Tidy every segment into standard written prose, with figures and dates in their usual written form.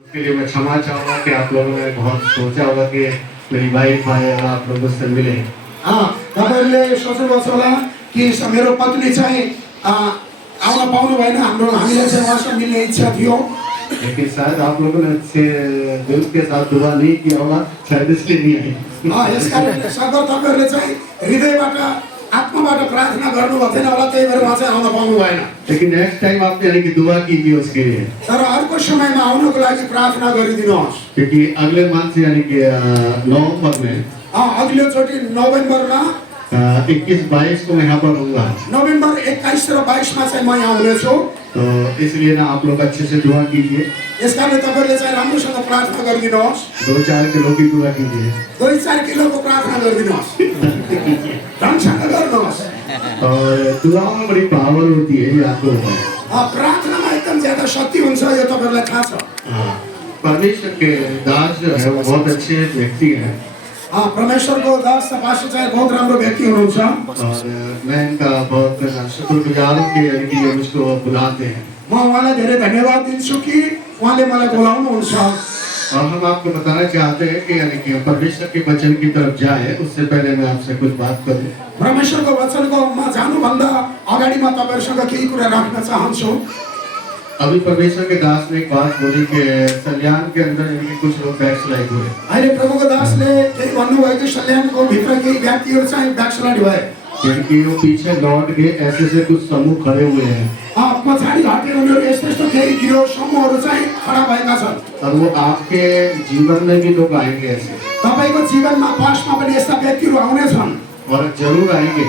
उसके लिए मैं क्षमा चाहूंगा कि आप लोगों ने बहुत सोचा होगा कि मेरी वाइफ आए और आप लोगों से मिले। तपाईँहरूले सोच्नुभएको होला कि मेरो पत्नी चाहिँ आउन पाउनु भएन, हामीलाई चाहिँ उहाँसँग मिल्ने इच्छा थियो। लेकिन शायद आप लोगों ने अच्छे दिल के साथ दुआ नहीं किया होगा, शायद इसलिए नहीं आई। यस कारणले सबै तपाईँहरूले चाहिँ हृदयबाट आत्माबाट प्रार्थना गर्नुभएको थिएन होला, त्यही भएर उहाँ चाहिँ आउन पाउनु भएन। लेकिन नेक्स्ट टाइम आप यानी कि दुआ कीजिए उसके लिए, तर अर्को समयमा आउनको लागि प्रार्थना गरिदिनुहोस्। क्योंकि अगले मंथ यानी कि नवंबर में अघिल्लोचोटि नोभेम्बरमा 21-22 को मैं यहाँ पर होऊंगा। नोभेम्बर 21 र 22 मा चाहिँ म यहाँ हुनेछु। तो इसलिए ना आप लोग अच्छे से दुआ कीजिए, यसकारणले तपाईँहरूले चाहिँ राम्रोसँग प्रार्थना गरिदिनुहोस्। 2-4 किलो की दुआ कीजिए 2-4 किलोको प्रार्थना गरिदिनुहोस्। ढङ्गसँग गर्नुहोस्। और दुआओं में बड़ी पावर होती है, ये आपको होता है। प्रार्थनामा एकदम ज्यादा शक्ति हुन्छ, यो तपाईँहरूलाई थाहा छ। परमेश्वर के दास जो है वो बहुत अच्छे व्यक्ति हैं। परमेश्वरको दास पास्टर चाहिँ बहुत राम्रो व्यक्ति हुनुहुन्छ। और मैं इनका बहुत शुक्रगुजार हूँ कि यानी कि ये मुझको बुलाते हैं। म उहाँलाई धेरै धन्यवाद दिन्छु कि उहाँले मलाई बोलाउनुहुन्छ। और हम आपको बताना चाहते हैं कि यानी कि परमेश्वर के वचन की तरफ जाए उससे पहले मैं आपसे कुछ बात करूं। परमेश्वरको वचनकोमा जानुभन्दा अगाडि म तपाईँहरूसँग केही कुरा राख्न चाहन्छु। अभी परमेश्वर के दास ने एक बात बोली कि सल्यान के अंदर यानी कि कुछ लोग बैकस्लाइड हुए। अहिले प्रभुको दासले केही भन्नुभयो कि सल्यानको भित्र केही व्यक्तिहरू चाहिँ ब्याकस्लाइड भए, यानी कि वो पीछे लौट के ऐसे से कुछ समूह खड़े हुए हैं। पछाडि हटे उनीहरू यस्तो यस्तो केही गिरोह समूहहरू चाहिँ खडा भएका छन्। और वो आपके जीवन में भी लोग आएंगे ऐसे, तपाईँको जीवनमा पास्टमा पनि यस्ता व्यक्तिहरू आउनेछन् और जरूर आएंगे।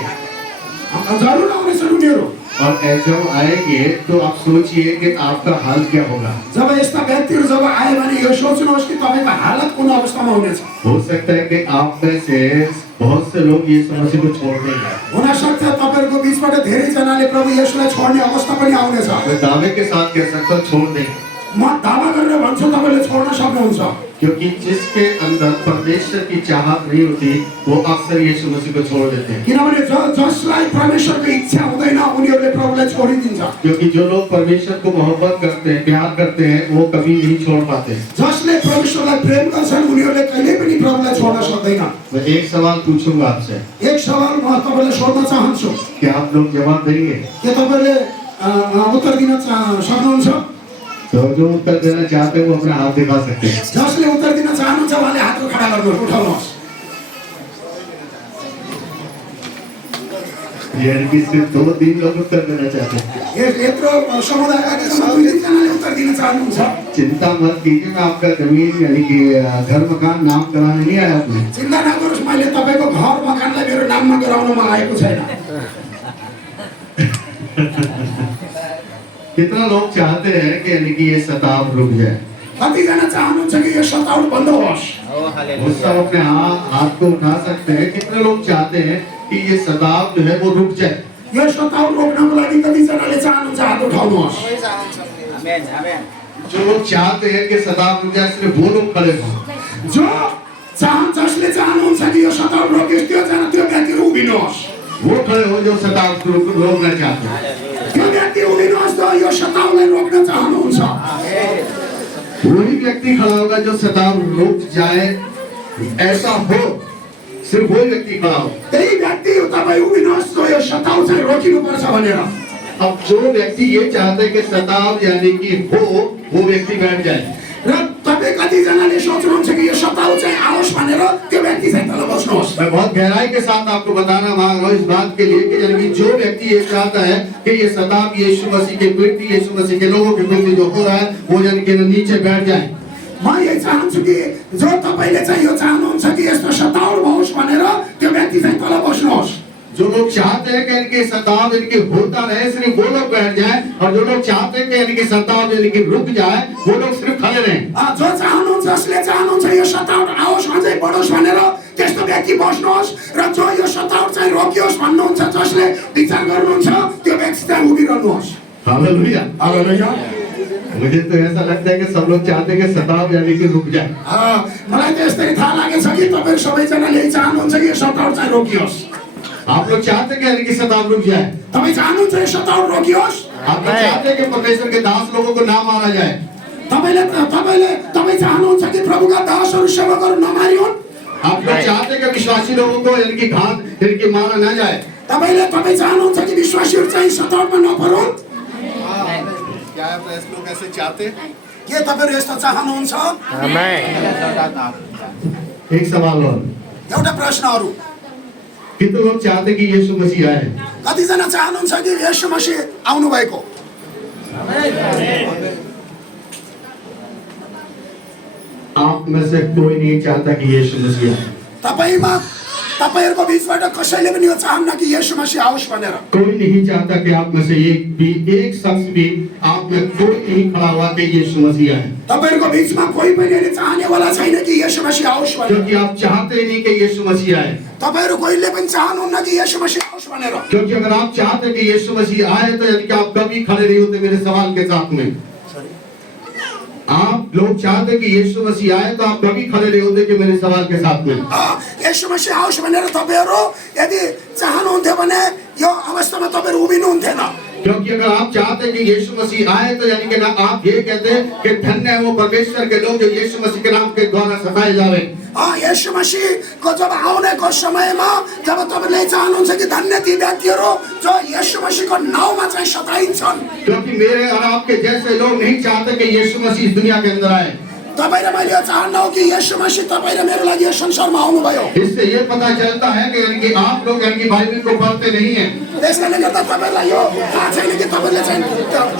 जरुर आउनेछन् उनीहरू। और जब आएंगे तो आप सोचिए कि आपका हाल क्या होगा। जब यस्ता व्यक्तिहरू जब आए भने यो सोच्नुहोस् कि तपाईँको हालत कुन अवस्थामा हुनेछ। हो सकता है कि आप में से बहुत से लोग ये समस्या को छोड़ देंगे। हुन सक्छ तपाईँहरूको बीचबाट धेरैजनाले प्रभु येशूलाई छोड्ने अवस्था पनि आउनेछ। मैं दावे के साथ कह सकता हूँ छोड़ देंगे, म दावा गरेर भन्छु तपाईँले छोड्न सक्नुहुन्छ। क्योंकि जिसके अंदर परमेश्वर की चाहत नहीं होती वो अक्सर यीशु मसीह को छोड़ देते हैं। किनभने जसलाई परमेश्वरको इच्छा हुँदैन उनीहरूले प्रभुलाई छोडिदिन्छ। क्योंकि जो लोग परमेश्वर को मोहब्बत करते हैं, प्यार करते हैं, वो कभी नहीं छोड़ पाते। जसले परमेश्वरलाई प्रेम गर्छन् उनीहरूले कहिले पनि प्रभुलाई छोड्न सक्दैन। मैं एक सवाल पूछूंगा आपसे, एक सवाल म तपाईँलाई सोध्न चाहन्छु, क्या आप लोग जवाब देंगे? के तपाईँले उत्तर दिन सक्नुहुन्छ? तो जो उत्तर देना चाहते हैं वो अपना हाथ दिखा सकते हैं। जसले उत्तर दिन चाहनुहुन्छ उहाँले हात खडा गर्नुहोस्, उठाउनुहोस्। यानी कि सिर्फ 2-3 लोग उत्तर देना चाहते हैं। यत्रो समुदायका 2-3 जनाले उत्तर दिन चाहनुहुन्छ। चिंता मत कीजिए, मैं आपका जमीन यानी कि घर मकान नाम कराने नहीं आया आपने। चिन्ता नगर्नुहोस्, मैले तपाईँको घर मकानलाई मेरो नाममा गराउनमा आएको छैन। कितना लोग चाहते हैं कि यानी कि ये सताव रुक जाए? कतिजना चाहनुहुन्छ कि यो सतावट बन्द होस्? वो सब अपने हाथ को उठा सकते हैं। कितने लोग चाहते हैं कि ये सताव जो है वो रुक जाए? यो सतावट रोक्नको लागि कतिजनाले चाहनुहुन्छ? हात उठाउनुहोस्। जो लोग चाहते हैं कि सताव रुक जाए सिर्फ वो लोग खड़े हों। जसले चाहनुहुन्छ कि यो सतावट रोकियोस् त्यो व्यक्तिहरू उभिनुहोस्। वो खड़े हो जो सताव रोकना चाहते हैं। त्यो व्यक्ति उभिनुहोस् त यो सतावलाई रोक्न चाहनुहुन्छ। वही व्यक्ति खड़ा होगा जो सताव रुक जाए, ऐसा हो, सिर्फ वही व्यक्ति खड़ा हो। त्यही व्यक्ति तपाईँ उभिनुहोस् त यो सताव चाहिँ रोकिनुपर्छ भनेर। अब जो व्यक्ति ये चाहते हैं कि सताव यानी कि हो, वो व्यक्ति बैठ जाए। र तपाईँ कतिजनाले सोच्नुहुन्छ कि यो सताव चाहिँ आओस् भनेर त्यो व्यक्ति चाहिँ तल बस्नुहोस्। मैं बहुत गहराई के साथ आपको बताना मांग रहा हूँ इस बात के लिए कि यानी कि जो व्यक्ति ये चाहता है कि ये सताव यीशु मसीह के प्रति, यीशु मसीह के लोगों के प्रति जो हो रहा है वो यानी कि नीचे बैठ जाए। म यही चाहन्छु कि जो तपाईँले चाहिँ यो चाहनुहुन्छ कि यस्तो सताव होस् भनेर त्यो व्यक्ति चाहिँ तल बस्नुहोस्। जो लोग चाहते हैं कि इनके सताव इनके होता रहे सिर्फ वो लोग बैठ जाएं, और जो लोग चाहते हैं कि इनके सताव यानी रुक जाए वो लोग सिर्फ खड़े रहें। जो चाहनुहुन्छ, जसले चाहनुहुन्छ यो सताव आओस् अझै बढोस् भनेर त्यस्तो व्यक्ति बस्नुहोस्। र जो यो सताव चाहिँ रोकियोस् भन्नुहुन्छ, जसले विचार गर्नुहुन्छ त्यो व्यक्ति चाहिँ उभिरहनुहोस्। Hallelujah, hallelujah. मुझे तो ऐसा लगता है कि सब लोग चाहते हैं कि सताव यानी कि रुक जाए। मलाई त यस्तै थाहा लागेछ कि तपाईँ सबैजनाले चाहनुहुन्छ कि यो सताव चाहिँ रोकियोस्। आप लोग चाहते हैं कि यानी कि सताव रुक जाए? तपाईँ चाहनुहुन्छ यो सताव रोकियोस्? आप लोग चाहते हैं कि परमेश्वर के दास लोगों को ना मारा जाए? तपाईँ चाहनुहुन्छ कि प्रभुका दासहरू सेवकहरू नमारिउन्? आप लोग चाहते हैं कि विश्वासी लोगों को इनकी घात इनकी मारा ना जाए। तपाईँ चाहनुहुन्छ कि विश्वासीहरू चाहिँ सतावटमा नपरुन्? क्या आप ऐसे लोग ऐसे चाहते हैं? के तपाईँहरू यस्तो चाहनुहुन्छ? एक सवाल और, एउटा प्रश्न अरू, कितने लोग चाहते हैं कि यीशु मसीह आए? कतिजना चाहनुहुन्छ कि येशू मसीह आउनु भएको? आप में से कोई नहीं चाहता कि यीशु मसीह आए। तपाईँहरूको बीचबाट कसैले पनि यो चाहन्न कि येशू मसीह आओस् भनेर। कोई नहीं चाहता कि आप में से एक शख्स भी आप में कोई नहीं खड़ा हुआ कि यीशु मसीह आए। तपाईँहरूको बीचमा कोही पनि अहिले चाहनेवाला छैन कि येशू मसीह आओस् भनेर। क्योंकि आप चाहते ही नहीं कि यीशु मसीह आए। तपाईँहरू कहिले पनि चाहनुहुन्न कि येशू मसीह आओस् भनेर। क्योंकि अगर आप चाहते कि यीशु मसीह आए तो यानी कि आप कभी खड़े नहीं होते मेरे सवाल के साथ में। आप लोग चाहते कि यीशु मसीह आए तो आप कभी खड़े नहीं होते कि मेरे सवाल के साथ में। येशू मसीह आओस् भनेर तपाईँहरू यदि चाहनुहुन्थ्यो भने यो अवस्थामा तपाईँहरू उभिनुहुन्थेन। क्योंकि अगर आप चाहते कि यीशु मसीह आए तो यानी कि ना आप ये कहते हैं कि धन्य है वो परमेश्वर के लोग जो यीशु मसीह के नाम के द्वारा सताए जावे। येशू मसीहको जब आउनेको समयमा जब तपाईँले चाहनुहुन्छ कि धन्य ती व्यक्तिहरू जो येशू मसीहको नाउँमा चाहिँ सताइन्छन्। क्योंकि मेरे और आपके जैसे लोग नहीं चाहते कि यीशु मसीह इस दुनिया के अंदर आए। तपाईँ र मैले यो चाहन्नौ कि येशू मसीह तपाईँ र मेरो लागि यो संसारमा आउनुभयो। इससे ये पता चलता है कि यानी कि आप लोग यानी कि बाइबल को पढ़ते नहीं हैं। त्यसकारणले गर्दा तपाईँलाई यो थाहा छैन कि तपाईँले चाहिँ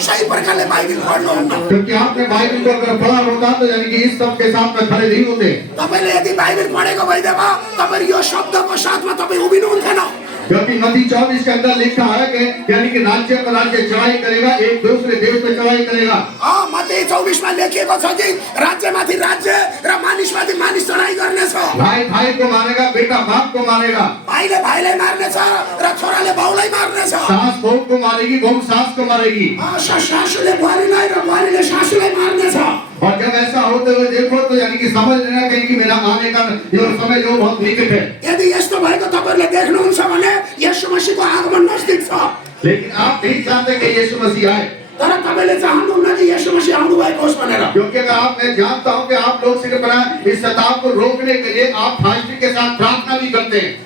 सही प्रकारले बाइबल पढ्नुहुन्न। क्योंकि आपने बाइबल को अगर पढ़ा होता तो यानी कि इस सब के साथ में खड़े नहीं होते। तपाईँले यदि बाइबल पढेको भइदिएमा तपाईँ यो शब्दको साथमा तपाईँ उभिनुहुन्थेन। क्योंकि मत्ती 24 के अंदर लिखा है कि यानी कि राज्य पर राज्य चढ़ाई करेगा, एक दूसरे देश पे चढ़ाई करेगा। मत्ती 24 में लेखिएको छ कि राज्यमाथि राज्य र मानिसमाथि मानिस चढाई गर्नेछ। भाई भाई को मारेगा, बेटा बाप को मारेगा, भाइले भाइलाई मार्नेछ र छोराले बाउलाई मार्नेछ। सास बहू को मारेगी, बहू सास को मारेगी। सासूले बुहारीलाई र बुहारीले सासूलाई मार्नेछ। और जब ऐसा होते हुए देखो तो यानी कि समझ लेना कि मेरा आने का यो समय जो बहुत निकट है। यदि यस्तो भएको तपाईहरुले देख्नुहुन्छ भने येशू मसीहको आगमन नजदिक छ। लेकिन आप नहीं चाहते कि यीशु मसीह आए। तर तपाईले चाहनुहुन्न कि येशू मसीह आउनु भएको होस् भनेर। क्योंकि अगर आप, मैं जानता हूं कि आप लोग सिर्फ इस सताव को रोकने के लिए आप फास्टिंग के साथ प्रार्थना भी करते हैं।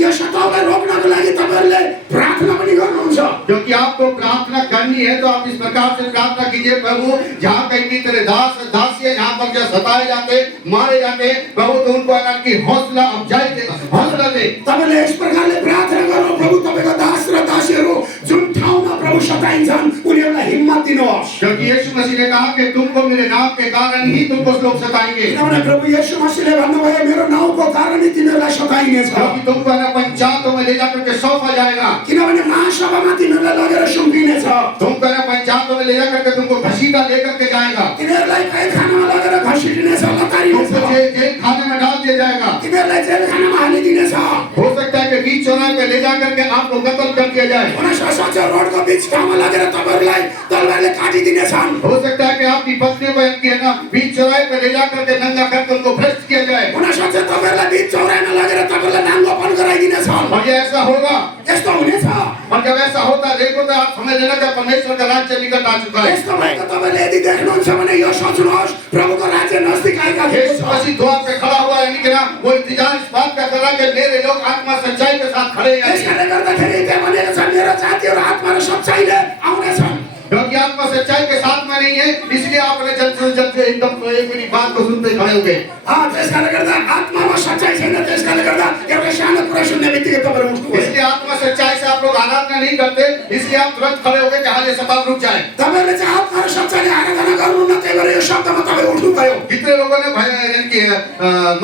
यो सतावलाई रोक्नको लागि तपाईहरुले प्रार्थना पनि गर्नुहुन्छ। क्योंकि आपको प्रार्थना करनी है तो आप इस प्रकार से प्रार्थना कीजिए, प्रभु जहाँ कहीं भी तेरे दास दासियां यहाँ पर जो सताए जाते, मारे जाते, प्रभु तो उनको आनंद की हौसला अफजाई दे, हौसला दे। तपाईले यस प्रकारले प्रार्थना गर्नु, प्रभु तपाईको दास र दासीहरू जुन ठाउँमा प्रभु सताइन्छन् उनीहरूलाई हिम्मत दिनुहोस्। क्योंकि यीशु मसीह ने कहा कि तुमको मेरे नाम के कारण ही तुमको लोग सताएंगे। किनभने प्रभु येशू मसीहले भन्नुभयो मेरो नाउँको कारण ही तिमीहरूलाई सताइनेछ। तुमको ना पंचायतों में ले जाकर के सौंपा जाएगा। किनभने महासभामा तिमीहरूलाई लगेर सुम्पिनेछ। तुमको ना पंचायतों में ले जाकर के तुमको घसीटा लेकर के जाएगा। तिमीहरूलाई कैदखानामा लगेर घसीटिनेछ, लतारिनेछ। जेल खाने में डाल दिया जाएगा। तिमीहरूलाई जेलखानामा हालिदिनेछ। हो सकता है कि बीच चौराहे पे ले जाकर के आपको कत्ल कर दिया जाए। हुनसक्छ रोडको बीच ठाउँमा लगेर तपाईहरुलाई तलवारले काटिदिनेछन्। हो सकता है कि आपकी पत्नी को की है ना बीच चौराहे पे ले जाकर के नंगा करके उनको भ्रष्ट किया जाए। हुनसक्छ तपाईहरुलाई बीच चौराहामा लगेर तपाईहरुलाई नाङ्गोपन गराइदिनेछन्। और ये ऐसा होगा, यस्तो हुनेछ। और जब ऐसा होता देखो तो आप समझ लेना कि परमेश्वर का राज्य निकट आ चुका है। यस्तो भएको तपाईले यदि देख्नुहुन्छ भने यो सोच्नुहोस् प्रभुको राज्य नजदीक आएका यीशु मसीह द्वार पे खड़ा हुआ है, यानी कि ना वो इंतजार इस बात का कर रहा है कि मेरे लोग आत्मा सच्चाई के साथ खड़े हैं। यसले गर्दाखेरि त्यहाँ भनेको छ मेरो जातिहरू आत्मा र सच्चाइले आउनेछन्। क्योंकि आत्मा सच्चाई के साथ में नहीं है, इसलिए आपने जल्द से एकदम मेरी बात को सुनते खड़े हो गए। त्यसकारणले गर्दा आत्मामा सच्चाई छैन, त्यसकारणले गर्दा एउटा सानो कुरा सुन्ने बित्तिकै तपाईहरु उठ्नुभयो। इसलिए आत्मा सच्चाई से आप लोग आराधना नहीं करते, इसलिए आप तुरंत खड़े हो गए कि हाँ ये सताव रुक जाए। तपाईहरुले चाहिँ आत्मा र सच्चाइले आराधना गर्नुहुन्न, त्यही भएर यो शब्दमा तपाई उठ्नुभयो। कितने लोगों ने यानी कि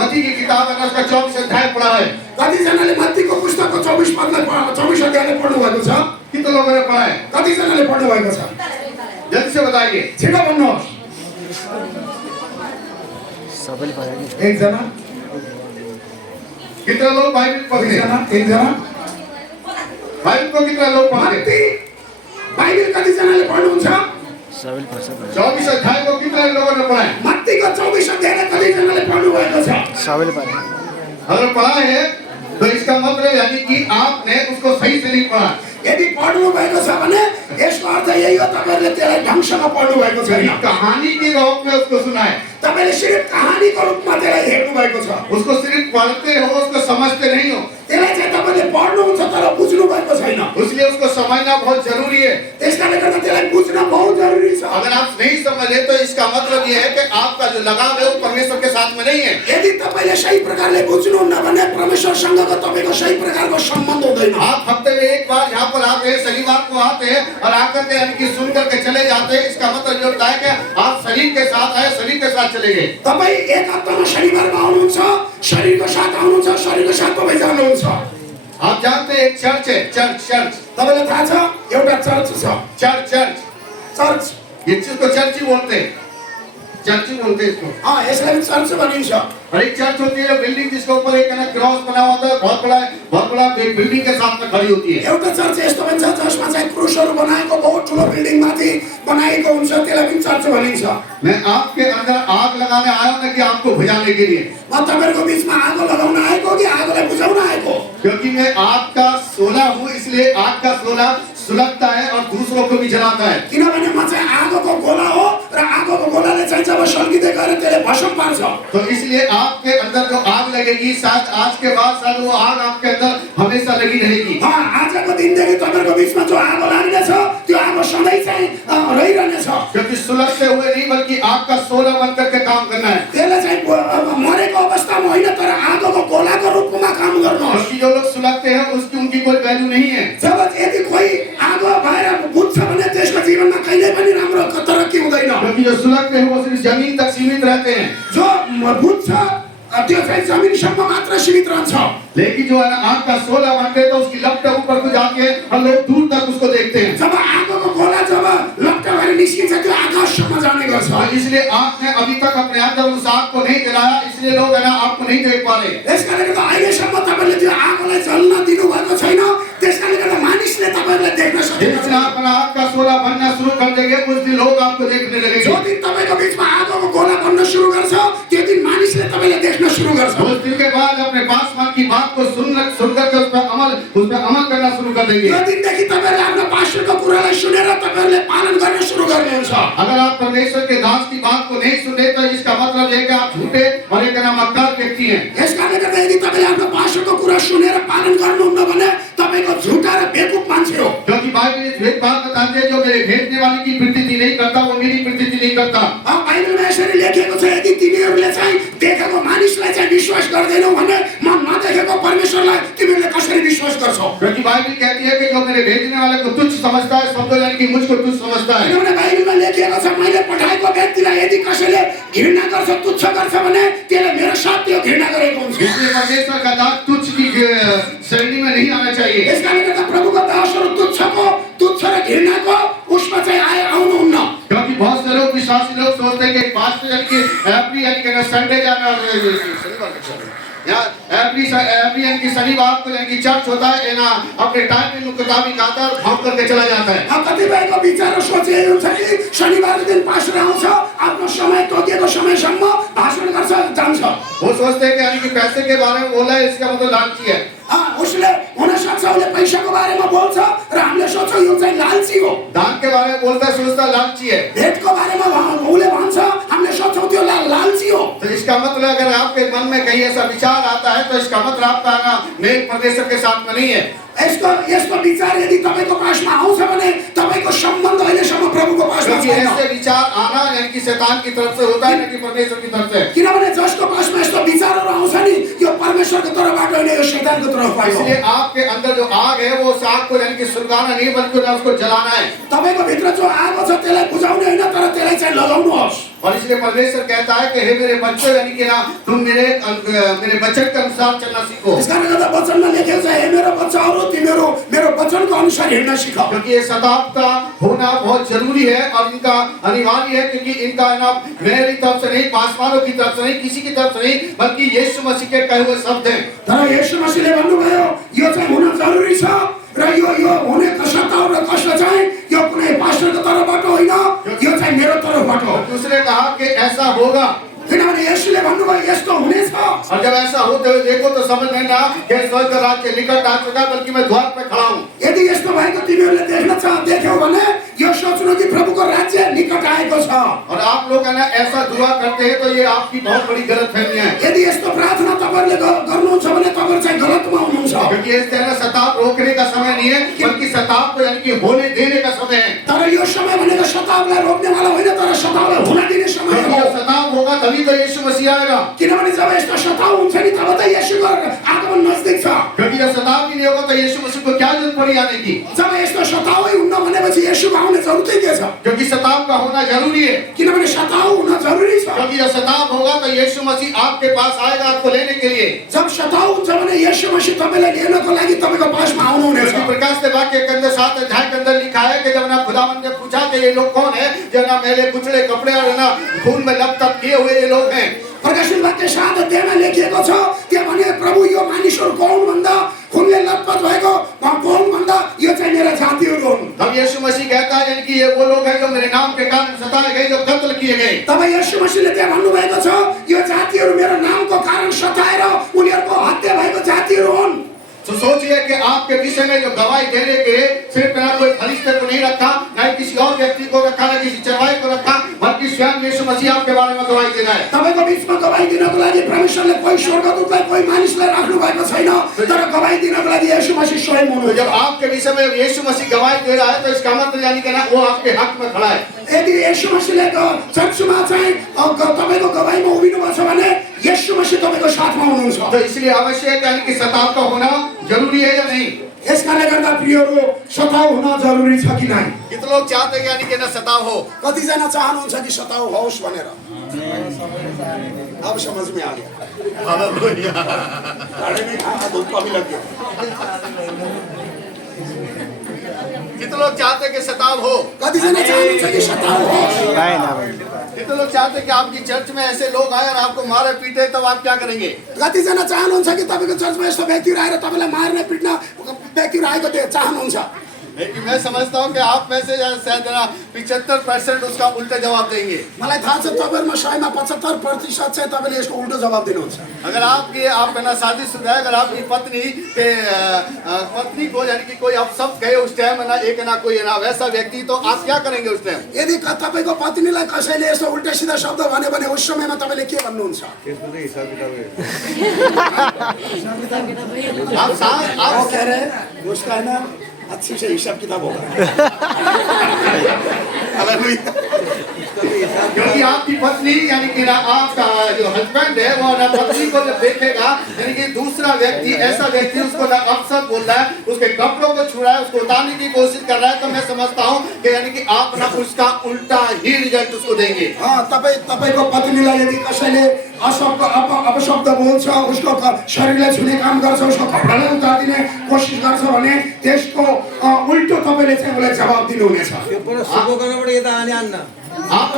मत्ती की किताब है उसका 24 अध्याय पढ़ा है? कतिजनाले मत्तीको पुस्तकको 24 अध्यायले पढ्नु भएको छ? कितने लोगों ने पढ़ा है? कतिजनाले पढ्नु भएको छ? जल्दी से बताइए। छिटो भन्नुहोस्। एकजना, कितने लोग बाइबल पढ़ते हैं? एकजना। बाइबल को कितने लोग पढ़ते हैं? बाइबल कतिजनाले पढ्नुहुन्छ? 24 अध्याय को कितने लोगों ने पढ़ा है? मत्तीको 24 अध्यायले कतिजनाले पढ्नु भएको छ? अगर पढ़ा है तो इसका मतलब यानी कि आपने उसको सही से नहीं पढ़ा। यदि पढ्नु भएको छ भने यसको अर्थ यही हो तपाईहरुले त्यसलाई ढंगसँग पढ्नु भएको छैन। कहानी के रूप में उसको सुनाए, तपाईले सिर्फ कहानीको रूपमा त्यसलाई हेर्नु भएको छ। उसको सिर्फ पढ़ते हो, उसको समझते नहीं हो, त्यसलाई चाहिँ तपाईले पढ्नुहुन्छ तर बुझ्नु भएको छैन। इसलिए उसको समझना बहुत जरूरी है। त्यसकारणले गर्दा त्यसलाई बुझ्न बहुत जरुरी छ। अगर आप नहीं समझे तो इसका मतलब ये है कि आपका जो लगाव है वो परमेश्वर के साथ में नहीं है। यदि तपाईले सही प्रकारले बुझ्नुहुन्न भने परमेश्वरसँगको तपाईको सही प्रकारको सम्बन्ध हुँदैन। आप हफ्ते में एक बार यहाँ पर आते हैं, शनिवार को आते हैं और आकर के यानी कि सुन करके चले जाते हैं, इसका मतलब ये होता है कि आप शरीर के साथ आए, शरीर के साथ चले गए। तपाई एक हप्तामा शनिबारमा आउनुहुन्छ, शरीरको साथ आउनुहुन्छ, शरीरको साथ तपाई जानुहुन्छ। आप जानते हैं एक चर्च है, चर्च चर्च तपाईलाई थाहा छ एउटा चर्च छ, चर्च चर्च चर्च ये चीज को चर्च ही बोलते हैं, चर्च ही बोलते हैं इसको। यसलाई चर्च भनिन्छ। और एक चर्च होती है बिल्डिंग जिसके ऊपर एक ना क्रॉस बना हुआ था, बहुत बड़ा एक बिल्डिंग के साथ में खड़ी होती है। एउटा चर्च यस्तो भन्छ जसमा चाहिँ क्रुसहरु बनाएको बहुत ठुलो बिल्डिङ माथि बनाएको हुन्छ, त्यसलाई पनि चर्च भनिन्छ। मैं आपके अंदर आग लगाने आया हूं ना कि आपको बुझाने के लिए, म तपाईहरुको बीचमा आगो लगाउन आएको कि आगोलाई बुझाउन आएको? क्योंकि मैं आग का शोला हूँ, इसलिए आग का शोला सुलगता है और दूसरों को भी जलाता है। किनभने म चाहिँ आगोको गोला हो र आगोको गोलाले चाहिँ जब सल्किँदै गएर त्यसले भस्म पार्छ। तो इसलिए आपके अंदर जो आग लगेगी, शायद आज के बाद शायद वो आग आपके अंदर हमेशा लगी रहेगी। आजको दिनदेखि तपाईहरुको बीचमा जो आगो लाग्नेछ त्यो आगो सधैँ चाहिँ रहिरहनेछ। क्योंकि सुलगते हुए नहीं बल्कि आग का शोला बनकर के काम करना है। त्यसले चाहिँ मरेको अवस्थामा होइन तर आगोको गोलाको रूपमा काम गर्नुहोस्। क्योंकि जो लोग सुलगते हैं उसकी उनकी कोई वैल्यू नहीं है। जब यदि कोही आगो भएर बुझ्छ भने त्यसको जीवनमा कहिल्यै पनि राम्रो तरक्की हुँदैन। क्योंकि जो सुलगते हैं वो सिर्फ जमीन तक सीमित रहते हैं। जो बुझ्छ त्यो चाहिँ जमिनसम्म मात्र सीमित रहन्छ। लेकिन जो है ना आग का शोला बनते हैं तो उसकी लपट ऊपर को जाके हम लोग दूर तक उसको देखते हैं। जब आगोको गोला जब लपट भएर निस्किन्छ त्यो आकाशसम्म जाने गर्छ। इसलिए आपने अभी तक अपने अंदर उस आग को नहीं जलाया, इसलिए लोग है ना आपको नहीं देख पा रहे। यसकारणले गर्दा अहिलेसम्म तपाईले त्यो आगोलाई जल्न दिनु भएको छैन, त्यसकारणले गर्दा मानिसले तपाईहरुलाई देख्न जिस दिन आप अपना आग का शोला बनना शुरू कर देंगे उस दिन लोग आपको देखने लगेंगे। जो दिन तपाईको बीचमा आगोको गोला बन्न सुरु गर्छ त्यो दिन मानिसले तपाईलाई देख्न सुरु गर्छ। उस दिन के बाद अपने पासवान की बात को सुनकर के उस पर अमल करना शुरू कर देंगे। त्यो दिनदेखि तपाईहरुले आफ्नो पास्टरको कुरालाई सुनेर तपाईहरुले पालन गर्न सुरु गर्नुहुन्छ। अगर आप परमेश्वर के दास की बात को नहीं सुने तो इसका मतलब है कि आप झूठे और एक नमक्कार व्यक्ति हैं। यसकारणले गर्दा यदि तपाईले आफ्नो पास्टरको कुरा सुनेर पालन गर्नुहुन्न भने तपाईको झुटा र बेवकूफ मान्छे हो। क्योंकि बाइबल इस भेद बात बताते हैं, जो मेरे भेजने वाले की प्रतीति नहीं करता वो मेरी प्रतीति नहीं करता। बाइबलमा यसरी लेखेको छ यदि तिमीहरुले चाहिँ देखेको मानिसलाई चाहिँ विश्वास गर्दैनौ भने म नदेखेको परमेश्वरलाई तिमीहरुले कसरी विश्वास गर्छौ? क्योंकि बाइबल कहती है कि जो मेरे भेजने वाले को तुच्छ समझता है, शब्दों यानी कि मुझको तुच्छ समझता है। किनभने बाइबलमा लेखिएको छ मैले पठाएको व्यक्तिलाई यदि कसैले घृणा गर्छ, तुच्छ गर्छ भने त्यसले मेरो साथ त्यो घृणा गरेको हुन्छ। इसलिए परमेश्वर का दास तुच्छ की श्रेणी में नहीं आना चाहिए। यसकारणले गर्दा प्रभुको दासहरु तुच्छ र घृणाको उसमा चाहिँ आउनुहुन्न। क्योंकि बहुत से लोग विश्वासी लोग सोचते हैं कि पास्टर यानी कि एवरी संडे जाना एवरी यानी कि शनिवार को यानी कि चर्च होता है ना, अपने टाइम में मुताबिक आता है और भाग करके चला जाता है। कतिपयको विचार सोच यही हुन्छ कि शनिबारको दिन पास्टर आउँछ, आफ्नो समय तोकिएको समयसम्म भाषण गर्छ जान्छ। वो सोचते हैं कि यानी कि पैसे के बारे में बोला है, इसका मतलब लालची है। उसले हुन सक्छ उसले पैसाको बारेमा बोल्छ र हामीले सोच्छौं यो चाहिँ लालची हो। दान के बारे में बोलता सोचता लालची है। भेटको बारेमा उसले भन्छ हामीले सोच्छौं त्यो लालची हो। तो इसका मतलब अगर आपके मन में कहीं ऐसा विचार आता है तो इसका मतलब आपका ना मेल परमेश्वर के साथ में नहीं है। यस्तो विचार यदि तपाईको पासमा आउँछ भने तपाईको सम्बन्ध अहिलेसम्म प्रभुको पासमा छैन। ऐसे विचार आना यानी कि शैतान की तरफ से होता है, न कि परमेश्वर की तरफ से। किनभने जसको पासमा यस्तो विचारहरु आउँछ नि यो परमेश्वरको तर्फबाट होइन, यो शैतानको तर्फबाट हो। इसलिए आपके अंदर जो आग है वो उस आग को यानी कि सुलगाना नहीं बल्कि उसको जलाना है। तपाईको भित्र जो आगो छ त्यसलाई बुझाउने होइन तर त्यसलाई चाहिँ लगाउनुहोस्। और इसलिए परमेश्वर कहता है कि हे मेरे बच्चों यानी कि ना तुम मेरे वचन के अनुसार चलना सीखो। इसकारणले गर्दा वचनमा लेखेको छ हे मेरो बच्चाहरु तिमीहरु मेरो वचनको अनुसार हिँड्न सिकाऊ। क्योंकि ये सदाप्ता होना बहुत जरूरी है और इनका अनिवार्य है, क्योंकि इनका ना मेरी तरफ से नहीं, पासवानों की तरफ से नहीं, किसी की तरफ से नहीं, बल्कि यीशु मसीह के कहे हुए शब्द हैं। तर यीशु मसीहले भन्नुभयो यो चाहिँ हुन जरुरी छ र यो हुने सताउ र कष्ट चाहिँ यो कुनै पास्टरको तर्फबाट होइन, यो चाहिँ मेरो तर्फबाट हो। उसने कहा कि ऐसा होगा किनभने यसुले भन्नुभयो यस्तो हुनेछ। और जब ऐसा होते हुए देखो तो समझ लेना कि स्वर्ग का राज्य निकट आ चुका है, बल्कि मैं द्वार पे खड़ा हूँ। यदि यस्तो भएको तिमीहरूले देख्यौ भने यो सोच्नु कि प्रभुको राज्य निकट आएको छ। और आप लोग है ना ऐसा दुआ करते हैं तो ये आपकी बहुत बड़ी गलतफहमी है। यदि यस्तो प्रार्थना तपाईहरुले गर्नुहुन्छ भने तपाईहरु चाहिँ गलतमा हुनुहुन्छ। क्योंकि इस तरह सताव रोकने का समय नहीं है, बल्कि सताव को यानी कि होने देने का समय है। तर यो समय भनेको सतावलाई रोक्नेवाला होइन, तर सतावलाई हुन दिने समय जब हो। ये सताव होगा तभी तो यीशु मसीह आएगा। किनभने जब यस्तो सताव हुन्छ नि तब त येशूको आगमन नजदिक छ। क्योंकि जब सताव ही नहीं होगा तो यीशु मसीह को क्या जरूरत पड़ी आने की। जब यस्तो सतावै हुन्न भनेपछि येशूको आउने जरुरतै के छ? क्योंकि सताव का होना जरूरी है। किनभने सताव हुन जरुरी छ। क्योंकि जब सताव होगा तो यीशु मसीह आपके पास आएगा आपको लेने के लिए। जब सताव हुन्छ भने येशू मसीह तपाईलाई लिनको लागि तपाईको पासमा आउनुहुनेछ। क्योंकि प्रकाश के वाक्य के अंदर 7 अध्याय के अंदर लिखा है कि जब ना खुदावंद ने पूछा कि ये लोग कौन है, जो ना मैले कुचले कपड़े और ना खून में लपटप किए हुए ये लोग हैं। प्रकाशित वाक्य 7 अध्यायमा लेखिएको छ त्यहाँ भने प्रभु यो मानिसहरू कौन भन्दा खुनले लतपत भएको कौन भन्दा यो चाहिँ मेरा जातिहरू हुन्। तब यीशु मसीह कहता है कि ये वो लोग हैं जो मेरे नाम के कारण सताए गए, जो कत्ल किए गए। तब यीशु मसीहले त्यहाँ भन्नुभएको छ यो जातिहरू मेरो नामको कारण सताएर उनीहरूको हत्या भएको जातिहरू हुन्। तो सोचिए कि आपके विषय में जो गवाही देने के लिए सिर्फ ना कोई फरिश्ते को नहीं रखा, ना ही किसी और व्यक्ति को रखा, ना किसी चरवाहे को रखा, बल्कि स्वयं यीशु मसीह आपके बारे में गवाही दे रहा है। तपाईको बीचमा गवाही दिनको लागि परमेश्वरले कोही स्वर्गदूतलाई कोही मानिसलाई राख्नु भएको छैन, तर गवाही दिनको लागि यीशु मसीह स्वयं तो हुनुहुन्छ। जब आपके विषय में यीशु मसीह गवाही दे रहा है तो इसका मतलब यानी कि ना वो आपके हक में खड़ा है। यदि यीशु मसीहले चर्चमा चाहिँ तपाईको गवाहीमा उभिनु भएको छ भने यीशु मसीह तपाईको साथमा हुनुहुन्छ। तो इसलिए आवश्यक है कि सताव का होना जरूरी है या नहीं। यसकारणले गर्दा प्रियहरू सताव हुन जरुरी छ कि नहीं? कितने लोग चाहते हैं यानी कि ना सताव हो। कतिजना चाहनुहुन्छ कि सताव होस् भनेर? अब समझ में आ गया। हालेलुया। गाडी में धूप कमी लग गया। कितने लोग चाहते हैं कि सताव हो। कतिजना चाहनुहुन्छ कि सताव होस्? कितने लोग चाहते हैं कि आपकी चर्च में ऐसे लोग आए और आपको मारे पीटे, तब आप क्या करेंगे? कतिजना चाहनुहुन्छ कि तपाईको चर्चमा यस्तो व्यक्तिहरू आएर तपाईलाई मार्न पिट्न व्यक्तिहरू आएको त्यो चाहनुहुन्छ? लेकिन मैं समझता हूँ कि आप में से शायद 75% उसका उल्टा जवाब देंगे। मलाई थाहा छ तपाईहरुमा 100मा 75% चाहिँ तपाईले यसको उल्टो जवाब दिनुहुन्छ। अगर आप ना शादीशुदा है, अगर आपकी पत्नी को यानी कि कोई अपशब्द कहे उस टाइम ना एक ना कोई ना वैसा व्यक्ति, तो आप क्या करेंगे उस टाइम? यदि तपाईको पत्नीलाई कसैले यसो उल्टा सिधा शब्द भन्यो भने उस समयमा तपाईले के भन्नुहुन्छ? आप कह रहे उसका है ना अच्छी से हिसाब किताब होगा। क्योंकि आपकी पत्नी यानी कि ना आपका जो हस्बैंड है वो ना पत्नी को जब देखेगा यानी कि दूसरा व्यक्ति ऐसा व्यक्ति उसको ना अपशब्द बोल रहा है, उसके कपड़ों को छू रहा है, उसको उतारने की कोशिश कर रहा है, तो मैं समझता हूँ कि यानी कि आप ना उसका उल्टा ही रिजल्ट उसको देंगे। हाँ, तपाईको पत्नीलाई यदि कसैले अपशब्द बोल्छ, उसको शरीरलाई छुने काम गर्छ, उसको कपडालाई उतारिदिने कोसिस गर्छ भने त्यसको उल्टो तपाईले चाहिँ उसलाई जवाब दिनुहुनेछ। आप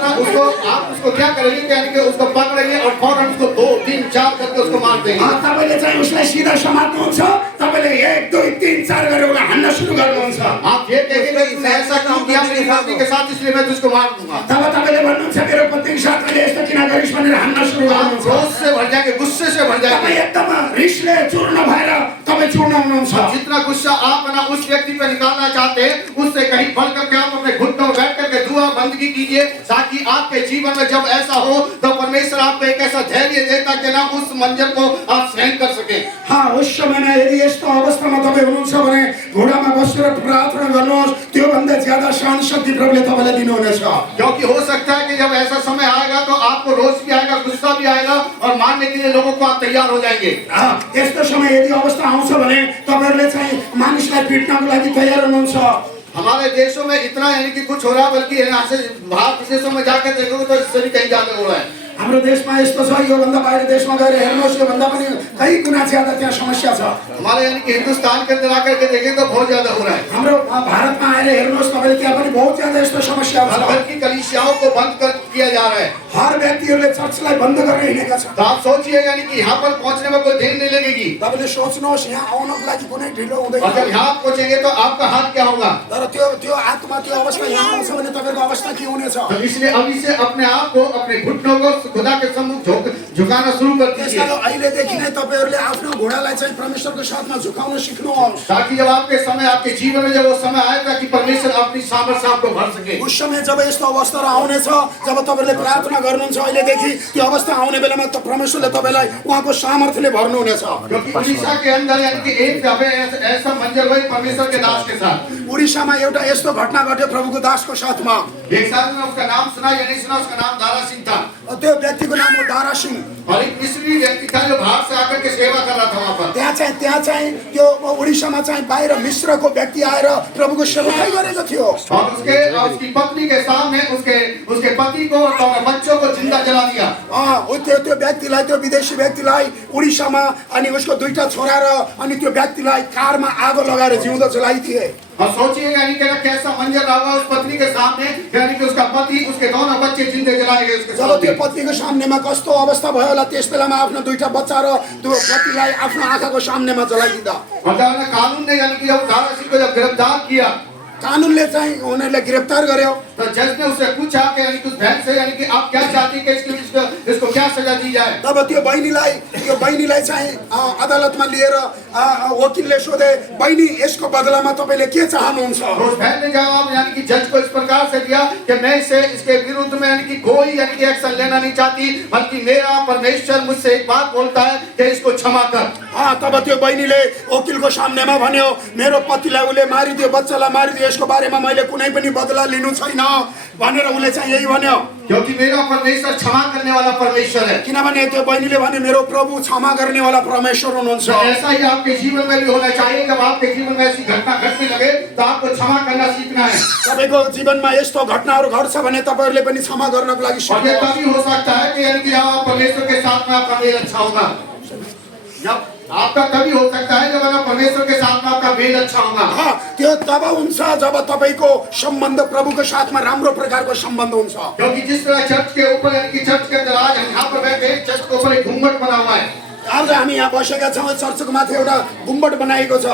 उसको क्या करेंगे यानी कि उसको पकड़ेंगे और फौरन उसको 2, 3, 4 करके उसको मार देंगे। तपाईले चाहिँ उसलाई सीधा समात्नुहुन्छ, तपाईले 1, 2, 3, 4 गरेर उसलाई हान्न सुरु गर्नुहुन्छ। आप ये कहेंगे कि तूने ऐसा क्यों किया मेरी पत्नी के साथ, इसलिए मैं तुझको मार दूंगा। तब तपाईले भन्नुहुन्छ मेरो पत्नीको साथ मैले यस्तो किन गरिस् भनेर हान्न सुरु आप गर्नुहुन्छ। क्रोध से भर जाएंगे, गुस्से से भर तपाईँ जाएंगे। एकदम रिसले चूर्ण भएर तपाईँ चूर्ण हुनुहुन्छ। जितना गुस्सा आप ना उस व्यक्ति पे निकालना चाहते हैं, उससे कहीं बढ़ करके आप अपने घुटनों बैठ करके दुआ बंदगी कीजिए, ताकि आपके जीवन में जब ऐसा हो तो परमेश्वर आपको एक ऐसा धैर्य देता कि ना उस मंजर को आप सहन कर सकें। हाँ, उस समयमा यदि यस्तो अवस्थामा तपाईँ हुनुहुन्छ भने घोडामा बसेर प्रार्थना गर्नुहोस्, त्योभन्दा ज्यादा सहन शक्ति प्रभुले तपाईलाई दिनुहुनेछ। क्योंकि हो सकता है कि जब ऐसा समय आएगा तो आपको रोष भी आएगा, गुस्सा भी आएगा और मारने के लिए लोगों को आप तैयार हो जाएंगे। यस्तो समय यदि अवस्था आउँछ भने तपाईहरुले चाहिँ मानिसलाई पिट्नको लागि तयार हुनुहुन्छ। हमारे देशों में इतना यानी कि कुछ हो रहा है, बल्कि यहाँ से बाहर देशों में जाकर देखोगे तो इससे भी कहीं ज्यादा हो रहा है। हाम्रो देशमा यस्तो छ, योभन्दा बाहिर देशमा गएर हेर्नुहोस्, योभन्दा पनि कई गुना ज्यादा त्यहाँ समस्या छ। हमारे यानी कि हिंदुस्तान के अंदर आकर के देखें तो बहुत ज्यादा हो रहा है। हाम्रो भारतमा आएर हेर्नुहोस्, तपाईले त्यहाँ पनि बहुत ज्यादा यस्तो समस्या छ। बल्कि कलीसियाओं को बंद कर किया जा रहा है। हर व्यक्तिहरूले चर्चलाई बन्द गरेर हिँडेका छन्। तो आप सोचिए यानी कि यहाँ पर पहुंचने में कोई देर नहीं लगेगी। तपाईँले सोच्नुहोस् यहाँ आउनको लागि कुनै ढिलो हुँदैन। और जब यहाँ पहुंचेंगे तो आपका हाथ क्या होगा? तर त्यो आत्मा त्यो अवस्था यहाँ आउँछ भने तपाईँको अवस्था के हुनेछ? तो इसलिए अभी से अपने आप को, अपने घुटनों को खुदा के सम्मुख झुकाना शुरू कर दीजिए, त्यसकारण अहिलेदेखि नै तपाईँहरूले आफ्नो घोडालाई चाहिँ परमेश्वरको साथमा झुकाउन सिक्नुहोस्। ताकि जब आपके समय, आपके जीवन में जब वो समय आए ताकि परमेश्वर अपनी सामर्थ्य आपको भर सके। उस समय जब यस्तो अवस्था आउनेछ, जब तपाईँहरूले प्रार्थना गर्नुहुन्छ अहिलेदेखि, त्यो अवस्था आउने बेलामा त परमेश्वरले तपाईँलाई उहाँको सामर्थ्यले भर्नुहुनेछ। क्योंकि उड़ीसा के अंदर यानी कि एक दफे ऐसा मंजर हुई परमेश्वर के दास के साथ। उड़ीसामा एउटा यस्तो घटना घट्यो प्रभुको दासको साथमा। एक साथ में उसका नाम सुना या नहीं सुना, उसका नाम दारा सिंह था। त्यो व्यक्तिको नाम हो दारा सिंह। और एक मिस्री व्यक्ति था जो बाहर से आकर के सेवा कर रहा था वहाँ पर। त्यहाँ चाहिँ त्यो उड़ीसामा चाहिँ बाहिर मिश्रको व्यक्ति आएर प्रभुको सेवाकाई गरेको थियो। और उसकी पत्नी के सामने उसके पति को और बच्चों को जिंदा जला दिया। त्यो व्यक्तिलाई, त्यो विदेशी व्यक्तिलाई उड़ीसामा अनि उसको दुईटा छोरा र अनि त्यो व्यक्तिलाई कारमा आगो लगाएर जिउँदो जलाइदिए। और सोचिए यानी कि कैसा मंजर रहा उस पत्नी के सामने, यानी कि उसका पति, उसके दोनों बच्चे जिंदे जलाए गए उसके जब त्यो पत्नीको सामनेमा कस्तो अवस्था भयो होला, त्यस बेलामा आफ्नो दुईटा बच्चा र त्यो पतिलाई आफ्नो आँखाको सामनेमा जलाइदिँदा। और जब कानून ने यानी कि जब दारा सिंह को जब गिरफ्तार किया, कानूनले चाहिँ उनीहरूले गिरफ्तार गर्यो। तो जज ने उससे पूछा कि यानी कि उस बहन से यानी कि आप क्या चाहती कि इसको क्या सजा दी जाए? तब त्यो बहिनीलाई चाहिँ अदालतमा लिएर वकिलले सोधे, बहिनी यसको बदलामा तपाईँले के चाहनुहुन्छ? उस बहन ने जवाब यानी कि जज को इस प्रकार से दिया कि मैं इसके विरुद्ध में यानी कि कोई यानी कि एक्शन लेना नहीं चाहती, बल्कि मेरा परमेश्वर मुझसे एक बात बोलता है कि इसको क्षमा कर। तब त्यो बहिनीले वकिलको सामनेमा भन्यो, मेरो पतिलाई उसले मारिदियो, बच्चालाई मारिदियो, यसको बारेमा मैले कुनै पनि बदला लिनु छैन भनेर उसले चाहिँ यही भन्यो। क्योंकि मेरा परमेश्वर क्षमा करने वाला परमेश्वर है। किनभने त्यो बहिनीले भने मेरो प्रभु क्षमा गर्ने वाला परमेश्वर हुनुहुन्छ। ऐसा ही आपके जीवन में भी होना चाहिए। जब आपके जीवन में ऐसी घटना घटने लगे तो आपको क्षमा करना सीखना है। तपाईको जीवनमा यस्तो घटनाहरू घट्छ भने तपाईहरुले पनि क्षमा गर्नको लागि और ये तभी हो सकता है कि यानी कि आप परमेश्वर के साथ में आपका मेल अच्छा होगा। जब आपका तभी हो सकता है जब आप परमेश्वर के साथ में आपका मेल अच्छा होगा। त्यो तब हुन्छ जब तपाईको सम्बन्ध प्रभुको साथमा राम्रो प्रकारको सम्बन्ध हुन्छ। क्योंकि जिस तरह चर्च के ऊपर यानी कि चर्च के अंदर आज हम यहाँ पर बैठे, चर्च के ऊपर एक गुम्बद बना हुआ है। आज हामी यहाँ बसेका छौँ, चर्चको माथि एउटा गुम्बद बनाएको छ।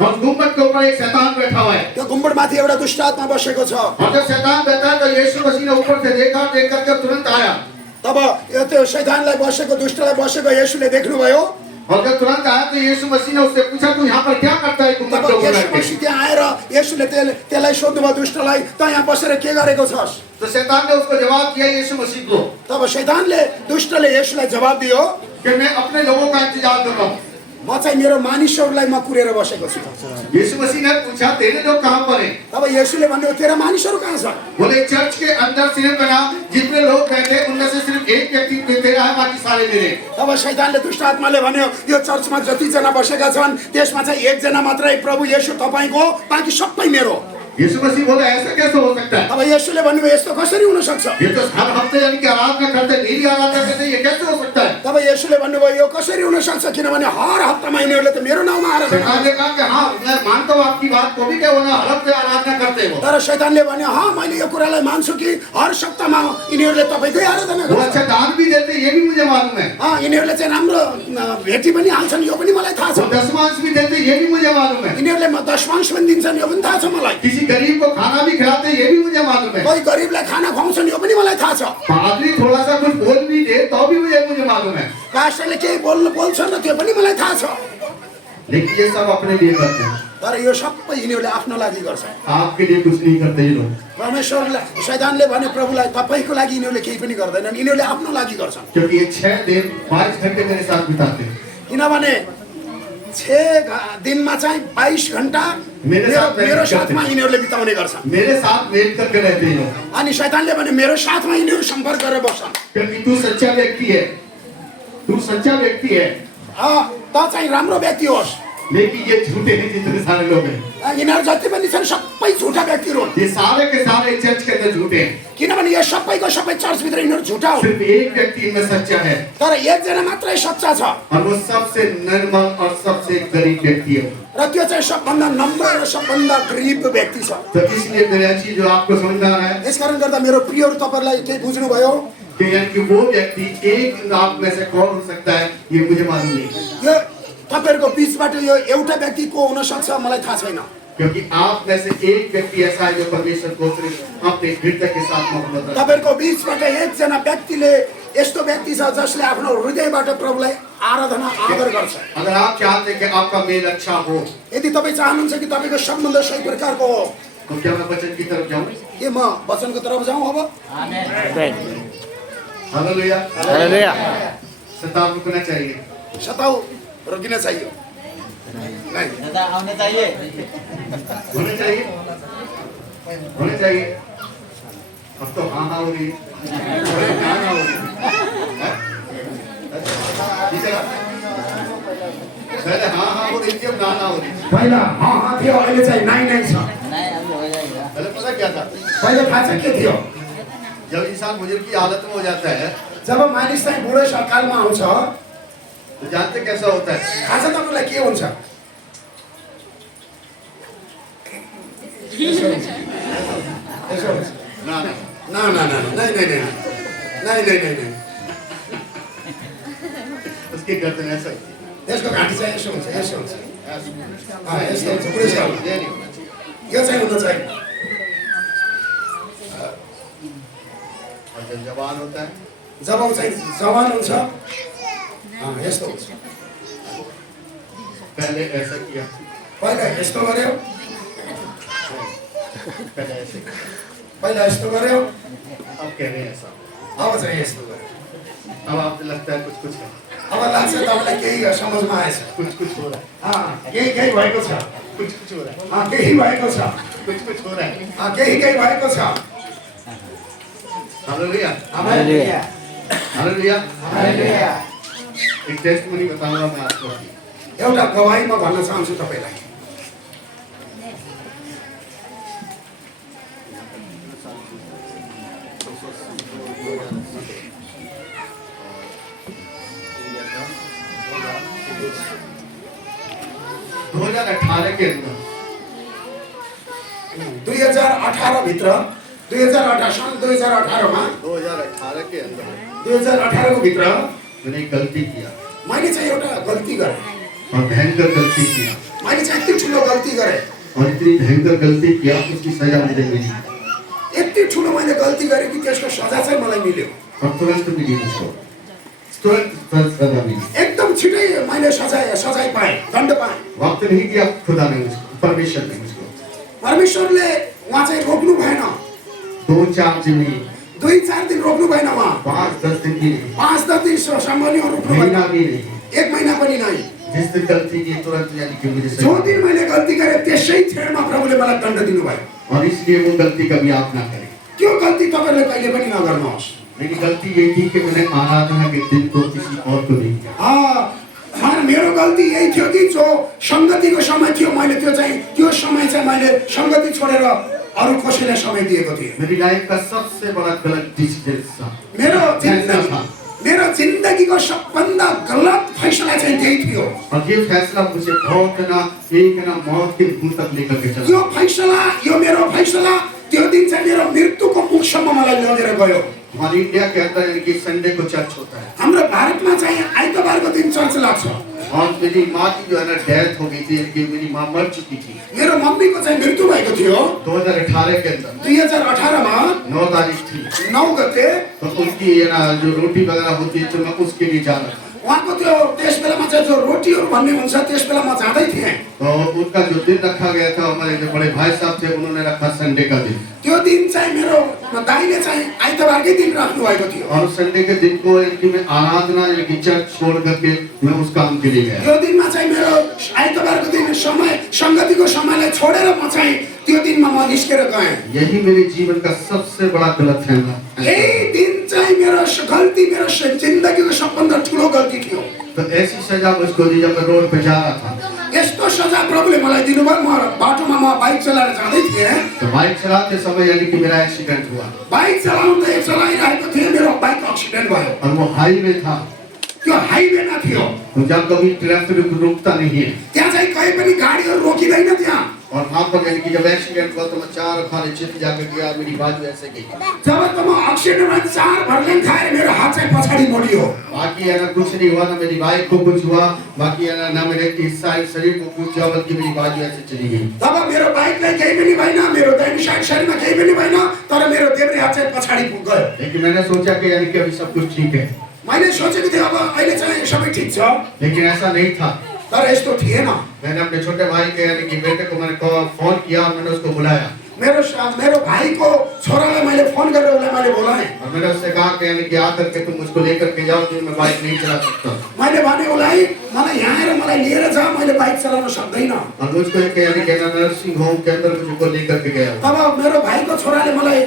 और गुम्बद के ऊपर एक शैतान बैठा हुआ है। त्यो गुम्बद माथि एउटा दुष्ट आत्मा बसेको छ। और जब शैतान बैठा है तो यीशु मसीह ने ऊपर से देखा, देख करके तुरंत आया। तब त्यो शैतानलाई बसेको, दुष्टलाई बसेको येशूले देख्नुभयो। और जब तुरंत आया तो यीशु मसीह ने उससे पूछा, तू यहाँ पर क्या करता है गुम्बद के ऊपर बैठ के? यीशु त्यहाँ आएर येशूले त्यसलाई सोध्नुभयो, दुष्टलाई त यहाँ बसेर के गरेको छस्? तो शैतान ने उसको जवाब दिया यीशु मसीह को। तब शैतानले, दुष्टले येशूलाई जवाब दियो कि मैं अपने लोगों का इंतजार कर रहा हूँ। म चाहिँ मेरो मानिसहरूलाई म कुरेर बसेको छु। यीशु मसीह ने पूछा, तेरे लोग कहाँ पर हैं? तब येशूले भन्यो, तेरा मानिसहरू कहाँ छन्? बोले, चर्च के अंदर सिर्फ ना जितने लोग बैठे उनमें से सिर्फ एक व्यक्ति तेरा है, बाकी सारे मेरे। तब शैतानले, दुष्ट आत्माले भन्यो, यो चर्चमा जतिजना बसेका छन् त्यसमा चाहिँ एकजना मात्रै प्रभु येशू तपाईको, बाँकी सबै मेरो। यीशु मसीह बोले, ऐसा कैसे हो सकता है? तब येशूले भन्नुभयो, यस्तो कसरी हुन सक्छ? ये तो हर हफ्ते यानी कि आराधना करते, डेली आराधना करते, ये कैसे हो सकता है? तब येशूले भन्नुभयो, यो कसरी हुन सक्छ? किनभने हर हप्तामा यिनीहरूले त मेरो नाउँमा आराधना गर्छन्। शैतान ने कहा कि हाँ, मैं मानता हूँ आपकी बात को भी, क्या वो ना हर हफ्ते आराधना करते हो। तर शैतानले भन्यो, मैले यो कुरालाई मान्छु कि हर सप्ताहमा यिनीहरूले तपाईँकै आराधना वो गर्छन्। अच्छा दान भी देते, ये भी मुझे मालूम है। यिनीहरूले चाहिँ राम्रो भेटी पनि हाल्छन्, यो पनि मलाई थाहा छ। वो दशमांश भी देते, ये भी मुझे मालूम है। यिनीहरूले दशमांश पनि दिन्छन्, यो पनि थाहा छ मलाई। किसी गरीब को खाना भी खिलाते, ये भी मुझे मालूम है। कोही गरिबलाई खाना खुवाउँछन्, यो पनि मलाई थाहा छ। पादरी थोड़ा सा कुछ बोल भी दे तो भी मुझे मालूम है। पास्टरले केही बोल्छन् र त्यो पनि मलाई थाहा छ। लेकिन ये सब अपने लिए करते हैं, तर यो सबै यिनीहरूले आफ्नो लागि गर्छन्। आपके लिए कुछ नहीं करते ये लोग। परमेश्वरले, शैतानले भने प्रभुलाई, तपाईको लागि यिनीहरूले केही पनि गर्दैनन्, यिनीहरूले आफ्नो लागि गर्छन्। क्योंकि ये 6 दिन 22 घंटे मेरे साथ बिताते हैं। किनभने 6 दिनमा चाहिँ 22 घण्टा मेरो साथमा यिनीहरूले बिताउने गर्छन्। मेरे साथ मेल करके रहते हैं। अनि शैतानले भने मेरो साथमा यिनीहरू सम्पर्क गरेर बस्छन्। क्योंकि तू सच्चा व्यक्ति है, तू सच्चा व्यक्ति है। त चाहिँ राम्रो व्यक्ति होस्, लेकिन ये झूठे हैं जितने सारे लोग हैं, यिनीहरू जति पनि छन् सबै झुटा व्यक्तिहरू हुन्। ये सारे के सारे चर्च के अंदर झूठे हैं। किनभने यो सबैको सबै चर्चभित्र यिनीहरू झुटा हुन्। सिर्फ एक व्यक्ति इनमें सच्चा है, तर एकजना मात्रै सच्चा छ और वो सबसे निर्मल और सबसे गरीब व्यक्ति है। र त्यो चाहिँ सबभन्दा नम्र र सबभन्दा गरीब व्यक्ति छ। तो इसलिए मेरा चीज जो आपको समझ में आ रहा है यसकारण गर्दा मेरो प्रियहरू तपाईहरुलाई केही बुझ्नुभयो? कि यानी कि वो व्यक्ति एक आप में से कौन हो सकता है, ये मुझे मालूम नहीं, यो तपाईहरुको बीचबाट यो एउटा व्यक्ति को हुन सक्छ मलाई थाहा छैन। क्योंकि आप में से एक व्यक्ति ऐसा है जो परमेश्वर को सिर्फ अपने हृदय के साथ मोहब्बत रखता है। तपाईहरुको बीचबाट एकजना व्यक्तिले यस्तो व्यक्ति छ जसले आफ्नो हृदयबाट प्रभुलाई आराधना आदर गर्छ। अगर आप चाहते हैं कि आपका मेल अच्छा हो, यदि तपाई चाहनुहुन्छ कि तपाईको सम्बन्ध सही प्रकारको हो, तो क्या मैं वचन की तरफ जाऊं? के म वचनको तर्फ जाउँ अब? हालेलुया। हालेलुया। सताव रुकना चाहिए, सताउ रोकिन चाहियो नहीं? दादा आउने चाहिए। होने चाहिए, होने चाहिए। अब तो हाँ हाँ हो रही है, हाँ हाँ हो रही है। ठीक है ना? पहले हाँ हाँ हो रही थी, अब ना ना हो रही है। पहिला हाँ थियो, अहिले चाहिँ नाइ छ। नहीं अभी हो जाएगा। पहले पता क्या था, पहिले थाहा छ के थियो? जब इंसान मुजरिम की हालत में हो जाता है जब मानिस चाहिँ बुढेसकालमा आउँछ, तो जानते कैसा होता है? थाहा छ तपाईलाई के हुन्छ? यसो हुन्छ। ना ना ना ना ना नहीं नहीं नहीं नहीं नहीं नहीं नहीं उसकी गर्दन ऐसा ही यसको घाँटी चाहिँ यसो हुन्छ, यसो हुन्छ। है। यस्तो हुन्छ बुढेसकाल। ये नहीं होना चाहिए। यो चाहिँ हुन चाहिँ और जब जवान होता है जब चाहिँ जवान हुन्छ, यस्तो हुन्छ। पहले ऐसा किया, पहिला यस्तो गर्यो, पहले ऐसे, पहिला यस्तो गर्यो, अब कह रहे हैं ऐसा। अब चाहिँ यस्तो गर्यो। अब आपको लगता है कुछ कुछ है, अब लाग्छ तपाईलाई केही समझमा आएछ। कुछ कुछ हो रहा है, केही भएको छ, कुछ कुछ हो रहा है, केही भएको छ, कुछ कुछ हो रहा है। केही भएको छ। Hallelujah, hallelujah. हालेलुया। हालेलुया। एक टेस्टमनी बताऊंगा मैं आपको। एउटा गवाही म भन्न चाहन्छु तपाईलाई। दो 2018 के अंदर 2018 भित्र 2018 सन् 2018 मा 2018 के अंदर 2018 को भित्र मैंने एक गलती किया मैले चाहिँ एउटा गल्ती गरेँ। और भयंकर गलती किया, मैले चाहिँ यति ठुलो गल्ती गरेँ, और इतनी भयंकर गलती किया उसकी सजा मुझे मिली, यति ठुलो मैले गल्ती गरेँ कि त्यसको सजा चाहिँ मलाई मिल्यो। और तुरंत मिली मुझको, तुरंत सजा मिली। एकदम छिटै मैले सजाय पाएँ, दण्ड पाएँ। वक्त नहीं दिया खुदा ने मुझको, परमेश्वर ने मुझको। परमेश्वरले उहाँ चाहिँ रोक्नु भएन, 2-4 दिन नहीं, 2-4 दिन रोक्नु भएन उहाँ। 5-10 दिन की नहीं, 5-10 दिनसम्म नि रोक्नु भएन, महीना भी नहीं। 1 महिना पनि नहीं। जिस दिन गलती की तुरंत यानी कि मुझे जो सजा, दिन मैले गल्ती गरेँ त्यसै क्षणमा प्रभुले मलाई दण्ड दिनुभयो। और इसलिए वो गलती कभी आप ना करें। त्यो गल्ती तपाईहरुले कहिले पनि नगर्नुहोस्। मेरी गलती ये थी कि मैंने आराधना के दिन को किसी और को नहीं किया। मेरो गल्ती यही थियो कि जो संगतिको समय थियो मैले त्यो समय चाहिँ मैले संगति छोडेर अरु कसैलाई समय दिएको थिएँ। मेरी लाइफ का सबसे बड़ा गलत डिसीजन था, मेरो जिन्दगीको सबभन्दा गलत फैसला चाहिँ त्यही थियो। और ये फैसला मुझे बहुत ना मौत के मुंह तक लेकर के चला। यो मेरो फैसला त्यो दिन चाहिँ मेरो मृत्युको मुखसम्म मलाई लगेर गयो। हमारे इंडिया के अंदर यानी कि संडे को चर्च होता है, हाम्रो भारतमा चाहिँ आइतबारको दिन चर्च लाग्छ। और मेरी माँ की जो है ना डेथ हो गई थी, यानी कि मेरी माँ मर चुकी थी मेरो मम्मीको चाहिँ मृत्यु भएको थियो 2018 के अंदर। 2018 मा 9 तारीख थी, 9 गते। तो उनकी ये ना जो रोटी वगैरह होती है तो मैं उसके लिए जा रहा था। उहाँको त्यो त्यस बेलामा चाहिँ जो रोटीहरू भन्ने हुन्छ त्यस बेला म जाँदै थिएँ। तो उनका जो दिन रखा गया था, हमारे जो बड़े भाई साहब थे उन्होंने रखा संडे का दिन, त्यो दिन चाहिँ मेरो दाइले चाहिँ आइतबारकै दिन राख्नु भएको थियो। और संडे के दिन को यानी कि मैं आराधना यानी कि चर्च छोड़ करके मैं उस काम के लिए गया। त्यो दिनमा चाहिँ मेरो आइतबारको दिन समय संगतिको समयलाई छोडेर म चाहिँ त्यो दिनमा म निस्केर गएँ। यही मेरे जीवन का सबसे बड़ा गलत फैसला। यही दिन चाहिँ मेरो गल्ती, मेरो जिन्दगीको सबभन्दा ठुलो गल्ती थियो। तो ऐसी सजा मुझको दी जब मैं रोड पे जा रहा था, यस्तो सजा प्रभुले मलाई दिनुभयो म बाटोमा म बाइक चलाएर जाँदै थिएँ तो बाइक चलाते समय यानी कि मेरा एक्सीडेंट हुआ बाइक चलाउँदै चलाइरहेको थिएँ मेरो बाइक एक्सिडेन्ट भयो और वो हाईवे था त्यो हाइवेमा थियो तो जब कभी ट्रैफिक रुकता नहीं है त्यहाँ चाहिँ कहीँ पनि गाडीहरू रोकिँदैन त्यहाँ और वहाँ पर यानी कि जब एक्सीडेंट हुआ तो मैं 4 खाने चित जाकर गया मेरी बाजू ऐसे गई जब त म एक्सिडेन्टमा 4 भर्लेन खाएर मेरो हात चाहिँ पछाडि मोडियो बाकी है ना कुछ नहीं हुआ ना मेरी बाइक को कुछ हुआ बाकी है ना मेरे इस साइड शरीर को कुछ हुआ बल्कि मेरी बाजू ऐसे चली गई तब मेरो बाइकलाई केही पनि भएन मेरो दाहिने साइड शरीरमा केही पनि भएन तर मेरो देब्रे हात चाहिँ पछाडि गयो लेकिन मैंने सोचा कि यानी कि अभी सब कुछ ठीक है मैले सोचेको थिएँ अब अहिले चाहिँ सबै ठिक छ लेकिन ऐसा नहीं था तर यस्तो थिएन मैंने अपने छोटे भाई के यानी कि बेटे को मैंने फोन किया और मैंने उसको बुलाया मेरो भाइको छोरालाई मैले फोन गरेर उसलाई मैले बोलाएँ और मैंने उससे कहा कि यानी कि आकर के तुम मुझको लेकर के जाओ क्योंकि मैं बाइक नहीं चला सकता मैले भने उसलाई मलाई यहाँ आएर मलाई लिएर जा मैले बाइक चलाउन सक्दैन और मुझको एक यानी कि नर्सिंग होम के अंदर मुझको लेकर के गया तब मेरो भाइको छोराले मलाई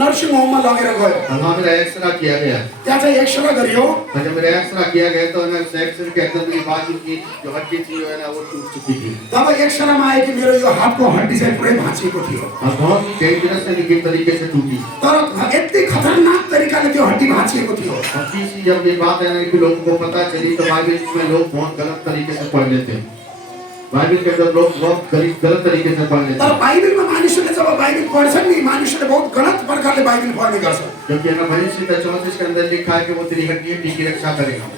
नर्सिङ होममा लगेर गयो और वहाँ मेरा एक्सरे किया गया त्यहाँ चाहिँ एक्सरे गरियो और जब मेरा एक्सरे किया गया तो मैं एक्सरे के अंदर मेरी बाजू की जो हड्डी थी वो है ना वो टूट चुकी थी तब एक्सरेमा आयो कि मेरो यो हातको हड्डी चाहिँ पुरै भाँचिएको थियो और बहुत ही डेंजरस तरीके से टूटी तर यति खतरनाक तरिकाले त्यो हड्डी भाँचिएको थियो और तीसरी जब ये बात है कि लोगों को पता चली तो बाइबल में लोग बहुत गलत तरीके से पढ़ लेते हैं बाइबल के अंदर लोग बहुत गलत तरीके से पढ़ लेते तर हैं बाइबलमा मानिसहरूले जब बाइबल पढ्छन् नि मानिसहरूले बहुत गलत प्रकारले बाइबल पढ्ने गर्छन् क्योंकि ना भविष्य 34 के अंदर लिखा है कि वो तेरी हड्डी की रक्षा करेगा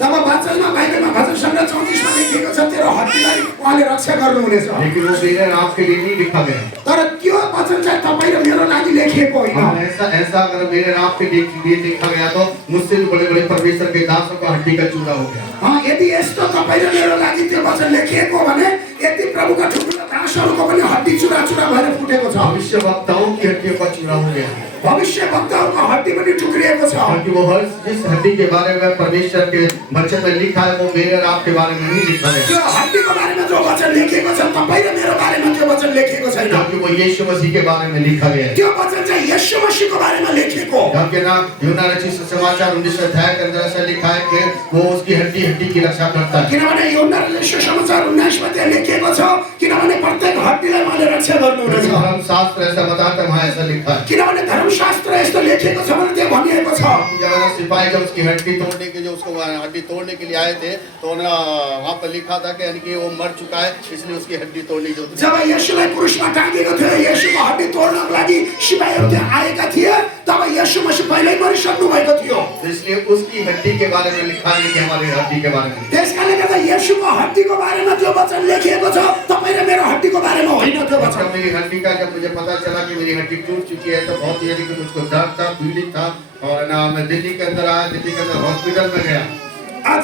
तब वचनमा बाइबलमा भजन संग्रह 34 मा लेखिएको छ तेरो हड्डीलाई उहाँले रक्षा गर्नुहुनेछ लेकिन वो मेरे और आपके लिए नहीं लिखा गया तर त्यो वचन चाहिँ तपाईँ र मेरो लागि लेखिएको होइन और ऐसा अगर मेरे और आपके लिए लिखा गया तो मुझसे भी बड़े बड़े परमेश्वर के दासों का हड्डी का चूरा हो गया यदि यस्तो तपाईँ र मेरो लागि त्यो वचन लेखिएको हो भने यति प्रभुका ठुल्ठुला दासहरूको पनि हड्डी चुरा चुरा भएर फुटेको छ भविष्यवक्ताओं की हड्डियों का चूरा हो गया भविष्य वक्ताहरूको हड्डी पनि टुक्रिएको छ क्योंकि वो हर जिस हड्डी के बारे में परमेश्वर के वचन में लिखा है वो मेरे और आपके बारे में नहीं लिखा है त्यो हड्डीको बारेमा जो वचन लेखिएको छ तपाईँ र मेरो बारेमा त्यो वचन लेखिएको छैन क्योंकि वो यीशु मसीह के बारे में लिखा गया है त्यो वचन चाहिँ येशू मसीहको बारेमा लेखिएको हो जबकि ना यूहन्ना रचित सुसमाचार 19 अध्याय के अंदर ऐसा लिखा है कि वो उसकी हड्डी की रक्षा करता है किनभने यूहन्ना रचित सुसमाचार 19 मा त्यहाँ लेखिएको छ किनभने प्रत्येक हड्डीलाई उहाँले रक्षा गर्नुहुनेछ धर्मशास्त्र ऐसा बताता है वहाँ ऐसा लिखा है किनभने धर्मशास्त्र यस्तो लेखिएको छ भने त्यो भनिएको छ जब सिपाही जब उसकी हड्डी तोड़ने के जो उसको हड्डी तोड़ने के लिए आए थे तो वहाँ पर लिखा था कि यानी कि वो मर चुका है इसलिए उसकी हड्डी तोड़नी जो जब येशूलाई क्रुसमा टाँगेको थियो येशूको हड्डी तोड्नको लागि सिपाहीहरू त्यहाँ आएका थिए तब येशू मसीह पहिल्यै मरिसक्नु भएको थियो इसलिए उसकी हड्डी के बारे में लिखा है कि हमारी हड्डी के बारे में त्यसकारणले गर्दा येशूको हड्डीको बारेमा त्यो वचन लेखिएको छ तपाईँ र मेरो हड्डीको बारेमा होइन त्यो वचन मेरी हड्डी का जब मुझे पता चला कि मेरी हड्डी टूट चुकी है तो बहुत यानी कि मुझको दर्द था पीड़ित था और ना मैं दिल्ली के अंदर आया दिल्ली के अंदर हॉस्पिटल में गया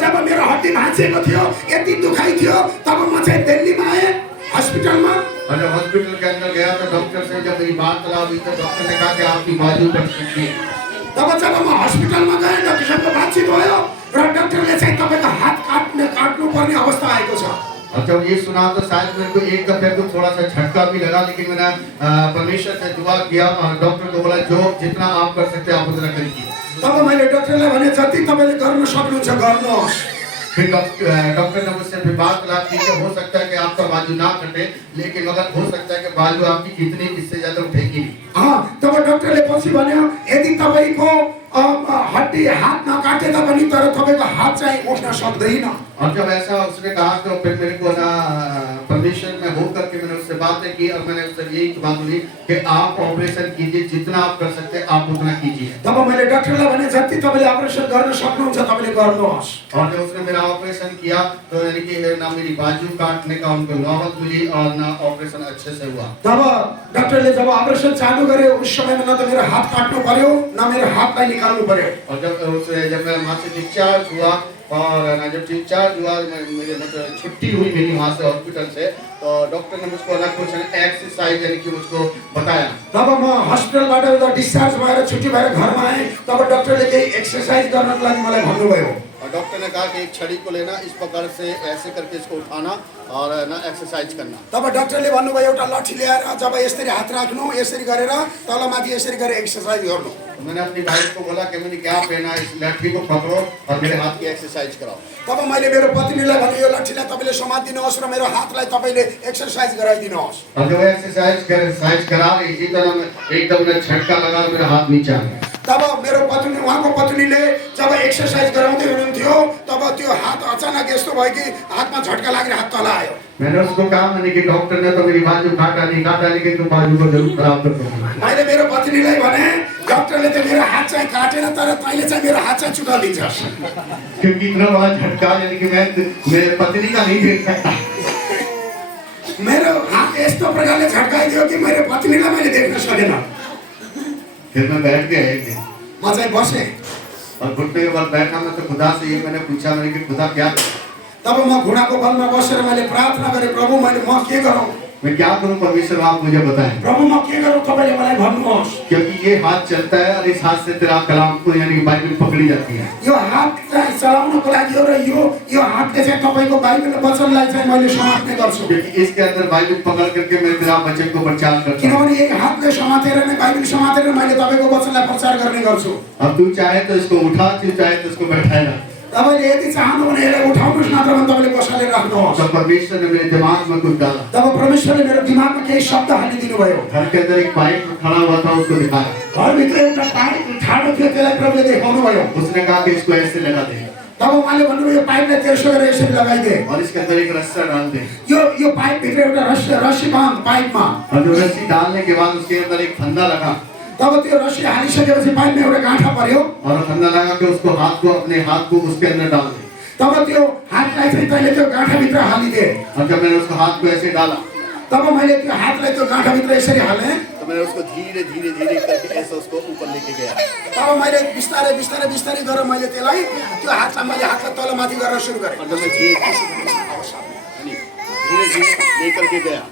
जब मेरो हड्डी भाँचिएको थियो यति दुखाइ थियो तब म चाहिँ दिल्लीमा आएँ हस्पिटलमा और जब हॉस्पिटल के अंदर गया तो डॉक्टर से जब मेरी वार्तालाप हुई तो डॉक्टर ने कहा कि आपकी बाजू कट चुकी है तब जब म हस्पिटलमा गएँ डाक्टरसँग बातचित भयो र डाक्टरले चाहिँ तपाईँको हात काट्नु पर्ने अवस्था आएको छ और जब ये सुना तो शायद मेरे को एक दफे को थोड़ा सा झटका भी लगा लेकिन मैंने परमेश्वर से दुआ किया और डॉक्टर को बोला जो जितना आप कर सकते हैं आप उतना करिए तब मैले डाक्टरलाई भने जति तपाईँले गर्न सक्नुहुन्छ गर्नुहोस् फिर डॉक्टर ने मुझसे भी बात की कि हो सकता है कि आपका बाजू ना कटे लेकिन मगर हो सकता है कि बाजू आपकी कितनी इससे ज्यादा उठेगी तब डाक्टरले पछि भन्यो यदि तपाईँको हड्डी हात नकाटे तापनि तर तपाईँको हात चाहिँ उठ्न सक्दैन और जब ऐसा उसने कहा तो फिर मेरे को ना परमेश्वर में होकर के मैंने उससे बातें की और मैंने उससे यही बात बोली कि आप ऑपरेशन कीजिए जितना आप कर सकते हैं आप उतना कीजिए तब मैले डाक्टरलाई भने जति तपाईँले अपरेसन गर्न सक्नुहुन्छ तपाईँले गर्नुहोस् और जब उसने मेरा ऑपरेशन किया तो यानी कि ना मेरी बाजू काटने का उनको नौबत मिली और ना ऑपरेशन अच्छे से हुआ तब डाक्टरले जब अपरेसन चालू गरे उस समयमा न त मेरो हात काट्नु पर्यो न मेरो हातलाई निकाल्नु पर्यो और जब मैं वहाँ से डिस्चार्ज हुआ और ना जब डिस्चार्ज हुआ मेरे मतलब छुट्टी हुई मेरी वहाँ से हॉस्पिटल से तो डॉक्टर ने मुझको अलग कुछ एक्सरसाइज यानी कि मुझको बताया तब म हस्पिटलबाट डिस्चार्ज भएर छुट्टी भएर घरमा आएँ तब डाक्टरले केही एक्सरसाइज गर्नको लागि मलाई भन्नुभयो और डॉक्टर ने कहा कि एक छड़ी को लेना, इस प्रकार से ऐसे करके इसको उठाना और ना एक्सरसाइज करना। तब डाक्टरले भन्नुभयो एउटा लट्ठी ल्याएर जब यसरी हात राख्नु, यसरी गरेर तलमाथि यसरी गरेर एक्सरसाइज गर्नु। मैंने अपनी भाई को बोला कि मैंने क्या पहना, इस लाठी को पकड़ो और मेरे हाथ की एक्सरसाइज कराओ। तब मैले मेरो पत्नीलाई भने यो लट्ठीलाई तपाईँले समात्दिनुहोस् र मेरो हातलाई तपाईँले एक्सरसाइज गराइदिनुहोस्। और जब एक्सरसाइज करा रही थी तो एकदम ने झटका लगा, मेरा हाथ नीचे आ गया। तब मेरो पत्नी, उहाँको पत्नीले जब एक्सरसाइज गराउँदै हुनुहुन्थ्यो तब त्यो हात अचानक यस्तो भयो कि हातमा झट्का लागेर हात तल आयो। मैंने उसको कहा, मैंने कि डॉक्टर ने तो मेरी बाजू काटा नहीं, लेकिन तुम बाजू को जरूर खराब कर दो। मैले मेरो पत्नीलाई भने डाक्टरले त मेरो हात चाहिँ काटेन, तर तैँले चाहिँ मेरो हात चाहिँ चुटालिन्छस्। क्योंकि इतना बड़ा झटका, यानी कि मैं मेरे पत्नी का नहीं देख सकता। मेरो हात यस्तो प्रकारले झट्काइदियो कि मेरो पत्नीलाई मैले देख्न सकेन। फिर मैं बैठ गया एक दिन म चाहिँ बसेँ। और घुटने के बल बैठा मैं, तो खुदा से ये मैंने पूछा, मैंने कि खुदा क्या करूं? तब म घुँडाको बलमा बसेर मैले प्रार्थना गरेँ, प्रभु म के गरौँ? मैं क्या करूं परमेश्वर, आप मुझे बताएं। प्रभु म के गरौँ, तपाईँले मलाई भन्नुहोस्। क्योंकि ये हाथ चलता है और इस हाथ से तेरा कलाम को यानी कि बाइबल पकड़ी जाती है। यो हात चाहिँ चलाउनको लागि हो र यो हातले चाहिँ तपाईँको बाइबल वचनलाई चाहिँ मैले समात्ने गर्छु। क्योंकि इसके अंदर बाइबल पकड़ करके मैं तेरा वचन को प्रचार करता हूं। किनभने एक हातले समातेर नै बाइबल समातेर मैले तपाईँको वचनलाई प्रचार गर्ने गर्छु। अब तू चाहे तो इसको उठा, तू चाहे तो इसको बैठाएगा। तपाईँले यदि चाहनु भने यसलाई उठाउनुहोस्, नत्र भने तपाईँले बसालेर राख्नुहोस्। तब परमेश्वर ने मेरे दिमाग में कुछ डाला। तब परमेश्वरले मेरो दिमागमा केही शब्द हालिदिनु भयो। घर के अंदर एक पाइप खड़ा हुआ था, उसको दिखाया। घरभित्र एउटा पाइप ठाडो थियो, त्यसलाई प्रभुले देखाउनु भयो। उसने कहा कि इसको ऐसे लगा दे तब उहाँले भन्नुभयो यो पाइपलाई तेर्सो गरेर यसरी लगाइदे और इसके अंदर एक रस्सा डाल दे। यो पाइपभित्र एउटा रस्सी बाँध पाइपमा। और जो रस्सी डालने के बाद उसके अंदर एक फंदा लगा। तब त्यो रस्सी हालिसकेपछि पाइपमा एउटा गाँठा पर्यो। और फंदा लगा के उसको अपने हाथ को उसके अंदर डाल दे। तब त्यो हातलाई चाहिँ तैँले त्यो गाँठाभित्र हालिदे। और जब मैंने उसको हाथ को ऐसे डाला, तब मैले त्यो हातलाई त्यो गाँठाभित्र यसरी हालेँ। तो मैंने उसको धीरे धीरे करके ऐसे उसको ऊपर लेके गया। तब मैले बिस्तारै गरेर मैले त्यसलाई त्यो हातलाई तलमाथि गर्न सुरु गरेँ। और जब मैं धीरे लेकर के गया,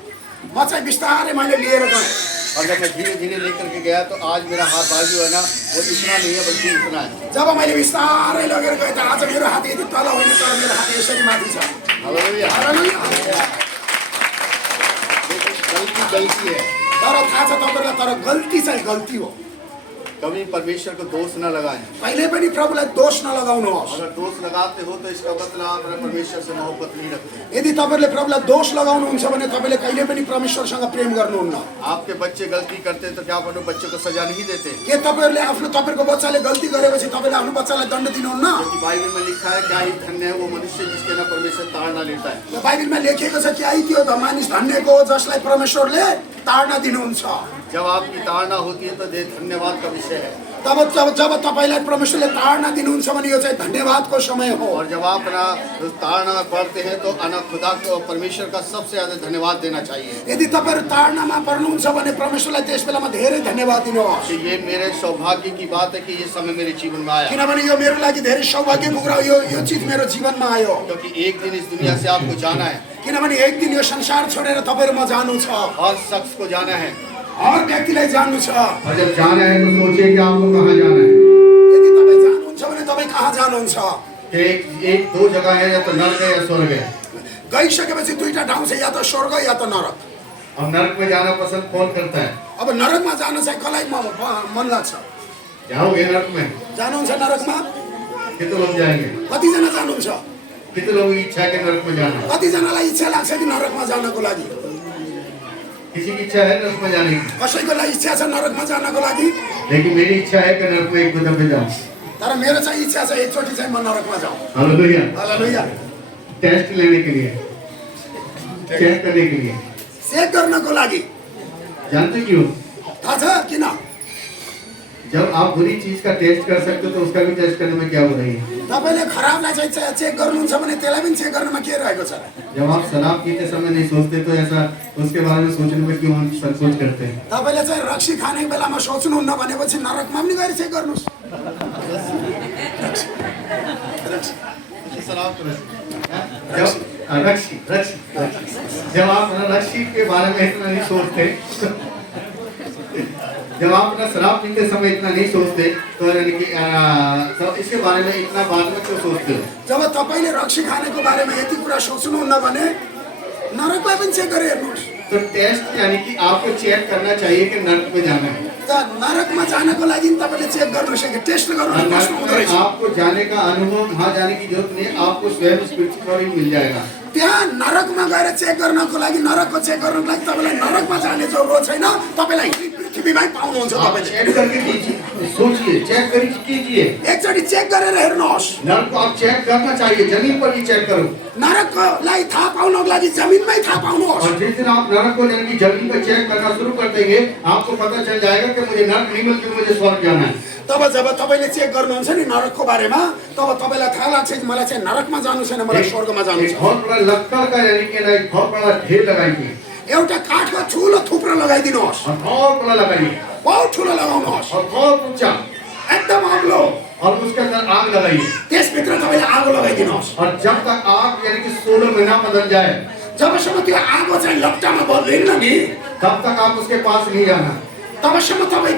म चाहिँ बिस्तारै मैले लिएर गएँ। और जब मैं धीरे धीरे लेकर के गया तो आज मेरा हाथ बाजू है ना, वो इतना नहीं है बल्कि इतना है। जब मैले बिस्तारै लगेर गएँ त आज मेरो हात यति तल होइन, तर मेरो हात यसरी माथि छ। हालेलुया। हालेलुया। गलती है, तर थाहा छ तपाईँलाई, तर गल्ती चाहिँ गल्ती हो। कभी परमेश्वर को दोष न लगाएं। कहिले पनि प्रभुलाई दोष नलगाउनुहोस्। अगर दोष लगाते हो तो इसका मतलब आप परमेश्वर से मोहब्बत नहीं रखते। यदि तपाईँले प्रभुलाई दोष लगाउनुहुन्छ भने तपाईँले कहिले पनि परमेश्वरसँग प्रेम गर्नुहुन्न। आपके बच्चे गलती करते तो क्या पढ़ो, बच्चों को सजा नहीं देते? के तपाईँहरूले तपाईँको बच्चाले गल्ती गरेपछि तपाईँले आफ्नो बच्चालाई दण्ड दिनुहुन्न? क्योंकि बाइबल में लिखा है, क्या ही धन्य है वो मनुष्य जिसके ना परमेश्वर ताड़ना लेता है। बाइबलमा लेखिएको छ, क्या त्यो मानिस धन्यको हो जसलाई परमेश्वरले ताडना दिनुहुन्छ। जब आपकी ताड़ना होती है तो धन्यवाद का विषय है। तब जब तपाईँलाई परमेश्वरले ताडना दिनुहुन्छ भने यो चाहिँ धन्यवादको समय हो। और जब आप ना ताड़ना पढ़ते हैं तो खुदा को, परमेश्वर का सबसे ज्यादा धन्यवाद देना चाहिए। यदि तपाईँहरू ताडनामा पर्नुहुन्छ भने परमेश्वरलाई त्यस बेलामा धेरै धन्यवाद दिनुहोस्। ये मेरे सौभाग्य की बात है कि ये समय मेरे जीवन में आया। किनभने यो मेरो लागि धेरै सौभाग्यको कुरा हो, यो चीज मेरो जीवनमा आयो। क्योंकि एक दिन इस दुनिया से आपको जाना है। किनभने एक दिन यो संसार छोडेर तपाईँहरू म जानु छ। हर शख्स को जाना है। हर व्यक्तिलाई जानु छ। और जब जाना है तो सोचिए कि आपको कहाँ जाना है। यदि तपाईँ जानुहुन्छ भने तपाईँ कहाँ जानुहुन्छ? एक दो जगह है, या तो नरक है या स्वर्ग है। गइसकेपछि दुईटा ठाउँ छ, या त स्वर्ग या त नरक। अब नरक में जाना पसंद कौन करता है? अब नरकमा जान चाहिँ कसलाई मन लाग्छ? जाओगे नरक में? जानुहुन्छ नरकमा? कितने लोग जाएंगे? कतिजना जानुहुन्छ? कितने लोगों की इच्छा है कि नरक में जाना? कतिजनालाई इच्छा लाग्छ कि नरकमा जानको लागि? किसी की इच्छा है नरक में जाने की? कसैको लागि इच्छा छ नरकमा जानको लागि? लेकिन मेरी इच्छा है कि नरक में एक दफे जाऊं। तर मेरो चाहिँ इच्छा छ एकचोटि चाहिँ म नरकमा जाउँ। हालेलुया। हालेलुया। टेस्ट लेने के लिए, चेक करने के लिए, चेक गर्नको लागि। जानते क्यों? थाहा छ किन? जब आप बुरी चीज का टेस्ट कर सकते हो तो उसका भी टेस्ट करने में क्या बुराई है? तपाईँले खराबलाई चाहिँ चेक गर्नुहुन्छ भने त्यसलाई पनि चेक गर्नमा के रहेको छ? जब आप शराब पीते समय नहीं सोचते तो ऐसा उसके बारे में सोचने में क्यों हम संकोच करते हैं? तपाईँले चाहिँ रक्सी खाने बेलामा सोच्नुहुन्न भनेपछि नरकमा पनि गएर चेक गर्नुहोस्। शराब तो जब आप रक्सी के बारे में इतना नहीं सोचते जब आप अपना शराब पीते समय इतना नहीं सोचते तो यानी कि तो इसके बारे में इतना बाद में क्यों सोचते हो? जब तपाईँले रक्सी खानेको बारेमा यति कुरा सोच्नुहुन्न भने नरकलाई पनि चेक गरेर हेर्नुहोस्। तो टेस्ट यानी कि आपको चेक करना चाहिए कि नर्क में जाना है। त नरकमा जानको लागि तपाईँले चेक गर्नुहोस् कि टेस्ट गर्नुहोस् प्रश्न हुँदो रहेछ। आपको जाने का अनुभव वहाँ जाने की जरूरत नहीं है, आपको स्वयं स्पिरिचुअल ही मिल जाएगा। त्यहाँ नरकमा गएर चेक गर्नको लागि नरकको चेक गर्नको लागि तपाईँलाई नरकमा जाने जरुरत छैन, तपाईँलाई यही पृथ्वीमै पाउनुहुन्छ। आप तपाईँले चेक करके कीजिए, सोचिए, चेक करके कीजिए। एकचोटि चेक गरेर हेर्नुहोस्। नर्क को आप चेक करना चाहिए, जमीन पर ही चेक करो। नरकलाई थाहा पाउनको लागि जमिनमै थाहा पाउनुहोस्। और जिस दिन आप नरक को यानी कि जमीन पर चेक करना शुरू कर देंगे, आपको पता चल जाएगा कि मुझे नर्क नहीं बल्कि मुझे स्वर्ग जाना है। तब जब तपाईँले चेक गर्नुहुन्छ नि नरकको बारेमा, तब तपाईँलाई थाहा लाग्छ कि मलाई चाहिँ नरकमा जानु छैन, मलाई स्वर्गमा जानु छ। एक बहुत बड़ा लक्कड़ का यानी कि ना एक बहुत बड़ा ढेर लगाइए एउटा काठको ठुलो थुप्रो लगाइदिनुहोस्, और बहुत बड़ा लगाइए बहुत ठुलो लगाउनुहोस्, और बहुत ऊंचा, एकदम अग्लो। और उसके अंदर आग लगाइए। त्यसभित्र तपाईँले आगो लगाइदिनुहोस्। और जब तक आग यानी कि 16 महीना बदल जाए, जबसम्म त्यो आगो चाहिँ लट्टामा बदलिन्न नि, तब तक आप उसके पास नहीं जाना। तबसम्म तपाईँ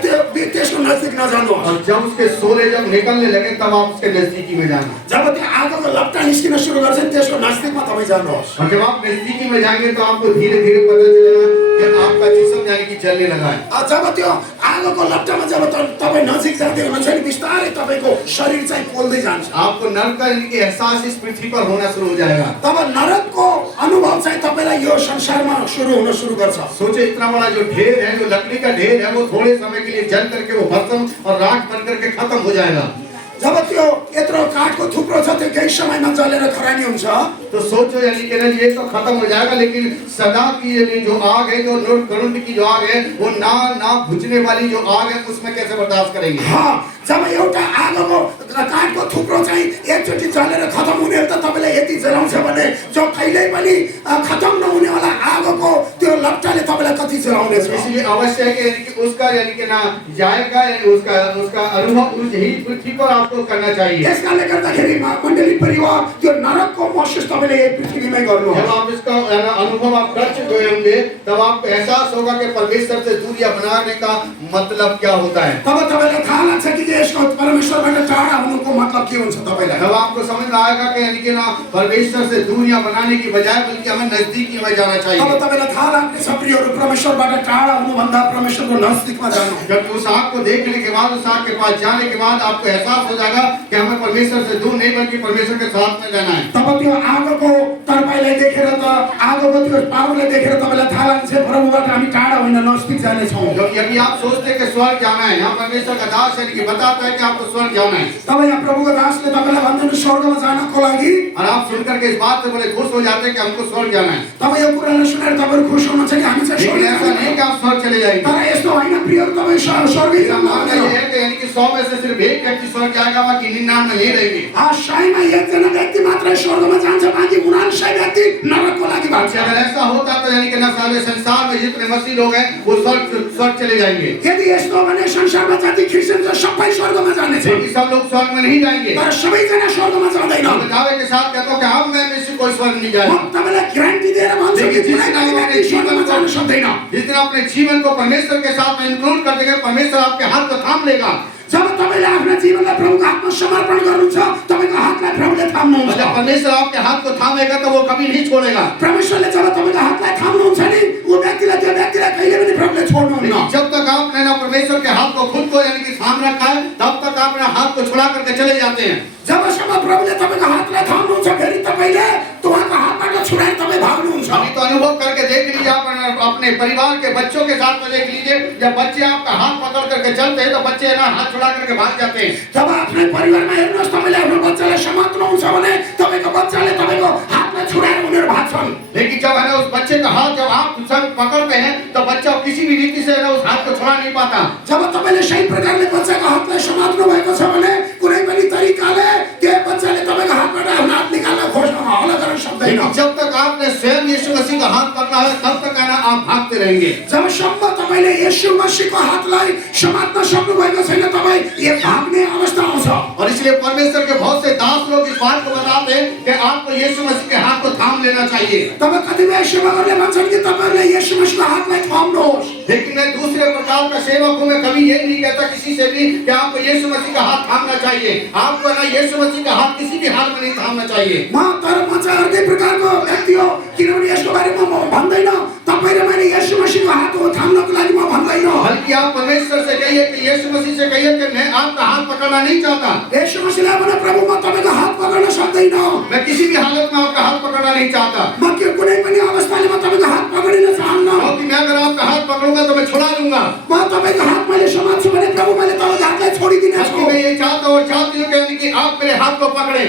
त्यसको नजिक नजानुहोस्। और जब उसके शोले जब निकलने लगे, तब आप उसके नजदीकी में जाना। जब त्यो आगोको लट्टा निस्किन सुरु गर्छ नि, त्यसको नजिकमा तपाईँ जानुहोस्। और जब आप नजदीकी में जाएंगे तो आपको धीरे धीरे पता चलेगा कि आपका जिस्म यानी कि जलने लगा है। जब त्यो आगोको लट्टामा जब तपाईँ नजिक जाँदै हुनुहुन्छ नि, बिस्तारै तपाईँको शरीर चाहिँ पोल्दै जान्छ। आपको नर्क का यानी कि एहसास इस पृथ्वी पर होना शुरू हो जाएगा। तब नरकको अनुभव चाहिँ तपाईँलाई यो संसारमा सुरु हुन सुरु गर्छ। सोचे इतना बड़ा जो ढेर है, जो लकड़ी का ढेर है, वो थोड़े समय के लिए जल करके वो भस्म और राख बन करके खत्म हो जाएगा। जब त्यो यत्रो काठको थुप्रो छ, त्यो केही समयमा जलेर खरानी हुन्छ। तो सोचो यानी कि ये तो खत्म हो जाएगा, लेकिन सदा की यानी जो आग है, जो नरक की जो आग है, वो ना बुझने वाली जो आग है, उसमें कैसे बर्दाश्त करेंगे? हाँ, जब एउटा आगोको काठको थुप्रो चाहिँ एकचोटि जलेर खतम हुने हो, त तपाईँलाई यति जलाउँछ भने जो कहिल्यै पनि खतम नहुनेवाला आगोको त्यो लट्टाले तपाईँलाई कति जलाउनेछ। इसलिए आवश्यक है कि यानी कि उसका यानी कि ना जाएगा, यानी उसका अनुभव उस ही पृथ्वी पर आपको करना चाहिए। यसकारणले गर्दाखेरि मण्डली परिवार त्यो नरकको महसुस तपाईँले यही पृथ्वीमै गर्नु। जब आप इसका अनुभव आप कर चुके होंगे, तब आपको एहसास होगा कि परमेश्वर से दूरियां बनाने का मतलब क्या होता है। तब तपाईँलाई थाहा लाग्छ कि यसको परमेश्वरबाट टाढा हुनुको मतलब के हुन्छ तपाईँलाई। तब आपको समझ में आएगा कि यानी कि ना परमेश्वर से दूरियां बनाने की बजाय बल्कि हमें नजदीकी में जाना चाहिए। तब तपाईँलाई थाहा लाग्ने छ प्रियहरू, परमेश्वरबाट टाढा हुनुभन्दा परमेश्वरको नजदीकमा जानु। जब उस आग को देखने के बाद, उस आग के पास जाने के बाद आपको एहसास हो जाएगा कि हमें परमेश्वर से दूर नहीं बल्कि परमेश्वर के साथ में जाना है। तब त्यो आगोको तरपाईलाई देखेर त आगोको त्यो पावरलाई देखेर तपाईँलाई थाहा लाग्छ प्रभुबाट हामी टाढा होइन, नजदीक जानेछौँ। जब यदि आप सोचते कि स्वर्ग जाना है, यहाँ परमेश्वर का दास यानी कि बताता है कि आपको स्वर्ग जाना है, तब यहाँ प्रभुको दासले तपाईँलाई भन्दैन स्वर्गमा जानको लागि। और आप सुनकर के इस बात से बड़े खुश हो जाते हैं कि हमको स्वर्ग जाना है। तब यो कुरालाई सुनेर तपाईँहरू खुस हुनुहुन्छ कि हामी चाहिँ लेकिन ऐसा नहीं कि आप स्वर्ग चले जाएंगे। तर यस्तो होइन प्रियहरू, तपाईँ स्वर्गै जानु मामला ये है कि यानी कि 100 में से सिर्फ एक व्यक्ति स्वर्ग जाएगा, बाकी 99 नहीं रहेंगे। 100मा एकजना व्यक्ति मात्रै स्वर्गमा जान्छ, बाँकी 99 व्यक्ति नरकको लागि भाग्छ। अगर ऐसा होता तो यानी कि न सारे संसार में जितने मसीह लोग हैं वो स्वर्ग चले जाएंगे। यदि यस्तो हो भने संसारमा जति क्रिस्चियन छ सबै स्वर्गमा जानेछ, लेकिन सब लोग स्वर्ग में नहीं जाएंगे। तर सबैजना स्वर्गमा जाँदैन। हम दावे के साथ कहते हो कि हम में से कोई स्वर्ग नहीं म जाएगा। तपाईँलाई ग्यारेन्टी दिएर भन्छु कि कुनै पनि व्यक्ति स्वर्गमा जान सक्दैन। जिस दिन अपने जीवन को परमेश्वर के साथ में इंक्लूड कर देंगे, परमेश्वर आपके हाथ को थाम लेगा। जब तपाईँले आफ्नो जीवनलाई प्रभुको हातमा समर्पण गर्नुहुन्छ, तपाईँको हातलाई प्रभुले थाम्नुहुन्छ। जब परमेश्वर आपके हाथ को थामेगा तो वो कभी नहीं छोड़ेगा। परमेश्वरले जब तपाईँको हातलाई थाम्नुहुन्छ नि, त्यो व्यक्तिलाई कहिले पनि प्रभुले छोड्नुहुन्न। जब तक आपने ना परमेश्वर के हाथ को खुद को यानी कि थाम रखा है, तब तक आप अपने हाथ को छुड़ा करके चले जाते हैं। जबसम्म प्रभुले तपाईँको हातलाई थाम्नुहुन्छ, फेरि तपाईँले उहाँको हातबाट छुडाएर तपाईँ भाग्नुहुन्छ। अभी तो अनुभव करके देख लीजिए, आप अपने परिवार के बच्चों के साथ में देख लीजिए, जब बच्चे आपका हाथ पकड़ करके चलते हैं तो बच्चे ना हाथ छुड़ा करके भाग जाते हैं। जब आफ्नै परिवारमा हेर्नुहोस्, तपाईँले आफ्नो बच्चालाई समात्नुहुन्छ भने तपाईँको बच्चाले तपाईँको हातलाई छुडाएर उनीहरू भाग्छन्। लेकिन जब है ना उस बच्चे का हाथ जब आप संग पकड़ते हैं तो बच्चा किसी भी रीति से ना उस हाथ को छुड़ा नहीं पाता। जब तपाईँले सही प्रकारले बच्चाको हातलाई समात्नु भएको छ भने कुनै पनि तरिकाले त्यो बच्चाले तपाईँको हातबाट आफ्नो हात निकाल्न खोज्न हल्ला गर्न सक्दैन। जब तक आपने स्वयं यीशु मसीह का हाथ पकड़ा है, तब तक है ना आप भागते रहेंगे। जबसम्म तपाईले येशू मसीहको हातलाई समात्न सक्नुभएको छैन तपाई यो भाग्ने अवस्था आउँछ। और इसलिए परमेश्वर के बहुत से दास लोग इस बात को बताते हैं कि आपको यीशु मसीह के हाथ को थाम लेना चाहिए। तब कतिपय सेवकहरूले भन्छन् कि तपाईहरुले येशू मसीहको हातलाई थाम्नुहोस्। लेकिन मैं दूसरे प्रकार का सेवक हूँ, मैं कभी ये नहीं कहता किसी से भी कि आपको यीशु मसीह का हाथ थामना चाहिए। आपको ना यीशु मसीह का हाथ किसी भी हाल में नहीं थामना चाहिए। म चाहिँ अर्कै प्रकारको व्यक्ति हो, किनभने यसको बारेमा म भन्दैन। तपाईँ र मैले येशू मसीहको हात थाम्नको लागि म भन्दैन। बल्कि आप परमेश्वर से कहिए कि यीशु मसीह से कहिए कि मैं आपका हाथ पकड़ना नहीं चाहता। येशू मसीहले भने प्रभु म तपाईको हात पकड्न सक्दैन। मैं किसी भी हालत में आपका हाथ पकड़ना नहीं चाहता। म के कुनै पनि अवस्थाले म तपाईको हात पकडिन चाहन्न। क्योंकि मैं अगर आपका हाथ पकड़ूंगा तो मैं छुड़ा लूंगा। म तपाईको हात मैले समात्छु भने प्रभु मैले तपाईको हातलाई छोडिदिने छु। मैं ये चाहता हूँ और चाहती हूँ कि आप मेरे हाथ को पकड़े।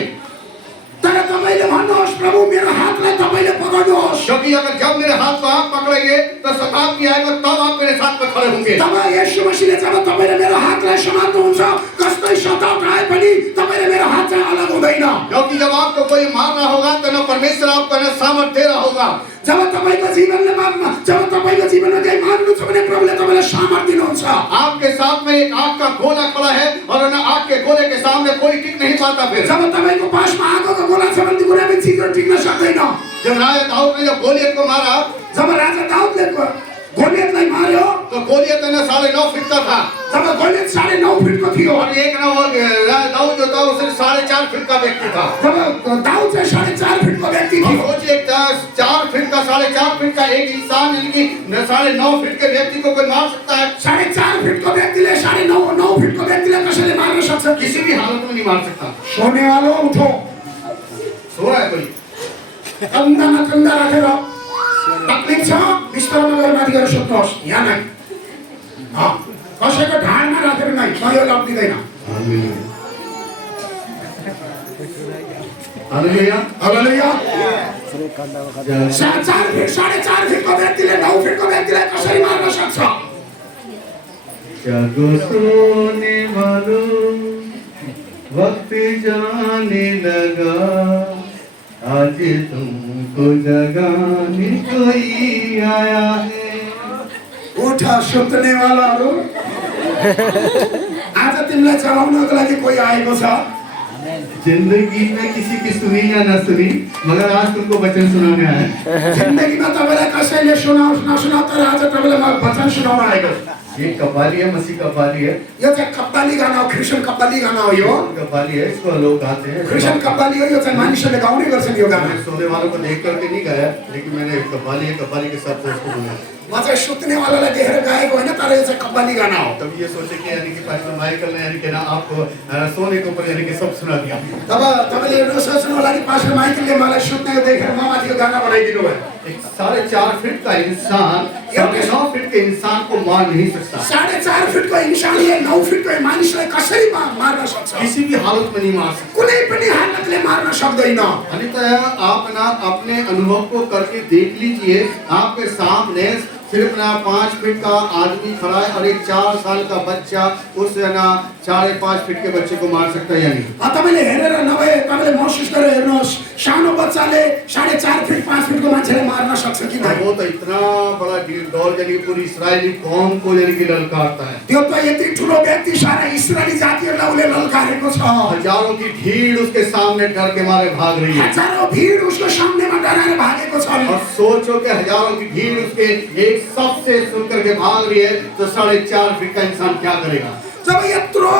तर तपाईले भन्नुहोस् प्रभु मेरो हातलाई तपाईले पकड्नुहोस्। क्योंकि अगर जब मेरे हाथ को आप पकड़ेंगे तो शताब्दी आएगा तब आप मेरे साथ में खड़े होंगे। तब येशू मसीहले जब तपाईले मेरो हातलाई समात्नुहुन्छ कस्तै शताब्दी आए पनि तपाईले मेरो हात चाहिँ अलग हुँदैन। क्योंकि जब आपको कोई मारना होगा तो न परमेश्वर आपको न सामर्थ दे रहा होगा। जब तपाईको जीवनमा केही मार्नु छ भने प्रभुले तपाईलाई सामर्थ दिनुहुन्छ। आपके साथ में एक आग का गोला खड़ा है और न आग के गोले के सामने कोई टिक नहीं पाता। फिर जब तपाईको पासमा आगोको गोला छ भने कुनै पनि चिज टिक्न सक्दैन। जब राजा दाऊद ने जब गोलियत को मारा, जब राजा दाऊदले गोलियतलाई मार्यो तो गोलियत ने 9.5 फीट का था। जब गोलियत 9.5 फीट को थियो और एक ना वो दाऊद जो था उसे 4.5 फीट का व्यक्ति था। जब दाऊद चाहिँ 4.5 फीट को व्यक्ति थियो। सोचिए 4 फीट का 4.5 फीट का एक इंसान यानी कि 9.5 फीट के व्यक्ति को कोई मार सकता है? 4.5 फीट को व्यक्तिले 9.5 फीट को व्यक्तिले कसैले मार्न सक्छ? किसी भी हालत में नहीं मार सकता। सोने वालो उठो। सो रहा है कोई? कंधामा कंधा राखेर तकलिफ छ बिस्तारमा गएर माथि गएर सुत्नुहोस्। यहाँ नै कसैको ढाडमा राखेर नै यो लग्दिँदैन। Hallelujah hallelujah. 4.5 फीट को व्यक्तिले 9 फीट को व्यक्तिलाई कसरी मार्न सक्छ? जागो सोने वालों वक्त जाने लगा, आज तुमको जगाने कोई आया है। उठा सुत्ने वालाहरू, आज तिमीलाई जगाउनको लागि कोही आएको छ। जिंदगी में किसी की सुनी या न सुनी मगर आज तुमको वचन सुनाने आए। जिन्दगीमा तपाईलाई कसैले सुनाओस् नसुनाओस् तर आज तपाईलाई म वचन सुनाउन आएको छु। ये कव्वाली है, मसीह कव्वाली है। यो चाहिँ कव्वाली गाना हो, क्रिस्चियन कव्वाली गाना हो। यो कव्वाली है, इसको लोग गाते हैं। क्रिस्चियन कव्वाली हो, यो चाहिँ मानिसहरूले गाउने गर्छन् यो गाना। मैंने सोने वालों को देख करके नहीं गाया, लेकिन मैंने कव्वाली के शब्द उसको बोला। म चाहिँ सुत्ने वालालाई देखेर गाएको होइन, तर यो चाहिँ कव्वाली गाना हो। तब ये सोचे कि यानी कि पास्टर माइकल ने यानी कि ना आपको सोने के ऊपर यानी कि सब सुना दिया। तब तपाईले यो सोच्नु होला कि पास्टर माइकलले मलाई सुत्नेको देखेर म माथि यो गाना बनाइदिनु भयो। एक 4.5 फीट का इंसान 9.5 फीट के इंसान को मार नहीं सकता। 4.5 फीट को इंसानले 9 फीट को मानिसलाई कसरी मार्न सक्छ? किसी भी हालत में नहीं मार सकता। कुनै पनि हालतले मार्न सक्दैन। अन्यथा आप ना अपने अनुभव को करके देख लीजिए। आपके सामने सिर्फ ना 5 फीट का आदमी खड़ा है और एक 4 साल का बच्चा उस ना 4.5 फीट के बच्चे को मार सकता है या नहीं? तपाईले हेरेर नभए तपाईले महसुस गरेर हेर्नुहोस्, सानो बच्चाले 4.5 फीट 5 फीट को मान्छेले मार्न सक्छ कि नहीं? वो तो इतना बड़ा दौड़ यानी पूरी इस्राएली कौम को यानी कि ललकारता है। त्यो त यति ठुलो व्यक्ति सारा इस्राएली जातिहरुलाई उले ललकारेको छ। हजारों की भीड़ उसके सामने डर के मारे भाग रही है। हजारों भीड़ उसको सामनेमा डराएर भागेको छ। और सोचो कि हजारों की भीड़ उसके एक सबसे सुनकर के भाग रही है तो 4.5 फीट का इंसान क्या करेगा? जब यत्रो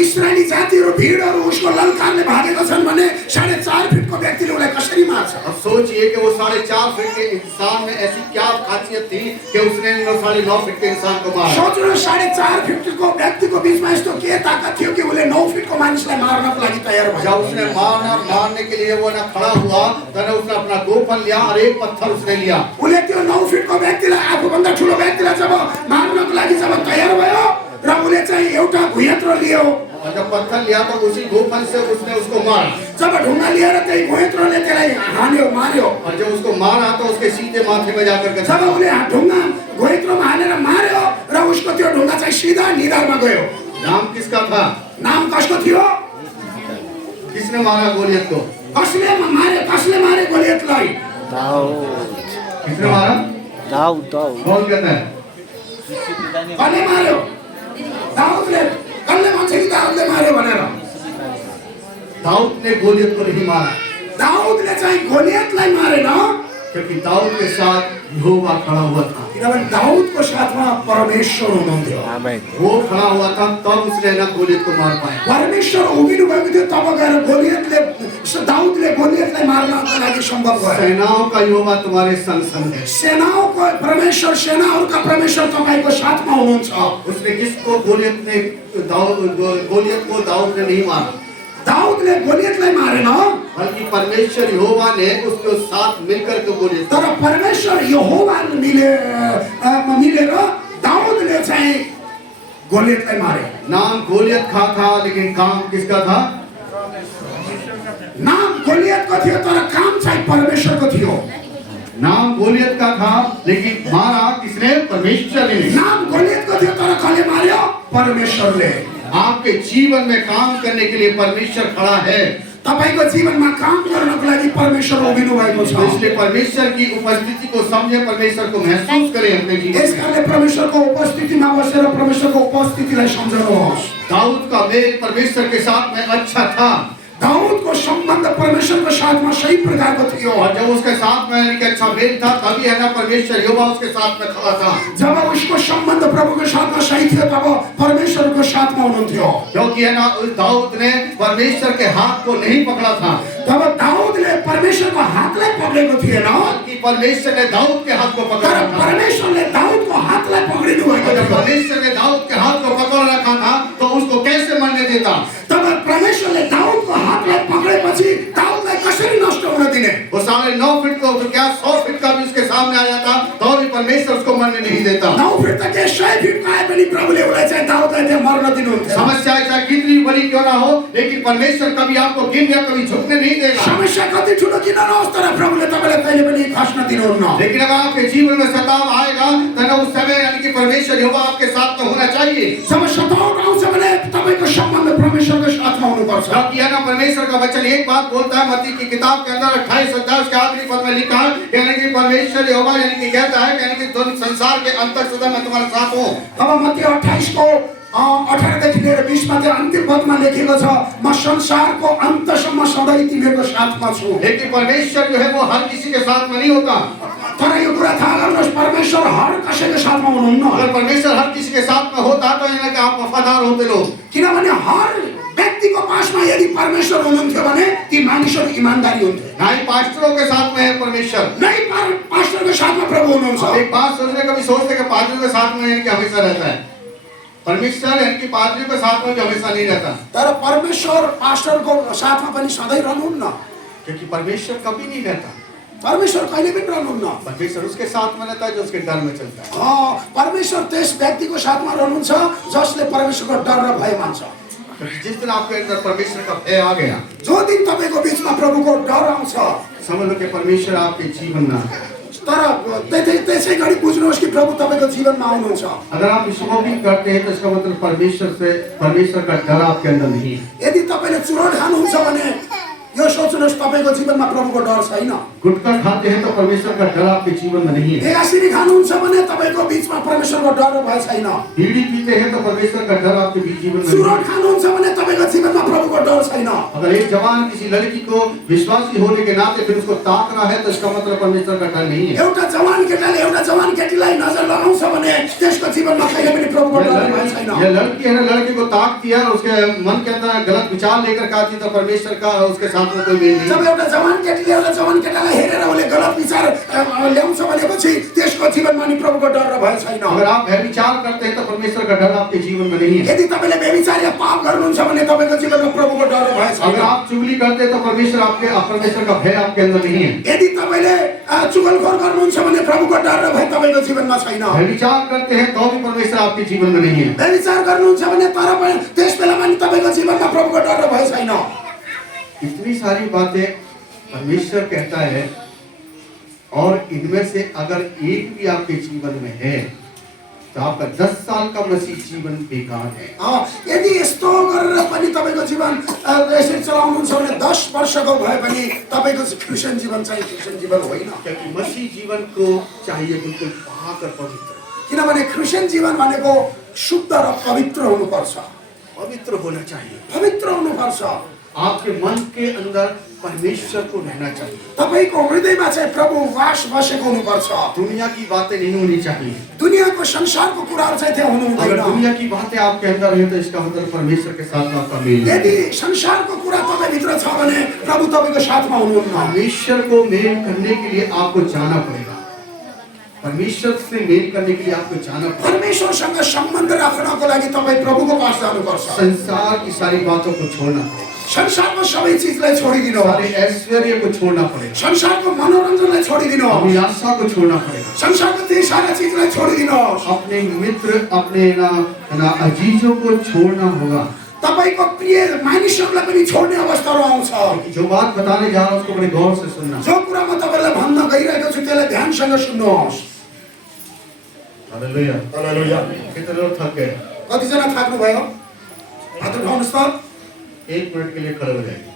इस्राएली जातिहरु भीड़हरु उसको ललकारले भागेको छन् भने 4.5 फीट को व्यक्तिले उलाई कसरी मार्छ? अब सोचिए कि वो 4.5 फीट के इंसान में ऐसी क्या खासियत थी कि उसने 9.5 फीट के इंसान को मारा। सोच्नु 4.5 फीट को व्यक्तिको बीचमा यस्तो के ताकत थियो कि उले 9 फीट को मानिसलाई मार्नको लागि तयार भयो। जब उसने मारने के लिए वो ना खड़ा हुआ तो उसने अपना 2 फल लिया और एक पत्थर उसने लिया। उले त्यो 9 फीट को व्यक्तिलाई आफूभन्दा ठुलो व्यक्तिलाई जब मार्नको लागि जब तयार भयो र उले चाहिँ एउटा भुयत्रो लियो। और जब पत्थर लिया तो उसी 2 फल से उसने उसको मारा। जब ढुङ्गा लिएर त्यही भुयत्रोले त्यसलाई हान्यो मार्यो। और जब उसको मारा तो उसके सीधे माथे में जाकर के जब उले ढुङ्गा भुयत्रोमा हालेर मार्यो र उसको त्यो ढुङ्गा चाहिँ सिधा निधारमा गयो। नाम किसका था? नाम कसको थियो? किसने मारा गोलियत को? कसले मारे गोलियतलाई? किसने मारा? दाऊद कौन कहता है? कल्ले मार्यो दाउदले कल्ले मान्छे कि दाउदले मार्यो भनेर दाऊद ने गोलियत को नहीं मारा दाउदले चाहिँ गोलियतलाई मारेन क्योंकि दाऊद के साथ यहोवा खड़ा हुआ था। किनभने दाउदको साथमा परमेश्वर हुनुहुन्थ्यो आमेन वो खड़ा हुआ था तब उसने ना गोलियत को मार पाया। परमेश्वर उभिनु भएको थियो तब गएर गोलियतले दाउदले गोलियतलाई मार्नको लागि सम्भव भयो सेनाओं का यहोवा तुम्हारे संग संग है। सेनाओंको परमेश्वर सेनाहरूका परमेश्वर तपाईको साथमा हुनुहुन्छ उसने किसको गोलियत को दाऊद ने नहीं मारा, दाउदले गोलियतलाई मारेन बल्कि परमेश्वर यहोवा ने उसके साथ मिलकर के गोलियत तर परमेश्वर यहोवाले मिलेर दाउदले चाहिँ गोलियतलाई मारे नाम गोलियत का था लेकिन काम किसका था? नाम गोलियतको थियो तर काम चाहिँ परमेश्वरको थियो नाम गोलियत का था लेकिन मारा किसने? परमेश्वर ने। नाम गोलियतको थियो तर कसले मार्यो? परमेश्वरले। आपके जीवन में काम करने के लिए परमेश्वर खड़ा है, तपाईको जीवनमा काम गर्नको लागि परमेश्वर उभिनु भएको छ इसलिए परमेश्वर की उपस्थिति को समझे, परमेश्वर को महसूस करें अपने जीवन में। यसकारणले परमेश्वरको उपस्थितिमा बसेर परमेश्वरको उपस्थितिलाई सम्झनुहोस् दाऊद का मेल परमेश्वर के साथ में अच्छा था दाउदको सम्बन्ध परमेश्वरको साथमा सही प्रकारको थियो और जब उसके साथ में यानी कि अच्छा मेल था तभी है ना परमेश्वर यहोवा उसके साथ में खड़ा था। जब उसको सम्बन्ध प्रभुको साथमा सही थियो तब परमेश्वरको साथमा हुनुहुन्थ्यो क्योंकि है ना उस दाऊद ने परमेश्वर के हाथ को नहीं पकड़ा था, तब दाउदले परमेश्वरको हातलाई पक्रेको थिएन बल्कि परमेश्वर ने दाऊद के हाथ को पकड़ा तर था। परमेश्वरले दाउदको हातलाई पक्रिनु भएको जब थियो परमेश्वर ने दाऊद के हाथ को पकड़ रखा था तो उसको कैसे मरने देता? तब परमेश्वरले दाउदको हातलाई पक्रेपछि दाउदलाई कसरी नष्ट हुन दिने वो साढ़े 9 फीट को तो क्या 100 फीट का भी उसके सामने आ जाता तो भी परमेश्वर उसको मरने नहीं देता। 9 फिट तक 100 फिट आए पनि प्रभुले उसलाई चाहिँ दाउदलाई त्यहाँ मर्न दिनुहुन्थ्यो समस्या ऐसा कितनी बड़ी क्यों ना हो, लेकिन परमेश्वर कभी आपको गिन या कभी झुकने नहीं देगा। समस्या कति ठुलो किन नहोस् तर प्रभुले तपाईलाई कहिले पनि खस्न दिनुहुन्न लेकिन अगर आपके जीवन में सताव आएगा तो उस समय यानी कि परमेश्वर यहोवा आपके साथ में होना चाहिए। जब सताव आउँछ भने तपाईको सम्बन्ध परमेश्वरको साथमा हुनुपर्छ क्योंकि है ना परमेश्वर का वचन एक बात बोलता है, मत्ती की किताब के अंदर 28 अध्याय के आखिरी पद में लिखा है यानी कि परमेश्वर यहोवा यानी कि कहता है यानी कि दोनों संसार के अंत तक सदा मैं तुम्हारे साथ हूँ। अब मत्ती 28 को 18 देखि लिएर 20 मा चाहिँ अन्तिम पदमा लेखेको छ म संसारको अन्तसम्म सधैँ तिमीहरूको साथमा छु। लेकिन परमेश्वर जो है वो हर किसी के साथ में नहीं होता। तर यो कुरा थाहा गर्नुहोस् परमेश्वर हर कसैको साथमा हुनुहुन्न अगर परमेश्वर हर किसी के साथ में होता तो यानी कि आप वफादार होते लोग, किनभने हर व्यक्तिको पासमा यदि परमेश्वर हुनुहुन्थ्यो भने ती मानिसहरू इमानदारी हुन्थे ना ही पास्टरों के साथ में है परमेश्वर। नै पास्टरको साथमा प्रभु हुनुहुन्छ एक बात सोचने कभी सोचते कि पादरियों के साथ में यानी कि हमेशा रहता है, परमेश्वर यानी कि पादरियों के साथ में भी हमेशा नहीं रहता, तर परमेश्वर पास्टरको साथमा पनि सधैँ रहनुहुन्न क्योंकि परमेश्वर कभी नहीं रहता। परमेश्वर कहिले पनि रहनुहुन्न परमेश्वर उसके साथ में रहता है जो उसके डर में चलता है। परमेश्वर त्यस व्यक्तिको साथमा रहनुहुन्छ जसले परमेश्वरको डर र भय मान्छ। क्योंकि जिस दिन आपके अंदर परमेश्वर का भय आ गया, जो दिन तपाईको बीचमा प्रभुको डर आउँछ समझ लो कि परमेश्वर आपके जीवन में आ गया। तर त्यसै गरी बुझ्नुहोस् कि प्रभु तपाईको जीवनमा आउनुहुन्छ। अगर आप इसको भी करते हैं तो इसका मतलब परमेश्वर का डर आपके अंदर नहीं है। यदि तपाईले चुरोट खानुहुन्छ भने यो सोच्नुहोस् तपाईको जीवनमा प्रभुको डर छैन। गुटखा खाते हैं तो परमेश्वर का डर आपके जीवन में नहीं है। देगासिनी खानुहुन्छ भने तपाईको बीचमा परमेश्वरको डर र भय छैन। बीड़ी पीते हैं तो परमेश्वर का डर आपके जीवन में नहीं चुरोट है। खानुहुन्छ भने तपाईको जीवनमा प्रभुको डर छैन। अगर एक जवान किसी लड़की को विश्वासी होने के नाते फिर उसको ताक रहा है तो इसका मतलब परमेश्वर का डर नहीं है। एउटा जवान केटाले एउटा जवान केटीलाई नजर लगाउँछ भने त्यसको जीवनमा कहिले पनि प्रभुको डर र भय छैन। यह लड़की है ना लड़के को ताक दिया उसके मन के अंदर गलत विचार लेकर के आती तो परमेश्वर का उसके साथ में कोई मेल नहीं जब है। एउटा जवान केटीले एउटा जवान केटालाई हेरेर उसले गलत विचार ल्याउँछ भनेपछि त्यसको जीवनमा नि प्रभुको डर र भय छैन। अगर आप व्यभिचार करते हैं तो परमेश्वर का डर आपके जीवन में नहीं है। यदि तपाईले व्यभिचार या पाप गर्नुहुन्छ भने तपाईको जीवनमा प्रभुको डर र भय अगर छैन। आप चुगली करते हैं तो परमेश्वर का भय आपके अंदर नहीं है। यदि तपाईले चुगलखोर गर्नुहुन्छ भने प्रभुको डर र भय तपाईको जीवनमा छैन। व्यभिचार करते हैं तो भी परमेश्वर आपके जीवन में नहीं है। व्यभिचार गर्नुहुन्छ भने तर पनि त्यस बेलामा नि तपाईको जीवनमा प्रभुको डर र भय छैन। इतनी सारी बातें परमेश्वर कहता है और इनमें से अगर एक भी आपके जीवन में है तो आपका 10 साल का मसीह जीवन बेकार है। यदि यस्तो गरेर पनि तपाईको जीवन यसरी चलाउनुहुन्छ भने 10 वर्षको भए पनि तपाईको क्रिस्चियन जीवन चाहिँ क्रिस्चियन जीवन होइन। क्योंकि मसीह जीवन को चाहिए बिल्कुल पाक और पवित्र। किनभने क्रिस्चियन जीवन भनेको शुद्ध र पवित्र हुनुपर्छ। पवित्र होना चाहिए। पवित्र हुनुपर्छ। आपके मन के अंदर परमेश्वर को रहना चाहिए। तपाईको हृदयमा चाहिँ प्रभु वास बसेको हुनुपर्छ। दुनिया की बातें नहीं होनी चाहिए। दुनियाको संसारको कुराहरु चाहिँ त्यहाँ हुनु अगर हुँदैन। दुनिया की बातें आपके अंदर है तो इसका मतलब परमेश्वर के साथ आपका मेल नहीं है। यदि संसारको कुरा तपाईँ भित्र छ भने प्रभु तपाईको साथमा हुनुहुन्न। परमेश्वर को मेल करने के लिए आपको जाना पड़ेगा। परमेश्वर से मेल करने के लिए आपको जाना पड़ेगा। परमेश्वरसँग सम्बन्ध राख्नको लागि तपाईँ प्रभुको पास जानुपर्छ। संसार की सारी बातों को छोड़ना पड़ेगा। संसारको सबै चीजलाई छोडिदिनु हो। सारे ऐश्वर्य को छोड़ना पड़ेगा। संसारको मनोरञ्जनलाई छोडिदिनु हो। अभिलाषा को छोड़ना पड़ेगा। संसारको ती सारा चीजलाई छोडिदिनु हो। अपने मित्र अपने ना अजीजों को छोड़ना होगा। तपाईको प्रिय मानिसहरूलाई पनि छोड्ने अवस्थाहरू आउँछ। जो बात बताने जा रहा हूं उसको बड़े गौर से सुनना। जो कुरा म तपाईलाई भन्न गइरहेको छु त्यसलाई ध्यानसँग सुन्नुहोस्। हालेलुया। हालेलुया। कितने लोग थक गए? कतिजना थाक्नु भयो? हात उठाउनुहोस् त। 1 मिनट के लिए खड़े हो जाएंगे।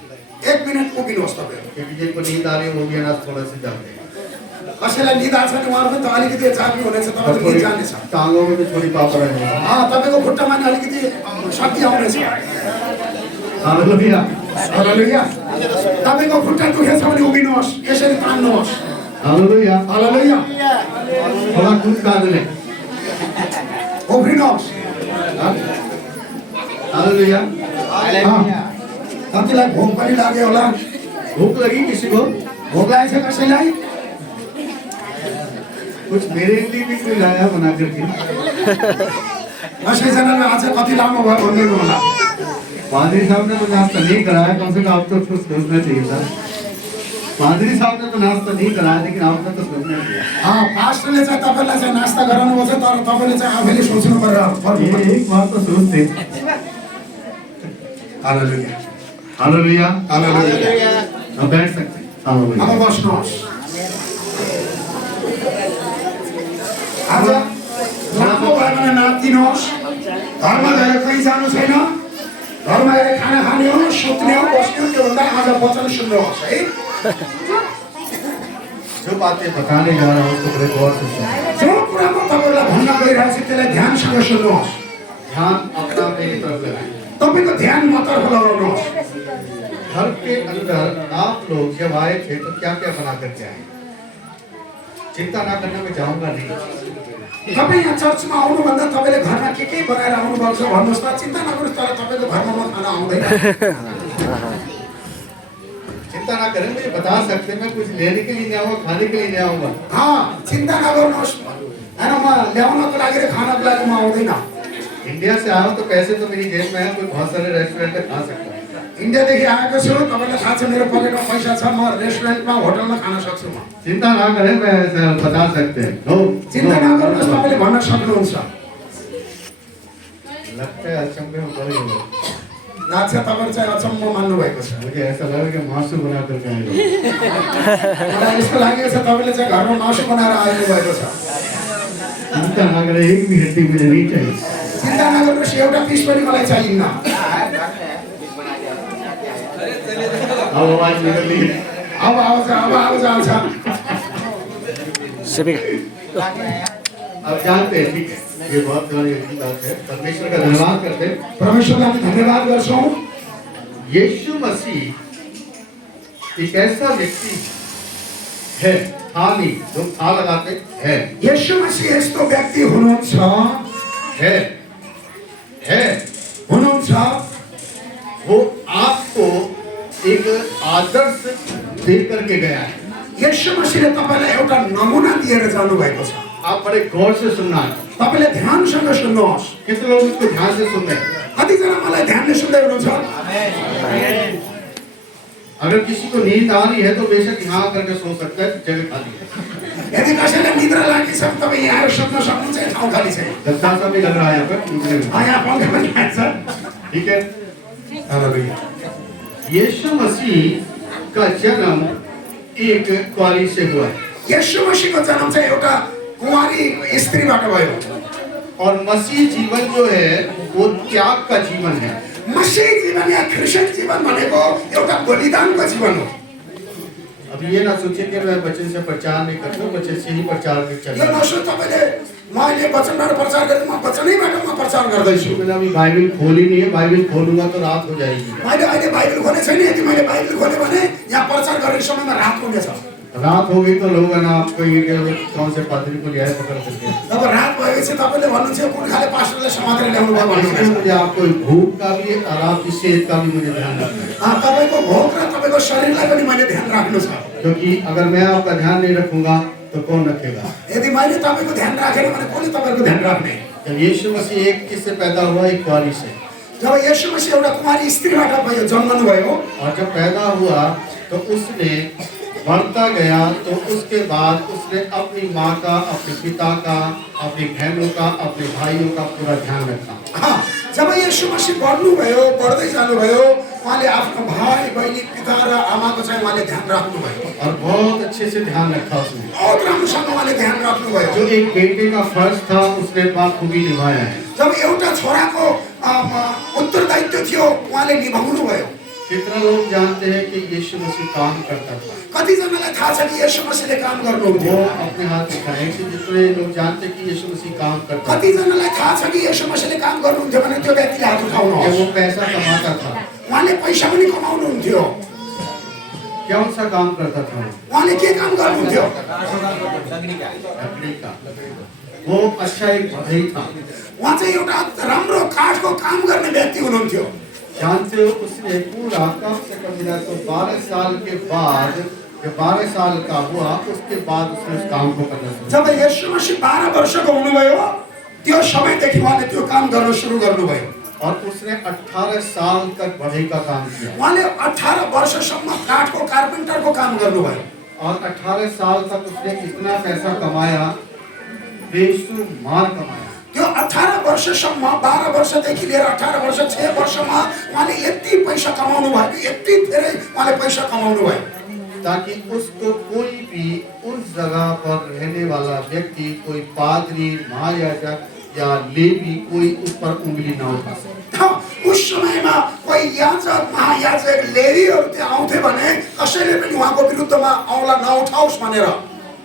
1 मिनेट उभिनुहोस् तपाईँ। क्योंकि जिनको नींद आ रही है वो भी अनाज थोड़ा सा जागे। कसैलाई निद आछ भने उहाँहरू पनि त अलिकति जाग्नु हुनेछ। तपाईको निद जानेछ। टांगों में भी थोड़ी पावर है। तपाईको खुट्टामा नि अलिकति शक्ति आउनेछ। हालेलुया। हालेलुया। तपाईको खुट्टा दुखेछ भने उभिनुहोस्। यसरी तान्नुहोस्। हालेलुया। हालेलुया। थोड़ा कुछ काट ले। उभिनुहोस्। हालेलुया। कतिलाई भोक पनि लाग्यो होला? भूख लगी किसी को? भोक लागेछ कसैलाई? कुछ मेरे लिए भी कोई लाया बना करके। कसैजनालाई आज कति लामो भयो भनिदिनु होला। पादरी साहब ने तो नाश्ता नहीं कराया, कम से कम आप तो कुछ सोचना चाहिए था। पादरी साहब ने तो नाश्ता नहीं कराया लेकिन आपने तो सोचना चाहिए। पास्टरले चाहिँ तपाईलाई चाहिँ नास्ता गराउनुपर्छ तर तपाईले चाहिँ आफैले सोच्नु पर्यो। ये एक बात तो सोचते। हालेलुया। हालेलुया। हालेलुया। अब बैठ सकते हैं। हालेलुया। अब बस्नुहोस्। आज लामो भयो भने नातिनुहोस्। घरमा गएर कहीँ जानु छैन। घरमा गएर खाना खाने हो, सुत्ने हो, बस्ने हो। त्योभन्दा आज वचन सुन्नुहोस् है। जो बातें बताने जा रहा हूँ उसको बड़े गौर से सुनो। जो कुरा म तपाईलाई भन्न गइरहेको छु त्यसलाई ध्यानसँग सुन्नुहोस्। ध्यान अपना मेरी तरफ लगाएं। तपाईको ध्यान मतर्फ लगाउनुहोस्। घर के अंदर आप लोग जब आए थे तो क्या क्या बना करके आए? चिंता ना करना, मैं जाऊंगा नहीं। तपाईँ यहाँ चर्चमा आउनुभन्दा तपाईँले घरमा के बनाएर आउनुपर्छ भन्नुहोस् त। चिन्ता नगर्नुहोस् तर तपाईँको घरमा म खाना आउँदैन। चिंता ना करें, मुझे बता सकते हैं मैं कुछ लेने के लिए नहीं आऊंगा, खाने के लिए नहीं आऊंगा। चिन्ता नगर्नुहोस् हैन। म ल्याउनको लागि र खानको लागि म आउँदैन। इंडिया से आया हूं तो पैसे तो मेरी जेब में है, कोई बहुत सारे रेस्टोरेंट में खा सकता है। इन्डियादेखि आएको छु, तपाईँलाई थाहा छ मेरो पकेटमा पैसा छ। म रेस्टुरेन्टमा होटलमा खान सक्छु। म चिंता ना करें, मैं बता सकते हैं। चिन्ता नगर्नुहोस्, तपाईँले भन्न सक्नुहुन्छ। लगता है अचंभे में पड़ गए। लाग्छ तपाईहरु चाहिँ अचम्म मान्नु भएको छ। मुझे ऐसा लगा कि मासु बना करके आए हो। मलाई यस्तो लागेको छ तपाईले चाहिँ घरमा मासु बनाएर आइनु भएको छ। चिंता ना करें, एक भी हड्डी मुझे नहीं चाहिए। चिन्ता नगर्नुहोस्, एउटा पिस पनि मलाई चाहिन्न। अब आवाज निकल रही है। अब आवाज आउँछ। अब जानते हैं, ठीक है, ये बहुत बड़ी बात है। परमेश्वर का धन्यवाद करते हैं। परमेश्वरलाई हामी धन्यवाद गर्छौं। यीशु मसीह एक ऐसा व्यक्ति है, थाली जो था लगाते हैं, यीशु मसीह यस्तो व्यक्ति हुनुहुन्छ हुनुहुन्छ। वो आपको एक आदर्श दे करके गया है। यीशु मसीहले तपाईलाई एउटा नमुना दिएर जानु भएको छ। आप बड़े गौर से सुनना है। तपाईले ध्यानसँग सुन्नुहोस्। कितने लोग इसको ध्यान से सुन रहे हैं? कतिजना मलाई ध्यानले सुन्दै हुनुहुन्छ? अगर किसी को नींद आ रही है तो बेशक यहाँ आकर के सो सकता है, जगह खाली है। यदि कसैलाई निद्रा लागेको छ तपाईँ यहाँ आएर सुत्न सक्नुहुन्छ, ठाउँ खाली छ। दस्तार सा भी लग रहा है यहाँ पर। यहाँ पंखा पनि छ। ठीक है। हालेलुया। यीशु मसीह का जन्म एक कुंवारी से हुआ है। यीशु मसीहको जन्म चाहिँ एउटा कुँवारी स्त्रीबाट भयो। और मसीह जीवन जो है वो त्याग का जीवन है। मसीह जीवन या क्रिस्चियन जीवन भनेको एउटा बलिदानको जीवन हो। अब ये ना सोचिए कि मैं वचन से प्रचार नहीं करता हूँ, वचन से ही प्रचार में यो चल नसोच तपाईले मैले वचनबाट प्रचार गरेँ, म वचनैबाट म प्रचार गर्दैछु। मैंने अभी बाइबल खोली नहीं है, बाइबल खोलूंगा तो रात हो जाएगी। मैले अहिले बाइबल खोले छैन, यदि मैले बाइबल खोले भने यहाँ प्रचार गर्ने समयमा रात हुनेछ। रात हो गई तो लोग है ना आपको ये कौन से पादरी को लिया है पकड़ करके। अब रात भएपछि तपाईले भन्नुहुन्छ कुन खाले पास्टरले समातेर ल्याउनु भयो इसलिए भन्नुहुन्छ। मुझे आपको भूख का भी और आपकी सेहत का भी मुझे ध्यान रखना है। तपाईको भोक र तपाईको शरीरलाई पनि मैले ध्यान राख्नु छ। क्योंकि अगर मैं आपका ध्यान नहीं रखूंगा तो कौन रखेगा? यदि मैले तपाईको ध्यान राखेन भने कसले तपाईको ध्यान राख्ने? जब यीशु मसीह एक किससे पैदा हुआ? एक कुंवारी से। जब यीशु मसीह एउटा कुमारी स्त्रीबाट भयो जन्मनु भयो और जब पैदा हुआ तो उसने बढ़ता गया, तो उसके बाद उसने अपनी माँ का, अपने पिता का, अपनी बहनों का, अपने भाइयों का पूरा ध्यान रखा। जब यीशु मसीह बढ्नु भयो, बढ्दै जानु भयो, उहाँले आफ्नो भाइ बहिनी पिता र आमाको चाहिँ उहाँले ध्यान राख्नु भयो और बहुत अच्छे से ध्यान रखा उसने। बहुत राम्रोसँग उहाँले ध्यान राख्नु भयो। जो एक बेटे का फर्ज था उसने बाखूबी निभाया है। जब एउटा छोराको उत्तरदायित्व थियो उहाँले निभाउनु भयो। कितना लोग जानते हैं कि यीशु मसीह काम करता था? कतिजनालाई थाहा छ कि यीशु मसीहले काम गर्नुहुन्थ्यो? वो अपने हाथ दिखाएं कि जितने लोग जानते हैं कि यीशु मसीह काम करता था। कतिजनालाई थाहा छ कि यीशु मसीहले काम गर्नुहुन्थ्यो भने त्यो व्यक्तिले हात उठाउनुहोस्। वो पैसा कमाता था। उहाँले पैसा पनि कमाउनुहुन्थ्यो। कौन सा काम करता था? उहाँले के काम गर्नुहुन्थ्यो? लकड़ी का। वो अच्छा एक बढ़ई था। उहाँ चाहिँ एउटा राम्रो काठको काम गर्ने व्यक्ति हुनुहुन्थ्यो। जानते हो उसने पूरा कम से कम मिला तो 12 साल के बाद, जब 12 साल का हुआ उसके बाद उसने उस काम को करना शुरू। जब यीशु मसीह 12 वर्षको हुनुभयो त्यो समयदेखि उहाँले त्यो काम गर्न सुरु गर्नुभयो। और उसने 18 साल तक बढ़ई का काम किया। उहाँले 18 वर्षसम्म काठको कार्पेन्टरको काम गर्नुभयो। और 18 साल तक उसने इतना पैसा कमाया, बेशुमार कमाया। त्यो 18 वर्षसम्म 12 वर्षदेखि लिएर 18 वर्ष 6 वर्षमा उहाँले यति पैसा कमाउनु भयो, यति धेरै उहाँले पैसा कमाउनु भयो ताकि उसको कोई भी उस जगह पर रहने वाला व्यक्ति, कोई पादरी, महायाजक या लेवी, कोई उस पर उंगली ना उठा सके। उस समयमा कोही याजक महायाजक लेवीहरू त्यहाँ आउँथे भने कसैले पनि उहाँको विरुद्धमा औँला नउठाओस् भनेर।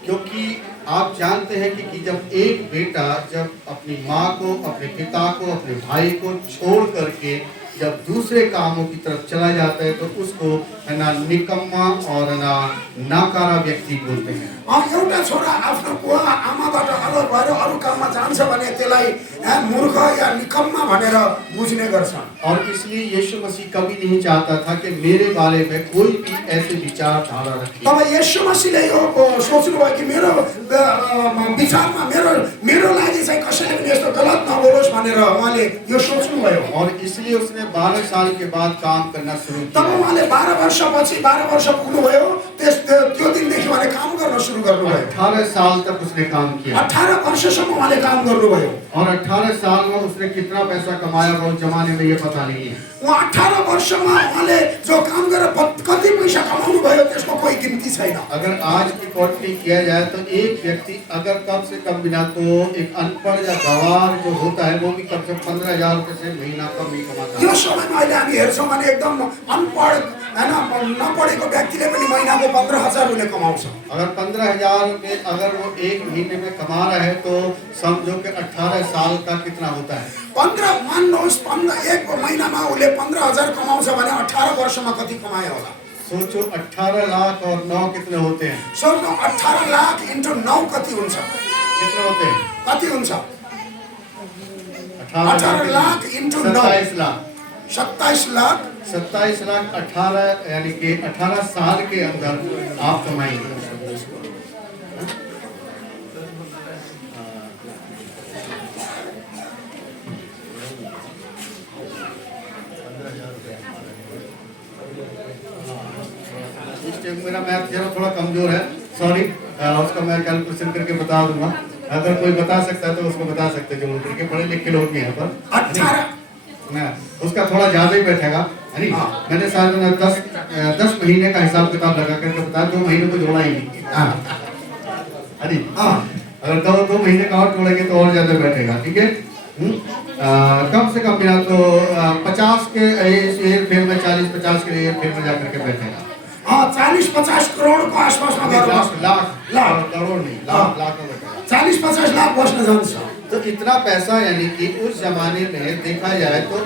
क्योंकि आप जानते हैं कि जब एक बेटा जब अपनी माँ को, अपने पिता को, अपने भाई को छोड़ करके जब दूसरे कामों की तरफ चला जाता है तो उसको है ना निकम्मा और है ना नाकारा व्यक्ति बोलते हैं। एउटा छोरा आफ्नो बुवा आमाबाट अलग भएर अरू काममा जान्छ भने त्यसलाई मूर्ख या निकम्मा भनेर बुझ्ने गर्छन्। और इसलिए यीशु मसीह कभी नहीं चाहता था कि मेरे बारे में कोई भी ऐसे विचारधारा रखे। तब यीशु मसीहले यो सोच्नु भयो कि मेरो विचारमा मेरो लागि चाहिँ कसैले पनि यस्तो गलत नबोलोस् भनेर उहाँले यो सोच्नु भयो। और इसलिए उसने 12 साल के बाद काम करना शुरू तब किया। उहाँले 12 वर्षपछि 12 वर्ष पुग्नुभयो, त्यो दिनदेखि उहाँले काम गर्न सुरु गर्नुभयो। 18 साल तक उसने काम किया। 18 वर्षसम्म उहाँले काम गर्नुभयो। और 18 साल में उसने कितना पैसा कमाया वो उस जमाने में ये पता नहीं है। उहाँ 18 वर्षमा उहाँले जो काम गरेर कति पैसा कमाउनु भयो त्यसको कोही गिन्ती छैन। अगर आज की कॉन्ट्री किया जाए तो एक व्यक्ति अगर कम से कम बिना तो एक अनपढ़ या गवार जो होता है वो भी कम से कम 15,000 रुपए से महीना कम ही कमाता है। यो समयमा अहिले हामी हेर्छौँ भने एकदम अनपढ हैन नपढेको व्यक्तिले पनि महिनाको 15,000 रुपैयाँ कमाउँछ। अगर 15,000 रुपए अगर वो एक महीने में कमा रहा है तो समझो कि 18 साल का कितना होता है। 15 मान्नुहोस् 1 महिनामा उसले 15,000 कमाउँछ भने 18 वर्षमा कति कमायो होला? सोचो 18 लाख और 9 कितने होते हैं? सोच्नु 18 लाख इन्टु 9 कति हुन्छ? कितने होते हैं? कति हुन्छ? 18 लाख इन्टु 9 27 लाख। 27 लाख 27 लाख 18 यानी कि 18 साल के अंदर आप कमाएंगे। मेरा मैथ जरा थोड़ा कमजोर है, सॉरी, उसका मैं कैलकुलेशन करके बता दूंगा। अगर कोई बता सकता है तो उसको बता सकते हैं, जो उनके पढ़े लिखे लोग भी हैं पर 18 उसका थोड़ा ज्यादा ही बैठेगा। मैंने शायद 10 महीने का हिसाब किताब लगा करके बताया, 2 महीने को जोड़ा ही नहीं। अगर 2 महीने का और छोड़ेंगे तो और ज्यादा बैठेगा, ठीक है। कम से कम बिना तो 50 के एयर फेयर में 40-50 के एयर फेयर में जाकर के बैठेगा। 40-50 करोड को आसपासमा गएर लाख करोड़ नहीं, लाख में बैठेगा। 40-50 लाख बस्न जान्छ। तो इतना पैसा यानी कि उस जमाने में देखा जाए तो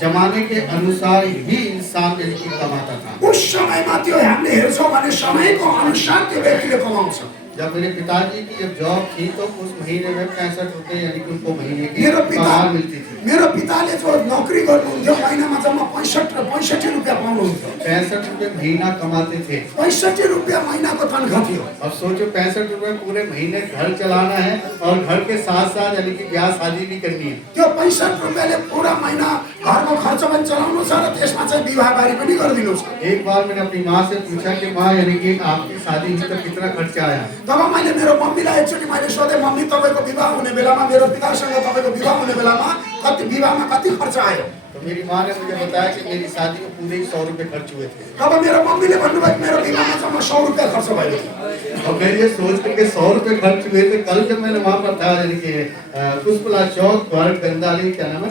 जमाने के अनुसार ही इंसान यानी कि कमाता था। उस समयमा त्यो हामीले हेर्छौँ भने समयको अनुसार त्यो व्यक्तिले कमाउँछ। जब मेरे पिताजी की जब जॉब थी तो उस महीने में 65 रुपए यानी कि उनको महीने की मेरो पगार मिलती थी। मेरो पिताले जो नोकरी गर्नुहुन्थ्यो महिनामा जम्मा 65 रुपियाँ पाउनुहुन्थ्यो। 65 रुपए महीना कमाते थे। 65 रुपियाँ महीनाको तनखा थियो। अब सोचो 65 रुपए पूरे महीने घर चलाना है और घर के साथ साथ यानी कि ब्याह शादी भी करनी है। त्यो 65 रुपियाँले पुरा महिना घरको खर्च पनि चलाउनु छ र त्यसमा चाहिँ विवाहबारी पनि गरिदिनु छ। एक बार मैंने अपनी माँ से पूछा कि माँ यानी कि आपकी शादी में तो कितना खर्चा आया? तब मैले मेरो मम्मीलाई एकचोटि मैले सोधेँ, मम्मी तपाईँको विवाह हुने बेलामा मेरो पितासँग तपाईँको विवाह हुने बेलामा विवाहमा कति खर्च आयो? तो मेरी माँ ने मुझे बताया कि मेरी शादी में पूरे 100 रुपए खर्च हुए थे। तब मेरो मम्मीले भन्नुभयो मेरो विवाहमा जम्मा 100 रुपियाँ खर्च भयो। और मैं ये सोच करके 100 रुपए खर्च हुए थे। कल जब मैंने वहाँ पर था यानी कि पुष्पला चौक पर गंगाली, क्या नाम है,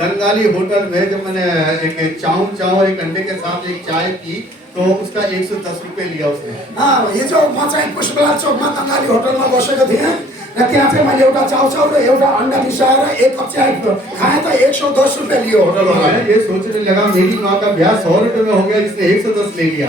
गंगाली होटल में जब मैंने एक चाव एक अंडे के साथ एक चाय पी तो उसका 110 रुपए लिया उसने। हिजो म चाहिँ पुष्पलाल चौकमा गंगाली होटलमा बसेको थिएँ र त्यहाँ चाहिँ मैले एउटा चाउचाउ र एउटा अन्डा मिसाएर एक कप चाय खाएँ त 110 रुपियाँ लियो होटलमा। ये सोचने लगा मेरी माँ का ब्याह 100 रुपए में हो गया, इसने 110 ले लिया।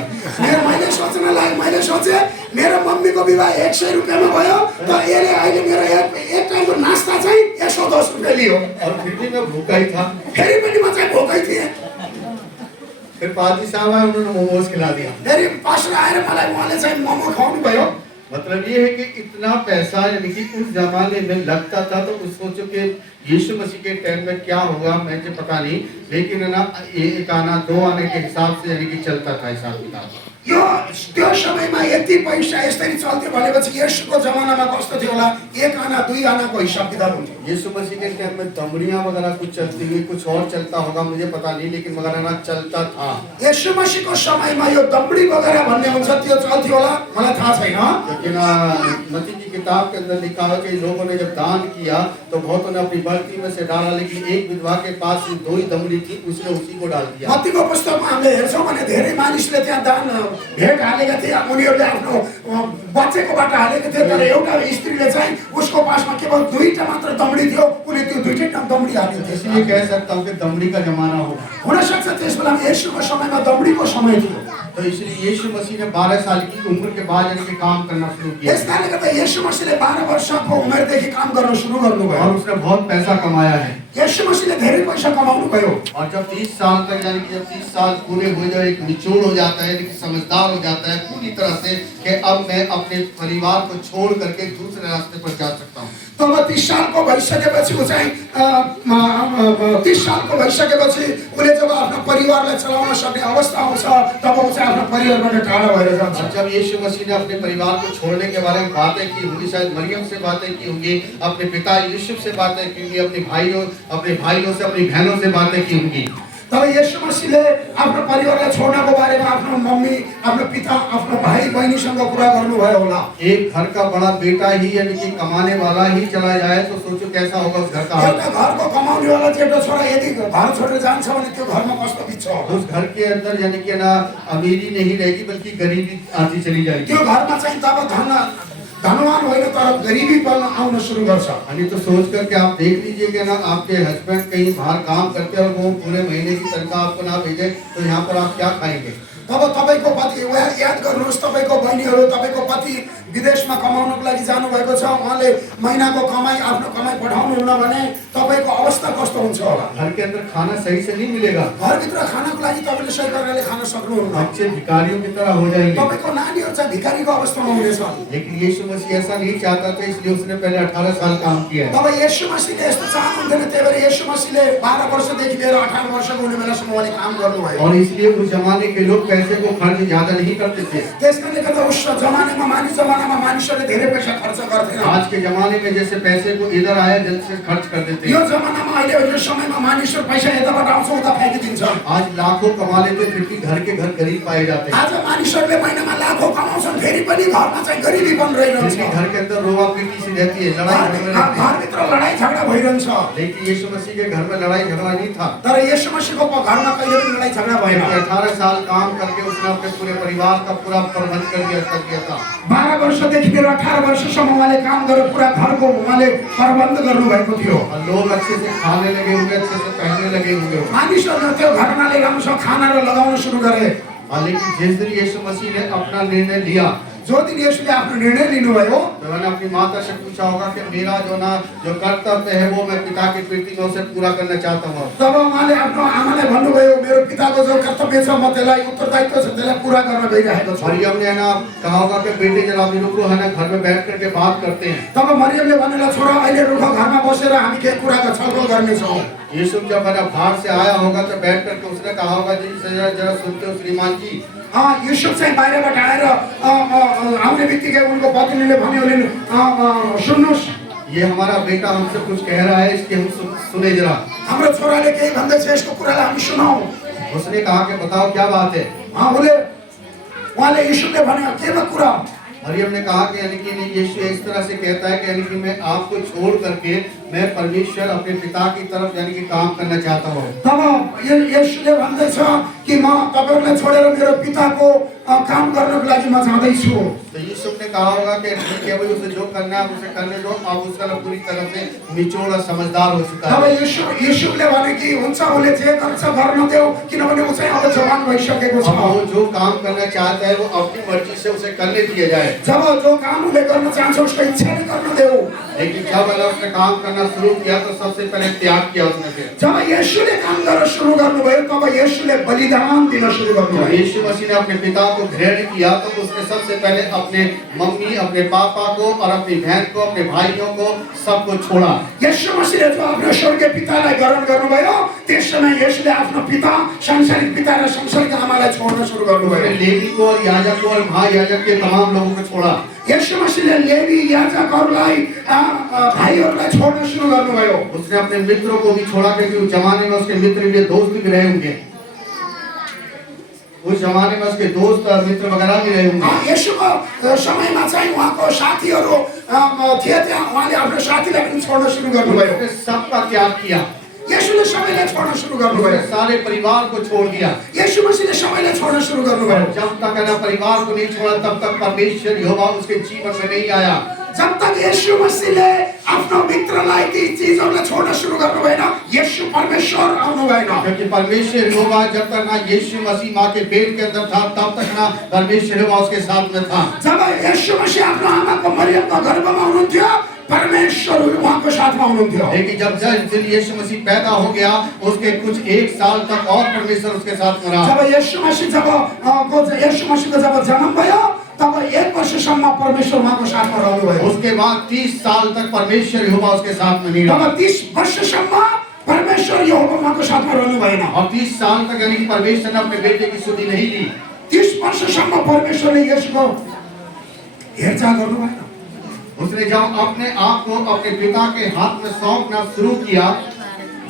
मैले सोच्न लाग्यो, मैले सोचेँ मेरो मम्मीको विवाह 100 रुपियाँमा भयो त यसले अहिले मेरो एक टाइमको नास्ता चाहिँ 110 रुपियाँ लियो। और फिर भी मैं भूखा ही था। फेरि पनि म चाहिँ भोकै थिएँ। फिर पाजी साहब आए, उन्होंने मोमोज खिला दिया। फेरि पास्टर आएर मलाई उहाँले चाहिँ मोमो खुवाउनु भयो। मतलब ये है कि इतना पैसा यानी कि उस जमाने में लगता था। तो उस सोचो कि यीशु मसीह के टाइम में क्या होगा मुझे पता नहीं, लेकिन ना एक आना 2 आने के हिसाब से यानी कि चलता था हिसाब किताब। यो त्यो समयमा यति पैसा यसरी चल्थ्यो भनेपछि यीशुको जमानामा कस्तो थियो होला? 1 आना 2 आनाको हिसाब किताब हुन्थ्यो। यीशु मसीह के टाइम में दमड़ियां वगैरह कुछ चलती हुई, कुछ और चलता होगा मुझे पता नहीं, लेकिन वगैरह ना चलता था। यीशु मसीहको समयमा यो दमड़ी वगैरह भन्ने हुन्छ त्यो चल्थ्यो होला? मलाई थाहा छैन। लेकिन मत्ती की किताब के अंदर लिखा है कि लोगों ने जब दान किया तो बहुतों ने अपनी बर्ती में से डाला, लेकिन एक विधवा के पास 2 ही दमड़ी थी, उसने उसी को डाल दिया। मत्तीको पुस्तकमा हामीले हेर्छौँ भने धेरै मानिसले त्यहाँ दान भेट हालेका थिए। उनीहरूले आफ्नो बच्चेकोबाट हालेको थिए, तर एउटा स्त्रीले चाहिँ उसको पासमा केवल 2टा मात्र दमड़ी थियो, उसले त्यो 2टै दमड़ी हाल्यो। इसलिए कह सकता हूँ कि दमड़ी का जमाना होगा। हुन सक्छ त्यस बेलामा यीशुको समयमा दमड़ीको समय थियो। तो इसलिए यीशु मसीह ने 12 साल की उम्र के बाद यानी कि काम करना शुरू किया। त्यस कारणले गर्दा यीशु मसीहले 12 वर्षको उमेरदेखि काम गर्न सुरु गर्नुभयो और उसने बहुत पैसा कमाया है। यीशु मसीहले धेरै पैसा कमाउनु भयो। और जब 30 साल तक यानी कि जब 30 साल पूरे हो जाए, एक निचोड़ हो जाता है, लेकिन समझदार हो जाता है पूरी तरह से कि अब मैं अपने परिवार को छोड़ करके दूसरे रास्ते पर जा सकता हूँ। तब 30 सालको भइसकेपछि ऊ चाहिँ 30 सालको भइसकेपछि उसले जब आफ्नो परिवारलाई चलाउन सक्ने अवस्था आउँछ तब ऊ चाहिँ आफ्नो परिवारबाट टाढा भएर जान्छ। जब यीशु मसीह ने अपने परिवार को छोड़ने के बारे में बातें की होंगी, शायद मरियम से बातें की होंगी, अपने पिता यूसुफ से बातें की होंगी, अपने भाइयों से, अपनी बहनों से बातें की होंगी। तब यीशु मसीहले आफ्नो परिवारलाई छोड्नको बारेमा आफ्नो मम्मी, आफ्नो पिता, आफ्नो भाइ बहिनीसँग कुरा गर्नुभयो होला। एक घर का बड़ा बेटा ही यानी कि कमाने वाला ही चला जाए तो सोचो कैसा होगा उस घर का हाल। एउटा घरको कमाउनेवाला जेठो छोरा यदि घर छोडेर जान्छ भने त्यो घरमा कस्तो बित्छ होला? उस घर के अंदर यानी कि ना अमीरी नहीं रहेगी बल्कि गरीबी आती चली जाएगी। त्यो घरमा चाहिँ तब धनवान होइन तर गरीबी पन आउन सुरु गर्छ। अनि तो सोच करके आप देख लीजिए कि ना आपके हस्बैंड कहीं बाहर काम करते हैं और वो पूरे महीने की तनख्वाह आपको ना भेजे तो यहाँ पर आप क्या खाएंगे? तब तपाईको पति याद गर्नुहोस्, तपाईको बहिनीहरू, तपाईको पति विदेशमा कमाउनको लागि जानुभएको छ, उहाँले महिनाको कमाई आफ्नो कमाई पठाउनुहुन्न भने तपाईको अवस्था कस्तो हुन्छ होला? घर के अंदर खाना सही से नहीं मिलेगा। घरभित्र खानको लागि तपाईले सही प्रकारले खान सक्नुहुन्न। बच्चे भिखारियों की तरह हो जाएंगे। तपाईको नानीहरू चाहिँ भिखारीको अवस्थामा हुनेछ। लेकिन यीशु मसीह ऐसा नहीं चाहता था, इसलिए उसने पहले 18 साल काम किया। तब यीशु मसीहले यस्तो चाहनुहुन्थेन, त्यही भएर यीशु मसीहले 12 वर्षदेखि लिएर 18 वर्षको हुने बेलासम्म उहाँले काम गर्नुभयो। और इसलिए उस जमाने के लोग पैसे को खर्च ज्यादा नहीं करते थे। त्यसकारणले गर्दा उस जमानामा मानिसहरूले धेरै पैसा खर्च गर्थे। आज के जमाने में जैसे पैसे को इधर आया जल्द से खर्च कर देते यो हैं। जमानामा अहिले यो समयमा मानिसहरू पैसा यताबाट आउँछ उता फ्याँकिदिन्छन्। आज लाखों कमा लेते फिर भी घर के घर गरीब पाए जाते हैं। आज मानिसहरूले महिनामा लाखौं कमाउँछन् फेरि पनि पनि घरमा चाहिँ गरिबी पनि रहिरहन्छ जिनके घर के अंदर रोवा पीटी सी रहती है, लड़ाई झगड़ा रहती है। घरभित्र लडाई झगडा भइरहन्छ लेकिन यीशु मसीह के घर में लड़ाई झगड़ा नहीं था। तर यसो मसीहको घरमा कहिले पनि लडाई झगडा भएन 18 साल काम करके उसने अपने पूरे परिवार का पूरा प्रबंध कर दिया था। 12 वर्षदेखि लिएर 18 वर्षसम्म उहाँले काम गरेर पुरा घरको उहाँले प्रबन्ध गर्नुभएको थियो और लोग अच्छे से खाने लगे होंगे, अच्छे से पहनने लगे होंगे। मानिसहरूले त्यो घरनाले राम्रोसँग खाना र लगाउन सुरु गरे लेकिन जिस दिन यीशु मसीह ने अपना निर्णय लिया, जो दिन यसुले आफ्नो निर्णय लिनुभयो तो मैंने अपनी माता से पूछा होगा कि मेरा जो कर्तव्य है वो मैं पिता की प्रीति में उसे पूरा करना चाहता हूँ। तब उहाँले आफ्नो आमालाई भन्नुभयो मेरो पिताको जो कर्तव्य छ म त्यसलाई उत्तरदायित्व छ त्यसलाई पुरा गर्न गइरहेको छु। मरियम ने ना कहा होगा कि बेटे जरा अभी रुको, है ना, घर में बैठ करके बात करते हैं। तब मरियमले भनेला छोरा अहिले रुख घरमा बसेर हामी के कुराको छलफल गर्नेछौँ। यीशु जब मैंने बाहर से आया होगा तो बैठ करके उसने कहा होगा जी जरा सुनते हो श्रीमान जी। युसुफ चाहिँ बाहिरबाट आएर आउने बित्तिकै उनको पत्नीले भन्यो सुन्नुहोस् ये हमारा बेटा हमसे कुछ कह रहा है, इसके हम सुने जरा। हाम्रो छोराले केही भन्दैछ यसको कुरालाई हामी सुनौ। उसने कहा कि बताओ क्या बात है। उहाँले युसुफले भन्यो केमा कुरा। मरियम ने कहा कि यानी कि यीशु इस तरह से कहता है कि यानी कि मैं आपको छोड़ करके मैं परमेश्वर अपने पिता की तरफ यानी कि काम करना चाहता हूँ। तब यीशुले भन्दैछ कि म तपाईहरुलाई छोडेर मेरो पिताको काम गर्नको लागि म जाँदै छु। तो यीशु ने कहा होगा कि ठीक है भाई, उसे जो करना है उसे करने दो, अब उसका पूरी तरह से निचोड़ और समझदार हो चुका है। तब यीशुले भने कि हुन्छ उले जे गर्छ गर्न देऊ किनभने उ चाहिँ अब जवान भइसकेको छ। वो जो काम करना चाहता है वो अपनी मर्जी से उसे करने दिया जाए। जब जो काम उले गर्न चाहन्छ उसको इच्छाले गर्न देऊ। लेकिन जब उसने काम करना शुरू किया तो सबसे पहले त्याग किया उसने। फिर जब यीशुले काम गर्न सुरु गर्नुभयो तब यीशुले बलिदान दिन सुरु गर्नुभयो। यीशु मसीह ने अपने पिता को ग्रहण किया तो उसने सबसे पहले अपने मम्मी, अपने पापा को और अपनी बहन को, अपने भाइयों को, सबको छोड़ा। यीशु मसीहले जो आफ्नो स्वर्गीय पितालाई ग्रहण गर्नुभयो त्यस समय यीशुले आफ्नो पिता सांसारिक पिता र सांसारिक आमालाई छोड्न सुरु गर्नुभयो। लेवी को और याजक को और महायाजक के तमाम लोगों को छोड़ा। यीशु मसीहले लेवी याजकहरूलाई भाइहरूलाई छोड्न सुरु गर्नुभयो। उसने अपने मित्रों को भी छोड़ा क्योंकि उस जमाने में उसके मित्र भी दोस्त भी रहे होंगे। उस जमाने में उसके दोस्त मित्र वगैरह भी रहे होंगे। यीशुको समयमा चाहिँ उहाँको साथीहरू थिए, त्यहाँ उहाँले आफ्नो साथीलाई पनि छोड्न सुरु गर्नुभयो। उसने सबका त्याग किया। यीशुले सबैलाई छोड्न सुरु गर्नुभयो। उसने सारे परिवार को छोड़ दिया। यीशु मसीहले सबैलाई छोड्न सुरु गर्नुभयो। जब तक ना परिवार को नहीं छोड़ा तब तक परमेश्वर यहोवा उसके जीवन में नहीं आया। जब तक यीशु मसीहले आफ्नो मित्रलाई ती चीजहरूलाई छोड्न सुरु गर्नु भएन यीशु परमेश्वर आउनु भएन। क्योंकि परमेश्वर यहोवा जब तक ना यीशु मसीह माँ के पेट के अंदर था तब तक ना परमेश्वर यहोवा उसके साथ में था। जब यीशु मसीह आफ्नो आमाको मरियमको गर्भमा हुनुहुन्थ्यो परमेश्वर उहाँको साथमा हुनुहुन्थ्यो। लेकिन जब यीशु मसीह पैदा हो गया उसके कुछ 1 साल तक और परमेश्वर उसके साथ में रहा। जब यीशु मसीहको जब जन्म भयो तब 1 वर्षसम्म परमेश्वर उहाँको साथमा रहनुभयो। उसके बाद 30 साल तक परमेश्वर यहोवा उसके साथ में नहीं रहा। तब 30 वर्षसम्म परमेश्वर यहोवा उहाँको साथमा रहनु भएन। और 30 साल तक यानी कि परमेश्वर ने अपने बेटे की सुधि नहीं ली। 30 वर्षसम्म परमेश्वरले यीशुको हेरचाह गर्नु भएन। उसने जब अपने आप को अपने पिता के हाथ में सौंपना शुरू किया,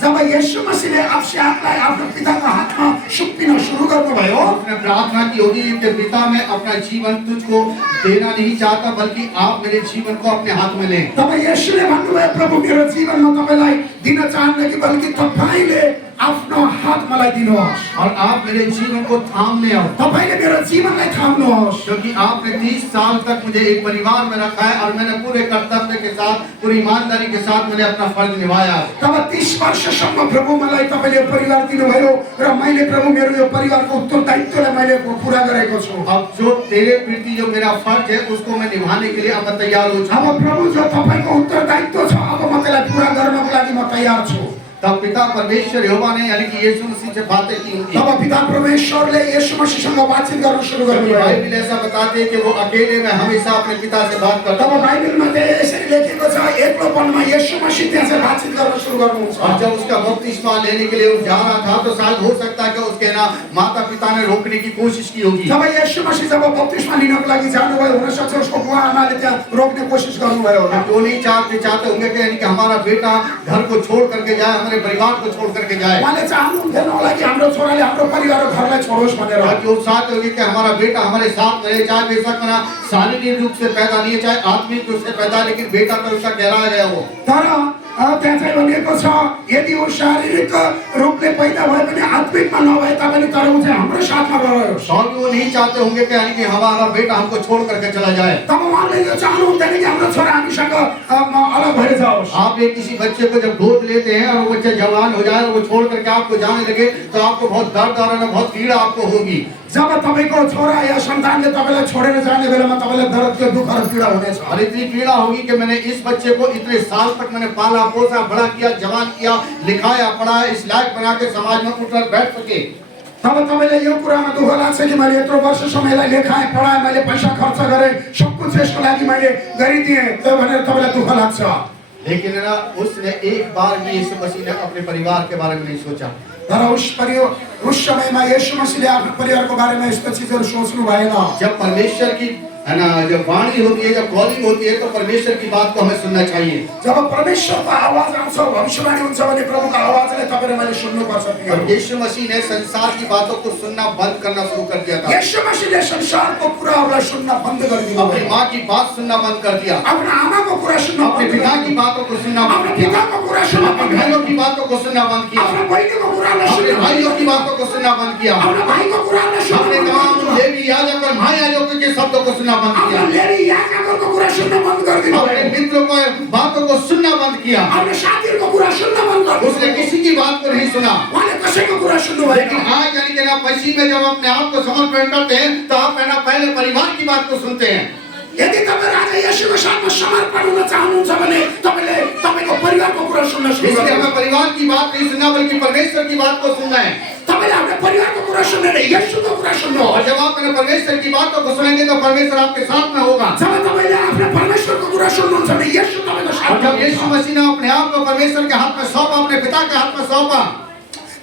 जब यीशु मसीहले आफूलाई आफ्नो पिताको हातमा सुम्पिन सुरु गर्नुभयो उसने प्रार्थना की होगी कि पिता मैं अपना जीवन तुझको देना नहीं चाहता बल्कि आप मेरे जीवन को अपने हाथ में लें। तब यीशुले भन्नुभयो प्रभु मेरो जीवन म तपाईलाई दिन चाहन्न कि बल्कि तपाईले आफ्नो हात मलाई दिनुहोस् और आप मेरे जीवन को थाम ले आओ। तपाईले मेरो जीवनलाई थाम्नुहोस्। क्योंकि आपने 30 साल तक मुझे एक परिवार में रखा है और मैंने पूरे कर्तव्य के साथ पूरी ईमानदारी के साथ मैंने अपना फर्ज निभाया। तब 30 वर्षसम्म प्रभु मलाई तपाईले परिवार दिनुभयो र मैले प्रभु मेरो यो परिवारको उत्तरदायित्वलाई मैले पूरा गरेको छु। अब जो तेरे प्रति जो मेरा फर्ज है उसको मैं निभाने के लिए अब तैयार हो चुका। अब प्रभु जो तपाईको उत्तरदायित्व छ अब म त्यसलाई पूरा गर्नको लागि म तयार छु। तब पिता परमेश्वर यहोवा ने यानी कि यीशु मसीह से बातें की होंगी। तब पिता परमेश्वरले यीशु मसीहसँग बातचीत गर्न सुरु गर्नुभयो। बाइबल ऐसा बताते हैं कि वो अकेले में हमेशा अपने पिता से बात करता तब बाइबलमा यसरी लेखेको छ एक्लोपनमा यीशु मसीह त्यहाँ चाहिँ बातचीत गर्न सुरु गर्नुहुन्छ। और जब उसका बपतिस्मा लेने के लिए वो जा रहा था तो शायद हो सकता है कि उसके ना माता पिता ने रोकने की कोशिश की होगी। जब यीशु मसीह जब बपतिस्मा लिनको लागि जानुभयो हुन सक्छ उसको बुवा आमाले त्यहाँ रोक्ने कोशिश गर्नुभयो होला। जो नहीं चाहते होंगे कि यानी कि हमारा बेटा घर को छोड़ करके जाए, हमारे अपने परिवार को छोड़ करके जाए। उहाँले चाहनुहुन्थेन होला कि हाम्रो छोराले हाम्रो परिवार र घरलाई छोडोस् भनेर। ताकि वो साथ होगी कि हमारा बेटा हमारे साथ रहे, चाहे बेशक मना शारीरिक रूप से पैदा नहीं है, चाहे आत्मिक रूप से पैदा है, लेकिन बेटा तो उसका कहलाया गया वो। तर त्यहाँ चाहिँ भनिएको छ यदि ऊ शारीरिक रूपले पैदा भयो भने आत्मिकमा नभए तापनि तर ऊ चाहिँ हाम्रो साथमा रहोस्। और भी वो नहीं चाहते होंगे कि यानी कि हमारा बेटा हमको छोड़ करके चला जाए। तब उहाँले यो चाहनुहुन्थेन कि हाम्रो छोरा हामीसँग अलग भएर जाओस्। आप एक किसी बच्चे को जब गोद लेते हैं और वो बच्चा जवान हो जाए और वो छोड़ करके आपको जाने लगे तो आपको बहुत दर्द और बहुत पीड़ा आपको होगी। जब तपाईको छोरा या सन्तानले तपाईलाई छोडेर जाने बेलामा तपाईलाई दर्द के दुःख र पीडा हुनेछ। और इतनी पीड़ा होगी कि मैंने इस बच्चे को इतने साल तक मैंने पाला पोसा बड़ा किया, जवान किया, लिखाया पढ़ाया, इस लायक बना के समाज में उठकर बैठ सके। तब तपाईलाई यो कुरामा दुःख लाग्छ कि मैले यत्रो वर्षसम्म यसलाई लेखाएँ पढाएँ, मैले पैसा खर्च गरेँ, सब कुछ यसको लागि मैले गरिदिएँ, त्यो भनेर तपाईलाई दुःख लाग्छ। लेकिन ना उसने एक बार भी यीशु मसीह ने अपने परिवार के बारे में नहीं सोचा। तर उस समयमा यीशु मसीहले आफ्नो परिवारको बारेमा यस्तो चीजहरू सोच्नु भएन। जब परमेश्वर की है ना जब वाणी होती है, जब कॉलिंग होती है तो परमेश्वर की बात को हमें सुनना चाहिए। जब परमेश्वरको आवाज आउँछ, भविष्यवाणी हुन्छ भने प्रभुको आवाजले तपाईले मैले सुन्नुपर्छ। और यीशु मसीह ने संसार की बातों को सुनना बंद करना शुरू कर दिया था। यीशु मसीहले संसारको कुराहरूलाई सुन्न बन्द गरिदिनु भयो। अपनी माँ की बात सुनना बंद कर दिया, आफ्नो आमाको कुरा सुन्न अपने बन्द पिता गरिदिनु, की बातों को सुनना बंद आफ्नो किया, पिताको कुरा सुन्न अपने बन्द बहनों गरिदिनु, की बातों को सुनना बंद किया, आफ्नो बहिनीको कुरालाई अपने सुन्न, भाइयों की बातों को सुनना बंद किया, आफ्नो भाइको कुरालाई सुन्न, अपने तमाम लेवी याजक और महायाजकों के शब्दों को सुनना बंद आफ्नो किया, लेवी याजकको कुरा सुन्न बन्द गरिदिनु अपने भयो, मित्रों को बातों को सुनना बंद किया। आफ्नो साथीहरूको कुरा सुन्न बन्द गरिदिनु उसने भयो। किसी की बात को नहीं सुना। उहाँले कसैको कुरा सुन्नु लेकिन भएन। आज यानी कि ना मसीह में जब अपने आप को समर्पण करते हैं तो आप है ना पहले परिवार की बात को सुनते हैं। यदि तपाईँ आज येशूको साथमा समर्पण हुन चाहनुहुन्छ भने तपाईले तपाईको परिवारको कुरा सुन्न सुरु इसलिए गर्नु। हमें परिवार की बात नहीं सुनना बल्कि परमेश्वर की बात को सुनना है। तपाईले आफ्नो परिवारको कुरा सुन्ने येशूको कुरा सुन्नु। और जब आप अपने परमेश्वर की बातों को सुनेंगे तो परमेश्वर आपके साथ में होगा। जब तपाईले आफ्नो परमेश्वरको कुरा सुन्नुहुन्छ भने येशू तपाईको और साथमा जब यीशु मसीह ने अपने आप को परमेश्वर के हाथ में सौंपा, अपने पिता के हाथ में सौंपा,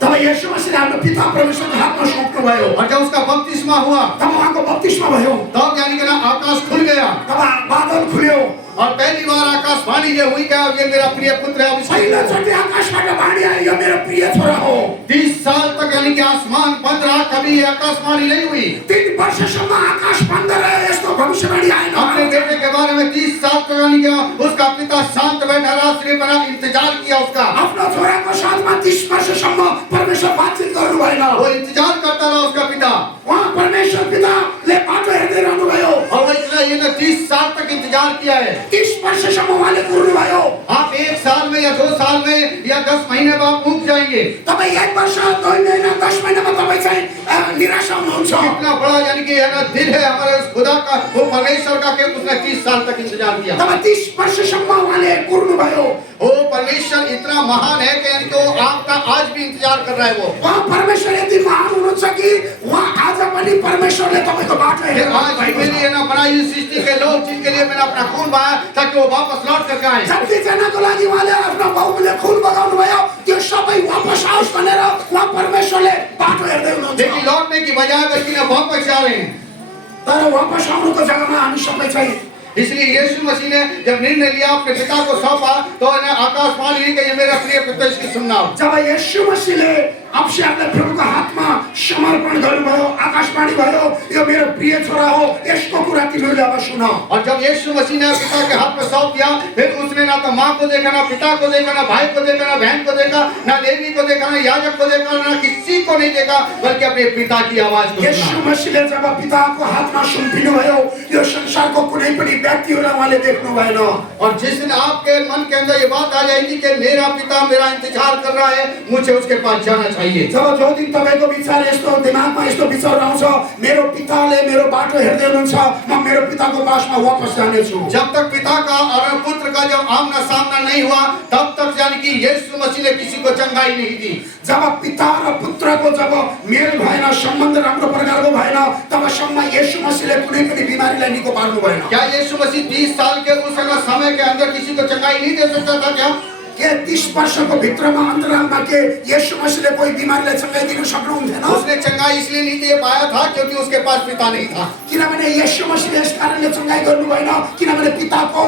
तब येशू मसीहले आफ्नो पिता परमेश्वरको हातमा सौंप्नु भयो। और जब उसका बपतिस्मा हुआ तब उहाँको बप्तिस्मा भयो। तब यानी कि ना आकाश खुल गया तब बादल खुल्यो। और पहली बार आकाशवाणी ये हुई क्या, ये मेरा प्रिय पुत्र है, अब इसको पहिलोचोटि आकाशबाट वाणी आयो, यो मेरो प्रिय छोरा हो। 30 साल तक यानी कि आसमान बंद रहा, कभी ये आकाशवाणी नहीं हुई। 3 वर्षसम्म आकाश बन्द रह्यो, यस्तो भविष्यवाणी आएन। अपने बेटे के बारे में 30 साल तक यानी कि उसका पिता शांत बैठा रहा, सिर्फ बड़ा इंतजार किया उसका। आफ्नो छोराको साथमा 30 वर्षसम्म परमेश्वर बातचित गर्नु भएन। वो इंतजार करता रहा उसका पिता, उहाँ परमेश्वर पिताले बाटो हेर्दै रहनु भयो। और वो इसलिए ये 30 साल तक इंतजार किया है। 30 वर्षसम्म उहाँले कुर्नु भयो। आप 1 साल में या 2 साल में या 10 महीने में आप ऊब जाएंगे। तपाईँ 1 वर्ष 2 महिना 10 महिनामा तपाईँ चाहिँ निराश हुनुहुन्छ। कितना बड़ा यानी कि है ना दिल है हमारे उस खुदा का, वो परमेश्वर का, कि उसने 30 साल तक इंतजार किया। तपाईँ 30 वर्षसम्म उहाँले कुर्नु भयो। वो परमेश्वर इतना महान है कि यानी कि वो आपका आज भी इंतजार कर रहा है। वो उहाँ परमेश्वर यति महान हुनुहुन्छ कि उहाँ आज पनि परमेश्वरले तपाईको बाटो कि हेर्नु आज भएको के लिए ना बनाई हुई सृष्टि के लोग जिनके लिए मैंने अपना खून बहाया ताकि वो वापस लौट करके आए। जतिजनाको लागि उहाँले आफ्नो बाउले खुन बगाउनु भयो, त्यो सबै वापस आओस् भनेर उहाँ परमेश्वरले बाटो हेर्दै हुनुहुन्छ। लेकिन लौटने की बजाय बल्कि ना वापस आ रहे हैं। तर वापस आउनुको जग्गामा हामी सबै चाहिँ इसलिए यीशु मसीह ने जब निर्णय लिया, अपने पिता को सौंपा, तो इन्हें आकाशवाणी हुई कि ये मेरा प्रिय पुत्र, इसकी सुनना। जब येशू मसीहले अभिषेकलाई प्रभुको हातमा समर्पण गर्नुभयो, आकाशवाणी भयो, यो मेरो प्रिय छोरा हो, यसको कुरा तिमीहरूले अब सुन। और जब यीशु मसीह ने पिता के हाथ में सौंप दिया, फिर उसने ना तो माँ को देखा, ना पिता को देखा, ना भाई को देखा, ना बहन को देखा, ना लेवी को देखा, ना याजक को देखा, ना किसी को नहीं देखा, बल्कि अपने पिता की आवाज को येशू सुना। मसीहले जब पिताको हातमा सुम्पिनु भयो, यो संसारको कुनै पनि व्यक्तिहरूलाई उहाँले देख्नु भएन। और जिस दिन आपके मन के अंदर ये बात आ जाएगी कि मेरा पिता मेरा इंतजार कर रहा है, मुझे उसके पास जाना चाहिए। जब जो दिन तपाईको विचार यस्तो दिमागमा यस्तो विचार आउँछ, मेरो पिताले मेरो बाटो हेर्दै हुनुहुन्छ, म मेरो पिताको पासमा वापस जानेछु। जब तक पिता का और पुत्र का जब आमना सामना नहीं हुआ, तब तक यानी कि यीशु मसीह ने किसी को चंगाई नहीं दी। जब पिता र पुत्रको जब मेल भएन, सम्बन्ध राम्रो प्रकारको भएन, तबसम्म येशू मसीहले कुनै पनि बिमारीलाई निको पार्नु भएन। क्या यीशु मसीह 30 साल के उस समय के अंदर किसी को चंगाई नहीं दे सकता था क्या? ये 30 वर्षको भित्रमा अन्तरालमा के यीशु मसीहले कोही बिमारीलाई चंगाई दिन सक्नुहुन्थेन उसने चंगाई इसलिए नहीं दे पाया था क्योंकि उसके पास पिता नहीं था। किनभने यीशु मसीहले यस कारणले चंगाई गर्नु भएन किनभने पिताको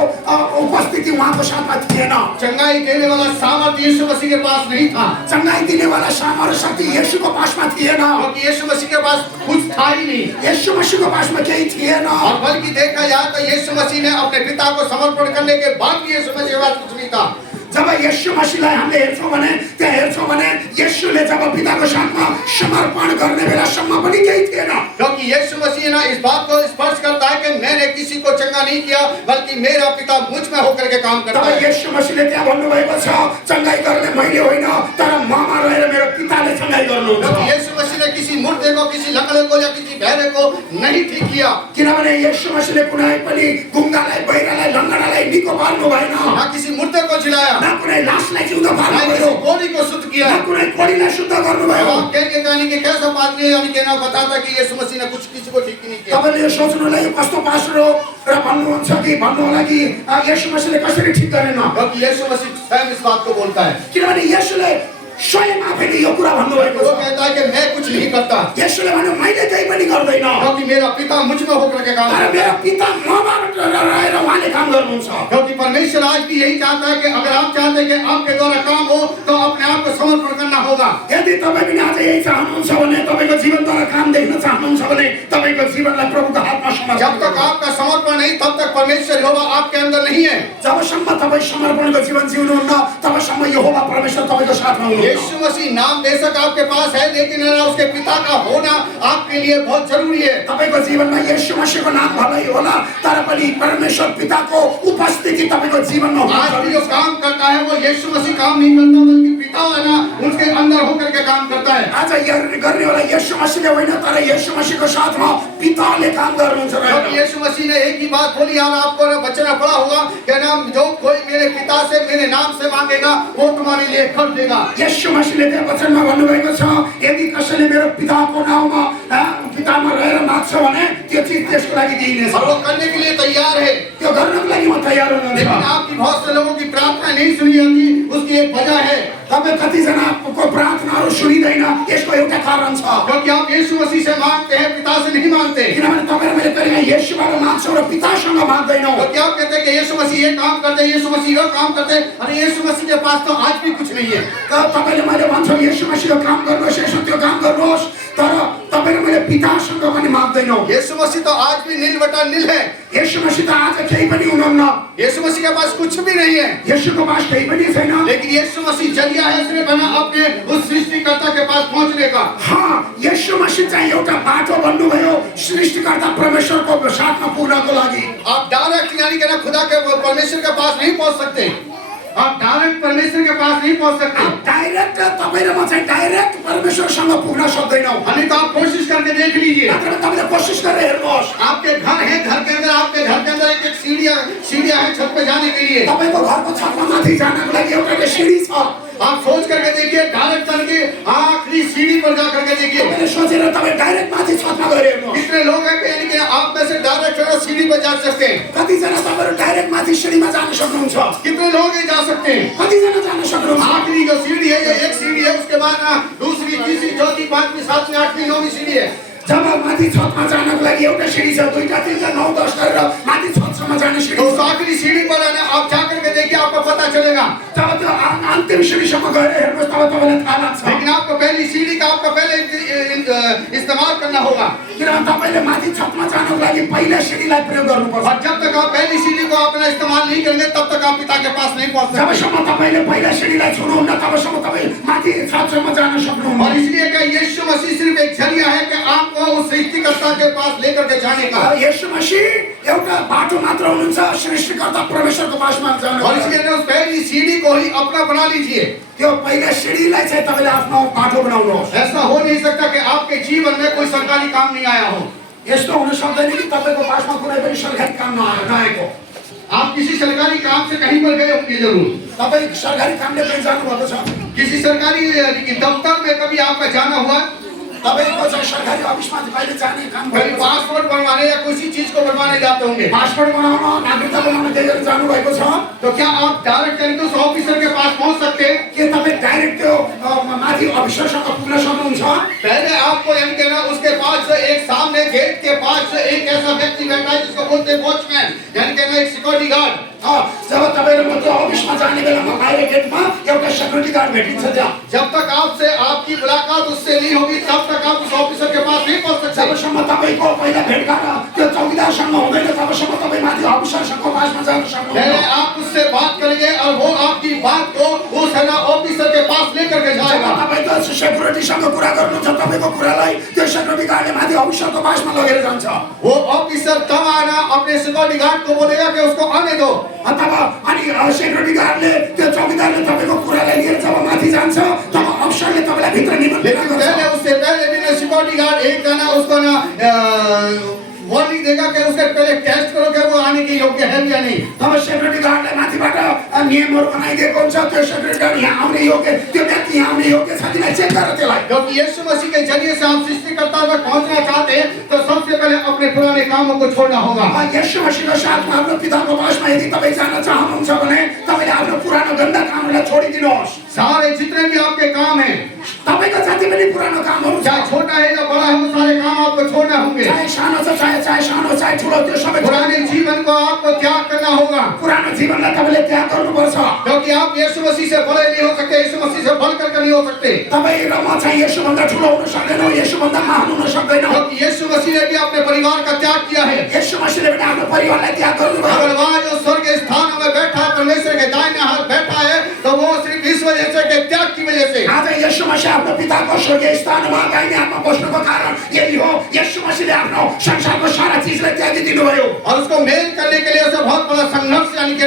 उपस्थिति उहाँको साथमा थिएन। चंगाई देने वाला सामर्थ्य यीशु मसीह के पास नहीं था, चंगाई दिने वाला सामर्थ्य शक्ति यीशुको पासमा थिएन, क्योंकि यीशु मसीह के पास कुछ था ही नहीं। यीशु मसीहको पासमा केही थिएन। और बल्कि देखा जाए तो यीशु मसीह ने अपने पिता को समर्पण करने के बाद भी यीशु मसीह के पास कुछ नहीं था। जब यीशु मसीहलाई हामीले हेर्छौं भने त्यहाँ हेर्छौं भने यीशुले जब पिताको साथमा समर्पण गर्ने बेलासम्म पनि केही थिएन। क्योंकि यीशु मसीह ना इस बात को स्पष्ट करता है कि मैंने किसी को चंगा नहीं किया बल्कि मेरा पिता मुझ में होकर के काम करता है। तब यीशु मसीहले त्यहाँ भन्नुभएको छ चंगाई गर्ने मैले होइन तर ममा रहेर मेरो पिताले चंगाई गर्नुहुन्छ। यीशु मसीह ने किसी मुर्दे को, किसी लंगड़े को या किसी बहरे को नहीं ठीक किया। किनभने यीशु मसीहले कुनै पनि गुंगालाई, बहिरालाई, लंगडालाई निको पार्नु भएन, ना किसी मुर्दे को जिलाया, न कुनै लासलाई जिउँदो ना पार्नु किसी भयो, कोढ़ी को शुद्ध किया, न कुनै कोढीलाई शुद्ध गर्नुभयो। आप कह के कहानी के कैसा आदमी यानी कहना बताता कि यीशु मसीह ने कुछ किसी को ठीक नहीं किया। तपाईले यो सोच्नुलाई कस्तो पास्टर हो र भन्नुहुन्छ कि भन्नु होला कि यीशु मसीहले कसरी ठीक गरेन। क्योंकि यीशु मसीह स्वयं इस बात को बोलता है। किनभने यीशुले स्वयं आफैले यो कुरा भन्नुभएको वो छ। कहता है कि मैं कुछ नहीं करता यीशुले भन्नु मैले केही पनि गर्दैन, क्योंकि मेरा पिता मुझ में होकर के काम तर करता है। मेरो पिता ममा रहेर उहाँले काम गर्नुहुन्छ। क्योंकि परमेश्वर आज भी यही चाहता है कि अगर आप चाहते हैं कि आपके द्वारा काम हो तो अपने आप को समर्पण करना होगा। यदि तपाईँ पनि आज यही चाहनुहुन्छ भने, तपाईको जीवनद्वारा काम देख्न चाहनुहुन्छ भने तपाईको जीवनलाई प्रभुको हातमा समर्पण जब तक आपका समर्पण नहीं तब तक परमेश्वर यहोवा आपके अंदर नहीं है। जबसम्म तपाईँ समर्पणको जीवन जिउनुहुन्न तबसम्म यहोवा परमेश्वर तपाईको साथमा हुनुहुन्छ। यीशु मसीह नाम बेशक आपके पास है लेकिन उसके पिता का होना आपके लिए बहुत जरूरी है। तपाईको जीवनमा यीशु मसीहको नाम भलै होला तर पनि परमेश्वर पिताको उपस्थिति तपाईको जीवनमा आज हुनु भी जो काम करता है वो यीशु मसीह काम नहीं करता बल्कि पिता है ना उसके अंदर होकर के काम करता है। आज गर्ने वाला यीशु मसीहले होइन तर यीशु मसीहको साथमा पिताले काम गर्नुहुन्छ। क्योंकि यीशु मसीह ने एक ही बात बोली और आपको वचन पढ़ा होगा कि नाम जो कोई मेरे पिता से मेरे नाम से मांगेगा वो तुम्हारे लिए कर देगा। यीशु मसीहले त्यहाँ वचनमा भन्नुभएको छ यदि कसैले मेरो पिताको नाउँमा पितामा रहेर माग्छ भने त्यो चिज त्यसको लागि दिइनेछ। और वो करने के लिए तैयार है, त्यो गर्नको लागि म तयार हुनुहुन्छ। लेकिन आपकी बहुत से लोगों की प्रार्थना नहीं सुनी जाती, उसकी एक वजह है। तपाईँ कतिजनाको प्रार्थनाहरू सुनिँदैन, यसको एउटा कारण छ। क्योंकि आप यीशु मसीह से मांगते हैं, पिता से नहीं मांगते। किनभने तपाईँ र मैले कहिले यीशुबाट माग्छौँ र पितासँग माग्दैनौँ। क्योंकि आप कहते हैं कि यीशु मसीह ये काम करते, यीशु मसीह ये काम करते, अरे यीशु मसीह के पास तो आज भी कुछ नहीं है। तपाईले मैले भन्छौँ यीशु मसीहको काम गर्नुहोस्, यसो त्यो काम गर्नुहोस्, तर तपाईले मैले पितासँग पनि माग्दैनौँ। यीशु मसीह तो आज भी नील बटा नील है। यीशु मसीह त आज केही पनि हुनुहुन्न, यीशु मसीह के पास कुछ भी नहीं है, यीशुको पास केही पनि छैन। लेकिन यीशु मसीह जरिया है सिर्फ है ना अपने उस सृष्टिकर्ता के पास पहुंचने का। हाँ, यीशु मसीह चाहिँ एउटा बाटो बन्नुभयो सृष्टिकर्ता परमेश्वरको साथमा पुग्नको लागि। आप डायरेक्ट यानी कि ना खुदा के परमेश्वर के पास नहीं पहुंच सकते, आप डायरेक्ट परमेश्वर के पास नहीं पहुंच सकते। डाइरेक्ट तपाईँ र म चाहिँ डाइरेक्ट परमेश्वरसँग पुग्न सक्दैनौँ। नहीं तो आप कोशिश करके देख लीजिए। मात्र तपाईले कोसिस गरेर हेर्नुहोस्। आपके घर है, घर के अंदर आपके घर के अंदर एक सीढ़ियाँ है छत पे जाने के लिए। तपाईको घरको छतमा माथि जानको लागि एउटा सिँढी छ। आप सोच करके देखिए, डायरेक्ट करके आखिरी सीढ़ी पर जा करके देखिए। तपाईले सोचेर तपाईँ डाइरेक्ट माथि छतमा गएर हेर्नुहोस्। कितने लोग हैं कि यानी कि आप में से डायरेक्ट सीढ़ी पर जा सकते हैं? कतिजना तपाईँहरू डाइरेक्ट माथि सिँढीमा जान सक्नुहुन्छ? कितने लोग ही जा सकते हैं? कतिजना जान सक्नुहुन्छ? आखिरी जो सीढ़ी है ये एक सीढ़ी है, उसके बाद ना दूसरी, तीसरी, चौथी, पांचवी, सातवीं, आठवीं, नौवीं सीढ़ी है। जब माथि छतमा जानको लागि एउटा सिँढी छ, 2 3 4 9 10 गरेर माथि छतसम्म जाने सिँढी तो छ। आखिरी सीढ़ी पर आना आप जा करके देखिए, आपको पता चलेगा। जब त्यो अन्तिम सिँढीसम्म गएर हेर्नुहोस् तब तपाईँलाई थाहा लाग्छ। लेकिन आपको पहली सीढ़ी का आपको पहले इस्तेमाल करना होगा। किनभने तपाईँले माथि छतमा जानको लागि पहिला सिँढीलाई प्रयोग गर्नुपर्छ। और जब तक आप पहली सीढ़ी को अपना इस्तेमाल नहीं करेंगे तब तक आप पिता के पास नहीं पहुंच सकते। जबसम्म तपाईँले पहिला सिँढीलाई छुनुहुन्न तबसम्म तपाईँ माथि छतसम्म जान सक्नुहुन्न। और इसलिए क्या यीशु मसीह सिर्फ एक जरिया है कि आपको उस सृष्टिकर्ता के पास लेकर के जाने का। यीशु मसीह एउटा बाटो मात्र हुनुहुन्छ सृष्टिकर्ता परमेश्वरको पासमा जानको। और इसलिए उस पहली सीढ़ी को ही अपना बना लीजिए। त्यो पहिला सिँढीलाई चाहिँ तपाईँले आफ्नो बाटो बनाउनुहोस्। ऐसा हो नहीं सकता कि आपके जीवन में कोई सरकारी काम नहीं आया हो। यस्तो हुन सक्दैन कि तपाईँको पासमा कुनै पनि सरकारी काम नआएको। आप किसी सरकारी काम से कहीं पर गए होंगे जरूर। तपाईँ सरकारी कामले पनि जानुभएको छ? किसी सरकारी दफ्तर में कभी आपका जाना हुआ? तपाईको चाहिँ सरकारी अफिसमा कहिले जाने काम कहीं गर्नु पासपोर्ट बनवाने या किसी चीज को बनवाने जाते होंगे, पासपोर्ट बनाउन नागरिकता बनाउन त्यही जानु भएको छ तो क्या आप डायरेक्ट यानी कि उस ऑफिसर के पास पहुंच सकते हैं? के तपाईँ डाइरेक्ट त्यो माथि अफिसरसँग पुग्न सक्नुहुन्छ पहले आपको यानी कि ना उसके पास से एक सामने गेट के पास से एक ऐसा व्यक्ति बैठा है जिसको बोलते हैं वॉचमैन, यानी कि ना एक सिक्योरिटी गार्ड। जब तपाईहरु त्यो अफिसमा जाने बेलामा बाहिर गेटमा एउटा सिक्युरिटी गार्ड भेटिन्छ त्यहाँ जब तक आपसे आपकी मुलाकात उससे नहीं होगी तब तक आप उस ऑफिसर के पास नहीं पहुंच सकते। जबसम्म तपाईको पहिला भेटघाट त्यो चौकीदारसँग हुँदैन तबसम्म तपाईँ माथि अफिसरसँगको पासमा जान पहले सक्नुहुन्न आप उससे बात करेंगे और वो आपकी बात को उस है ना ऑफिसर के पास लेकर के जब जाएगा। तपाईँ त सेक्युरिटीसँग कुरा गर्नुहुन्छ तपाईँको कुरालाई त्यो सेक्युरिटी गार्डले माथि अफिसरको पासमा लगेर जान्छ वो ऑफिसर तब आना अपने सिक्योरिटी गार्ड को बोलेगा कि उसको आने दो। तब अनि सेक्युरिटी गार्डले त्यो चौकीदारले तपाईको कुरालाई लिएर जब माथि जान्छ तब अफिसरले तपाईलाई भित्र निमन्त्रण लेकिन गर्छ पहले उससे पहले भी ना सिक्योरिटी गार्ड एक जना उसको ना वार्निंग देगा कि उसके पहले टेस्ट करो कि वो आने के योग्य है या नहीं। तब सेक्युरिटी गार्डले माथिबाट नियमहरू बनाइदिएको हुन्छ त्यो सेक्युरिटी गार्ड यहाँ आउने योग्य त्यो व्यक्ति यहाँ आउने योग्य छ कि नै चेक गर त्यसलाई क्योंकि यीशु मसीह के जरिए से आप सृष्टिकर्ता तक पहुंचना चाहते हैं तो सबसे पहले अपने पुराने कामों को छोड़ना होगा। यीशु मसीहको साथमा आफ्नो पिताको पासमा यदि तपाईँ जान चाहनुहुन्छ भने तपाईँले आफ्नो पुरानो गन्दा कामहरूलाई छोडिदिनुहोस् सारे जितने भी आपके काम हैं, तपाईँको जति पनि पुरानो कामहरू छ चाहे छोटा है या बड़ा है, वो सारे काम आपको छोड़ना होंगे। चाहे सानो छ चाहे सानो चाहे ठुलो त्यो सबै पुराने जीवन को आपको त्याग करना होगा, पुरानो जीवनलाई तपाईँले त्याग गर्नुपर्छ क्योंकि आप यीशु मसीह से बड़े नहीं हो सकते, यीशु मसीह से बढ़ करके नहीं हो सकते। तपाईँ र म चाहिँ यसोभन्दा ठुलो हुन सक्दैनौँ यसोभन्दा महान हुन सक्दैनौँ क्योंकि यीशु मसीह ने भी अपने परिवार का त्याग किया है। यीशु मसीहले पनि आफ्नो परिवारलाई त्याग गर्नुभयो अगर वह जो स्वर्ग स्थानों में बैठा है, परमेश्वर के दाहिने हाथ बैठा है, तो वो सिर्फ इस वजह से कि त्याग की वजह से। आज यीशु मसीह आफ्नो पिताको स्वर्गीय स्थानमा दाहिने हातमा बस्नुको कारण यही हो यीशु मसीहले आफ्नो संसारको सारा चीजलाई त्यागिदिनु भयो और उसको मेल करने के लिए उसे बहुत बड़ा संघर्ष यानी कि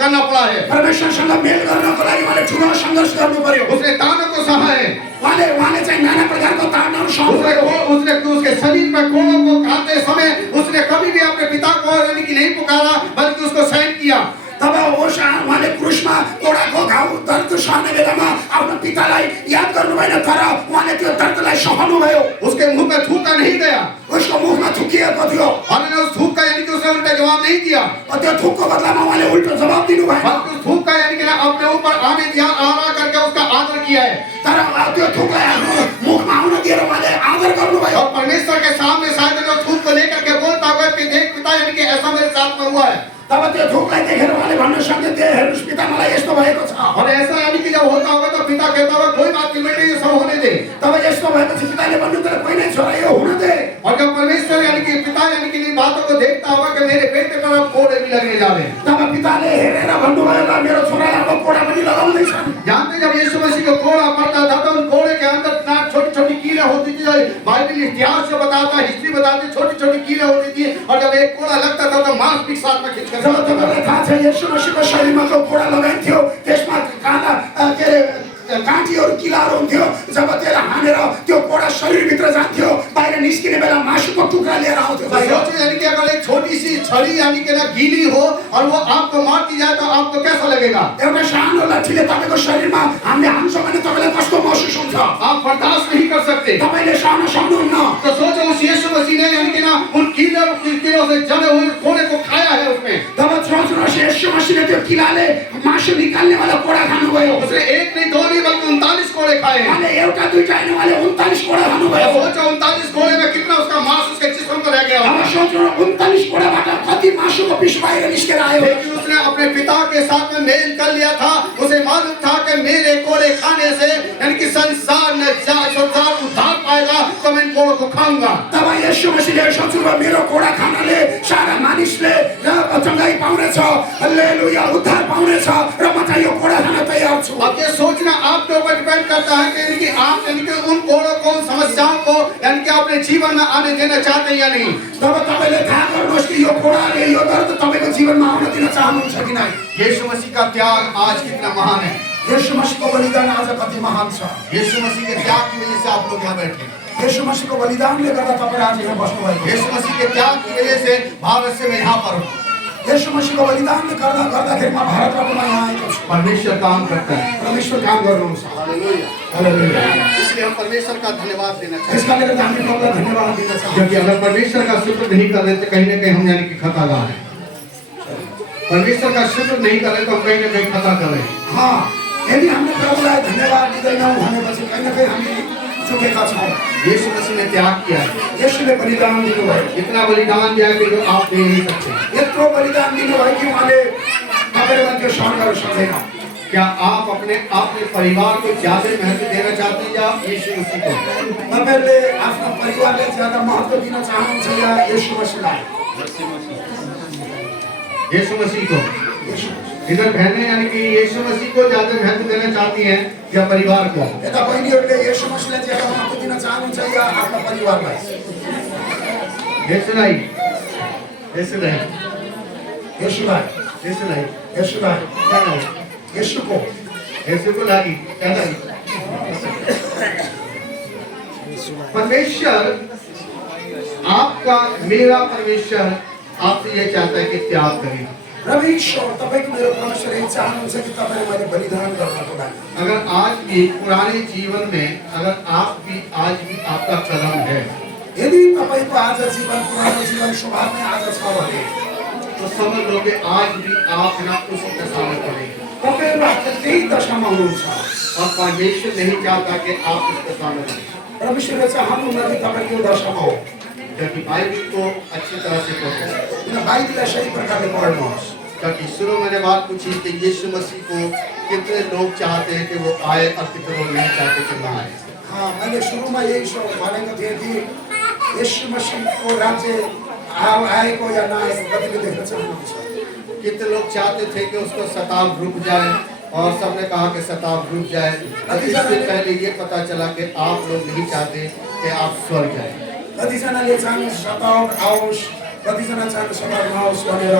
करना पड़ा है। परमेश्वरसँग मेल गर्नको लागि उहाँले ठुलो सङ्घर्ष गर्नु पर्यो उसने तानों को सहा है, उहाँले चाहिँ नाना प्रकारको तानहरू सहनु पर्यो उसने उसके शरीर में कोड़ों को खाते समय उसने कभी भी अपने पिता को यानी कि नहीं पुकारा, बल्कि उसको सहन किया। तब उहाँले क्रुसमा कोडाको घाउ दर्द सहने बेलामा आफ्नो पितालाई याद गर्नु भएन तर उहाँले त्यो दर्दलाई सहनु भयो उसके मुंह में थूका नहीं गया उसको मुखमा थुकिएको थियो और उस थूक का यानी कि उसने उल्टा जवाब नहीं दिया, त्यो थुकको बदलामा उहाँले उल्टो जवाब दिनु भएन बल्कि उस थूक का यानी कि अपने ऊपर आने दिया, आरा करके उसका आदर किया है। तर त्यो थुकलाई आफ्नो मुखमा आउन दिएर उहाँले आदर गर्नुभयो और परमेश्वर के सामने शायद वो थूक को लेकर के बोलता हुआ कि देख पिता यानी कि ऐसा मेरे साथ में हुआ है। तब त्यो थुकलाई देखेर उहाँले भन्न सक्थे हेर्नुहोस् पिता मलाई यस्तो भएको छ और ऐसा यानी कि जब होता होगा तो पिता कहता होगा कोई बात नहीं बेटे, ये सब होने दे। तब यस्तो भएपछि पिताले भन्नु तर कोही नै छोरा यो हुन दे और जब परमेश्वर यानी कि पिता यानी कि इन बातों को देखता होगा कि मेरे बेटे पर अब कोड़े भी लगने जा रहे हैं, तब पिताले हेरेर भन्नुभयो ल मेरो छोरालाई अब कोडा पनि लगाउँदैछन् जानते जब यीशु मसीह को कोड़ा पड़ता था तो उन कोड़े के अंदर छोटी छोटी कीलें होती थी। बाइबल इतिहास से बताता, हिस्ट्री बताती, छोटी छोटी कीलें होती थी और जब एक कोड़ा लगता था तो मांस भी साथ में खींच कर जब तपाईँलाई थाहा छ यीशु मसीहको शरीरमा जो कोडा लगाइन्थ्यो त्यसमा काला के अरे काँटीहरू किलाहरू हुन्थ्यो जब त्यसलाई हानेर त्यो कोडा शरीरभित्र जान्थ्यो बाहिर निस्किने बेला मासुको टुक्रा लिएर आउँथ्यो सोचो यानी कि अगर एक छोटी सी छड़ी यानी कि ना गीली हो और वो आपको मारती जाए तो आपको कैसा लगेगा? एउटा सानो लाठीले तपाईँको शरीरमा हामीले हान्छौँ भने तपाईँलाई कस्तो महसुस हुन्छ आप बर्दाश्त नहीं कर सकते। तपाईँले सहन सक्नुहुन्न तो सोचो उस यीशु मसीह ने यानी कि ना उन कीलों से जमे हुए कोड़े को खाया है उसमें। तब सोच्नुहोस् यीशु मसीहले त्यो किलाले मासु निकाल्नेवाला कोडा खानुभयो उसने एक नहीं दो नहीं बल्कि 39 कोड़े खाए। उहाँले एउटा दुईटा होइन उहाँले 39 कोडा खानुभयो सोचो 39 कोड़े में कितना उसका मांस उसके जिस्म पर रह गया अब होगा। सोच्नु 39 कोडाबाट कति मासुको पिस बाहिर निस्केर आयो लेकिन उसने अपने पिता के साथ में मेल कर लिया था। उसे मालूम था कि मेरे कोड़े खाने से यानी कि संसार उद्धार पाएगा तो मैं इन कोड़ों को खाऊंगा। तब यीशु मसीहले सोच्नुभयो मेरो कोडा खानाले सारा मानिसले चङ्गाई पाउनेछ हालेलुया उद्धार पाउनेछ र म चाहिँ यो कोडा खान तयार छु अब ये सोचना आपके ऊपर डिपेंड करता है कि यानी कि आप यानी कि उन कोड़ों को उन समस्याओं को यानी कि अपने जीवन में आने देना चाहते हैं या नहीं। तब तपाईँले थाहा गर्नुहोस् कि यो कोडाले यो दर्द तपाईँको जीवनमा आउन दिन चाहनुहुन्छ कि नै यीशु मसीह का त्याग आज कितना महान है। यीशु मसीहको बलिदान आज कति महान छ यीशु मसीह के त्याग की वजह से आप लोग यहाँ बैठे। यीशु मसीहको बलिदानले गर्दा तपाईँ आज यहाँ बस्नुभएको यीशु मसीह के त्याग की वजह से भारत से मैं यहाँ पर हूँ। यीशु मसीहको बलिदानले गर्दाखेरि म भारतबाट म यहाँ आएको छु परमेश्वर काम करता है। परमेश्वर काम गर्नुहुन्छ हालेलुया। इसलिए हम परमेश्वर का धन्यवाद देना चाहते इसका मेरे दानी प्रभु का धन्यवाद देना हैं, चाहूँगा। क्योंकि अगर परमेश्वर का शुक्र नहीं कर रहे तो कहीं ना कहीं हम यानी कि खता गा है। परमेश्वर का शुक्र नहीं कर रहे तो हम कहीं ना कहीं खता कर रहे हैं। हाँ, यदि हमने प्रभुलाई धन्यवाद दिँदैनौँ भनेपछि कहीँ न कहीँ हामी चुकेका छौँ। यीशु मसीह ने त्याग किया है, यसुले बलिदान दिनुभयो। इतना बलिदान दिया कि जो आप दे नहीं सकते। यत्रो बलिदान दिनुभयो कि उहाँले तपाईँलाई त्यो सहन गर्न सक्दैन। क्या आप अपने परिवार को ज्यादा महत्व देना चाहते हैं या यीशु मसीह को? तपाईँहरूले आफ्नो परिवारलाई ज्यादा महत्त्व दिन चाहनुहुन्छ या यसु मसीहलाई? यीशु मसीह को। यसु। इधर बहनें यानी कि यीशु मसीह को ज्यादा महत्व देना चाहती हैं या परिवार को? यता बहिनीहरूले यसु मसीहलाई ज्यादा महत्त्व दिन चाहनुहुन्छ या आफ्नो परिवारलाई? यीशु नहीं, यीशु नहीं, यसुलाई, यीशु नहीं, यसुलाई, क्या नहीं? यसुको। यीशु को लागी, क्या नहीं? परमेश्वर आपका, मेरा परमेश्वर आपसे ये चाहता है कि त्याग करें। रवि ईश्वर तपाईँको मेरो परमेश्वर यही चाहनुहुन्छ कि तपाईँले मैले बलिदान गर्नको लागि। अगर आज भी पुराने जीवन में अगर आप भी आज भी आपका कदम है यदि तपाईँको आज जीवन पुरानो जीवन स्वभावमै आज छ भने तो समझ लो कि आज भी आप है ना उस दशा में पड़े तपाईँहरू आज त्यही दशामा हुनुहुन्छ। और परमेश्वर नहीं चाहता कि आप उस दशा में रहें। परमेश्वरले चाहनुहुन्न कि तपाईँ त्यो दशामा हो। क्योंकि बाइबल को अच्छी तरह से पढ़ो। किन बाइबललाई सही प्रकारले पढ्नुहोस्। क्योंकि शुरू मैंने बात पूछी कि यीशु मसीह को कितने लोग चाहते हैं कि वो आए और कितने लोग नहीं चाहते कि ना आए। हाँ, मैले सुरुमा यही भनेको थिएँ कि यसु मसीहको राज्य आएको या नआएको कतिले देख्न चाहनुहुन्छ। कितने लोग चाहते थे कि उसको शताब रुक जाए और सबने कहा कि शताब रुक जाए। इससे पहले ये पता चला कि आप लोग नहीं चाहते कि आप स्वर्ग जाए। कतिजनाले चाहनु शताब्द आओस्, कतिजना चाहनु शताब्द नआओस् भनेर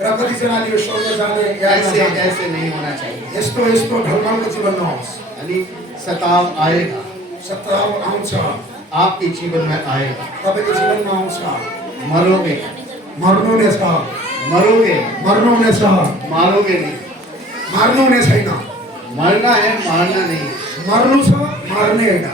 र कतिजनाले यो स्वर्ग जाने ऐसे ऐसे नहीं होना चाहिए। यस्तो यस्तो ढलमलको जीवन नहोस्। यानी शताब आएगा, शताब्द आउँछ, आपके जीवन में आएगा। तपाईँको जीवनमा आउँछ। मरोगे, मर्नु नै छ, मरोगे, मर्नु नै छ, मारोगे नहीं। मार्नु नै छैन। मरना है, मारना नहीं। मर्नु छ, मार्ने होइन।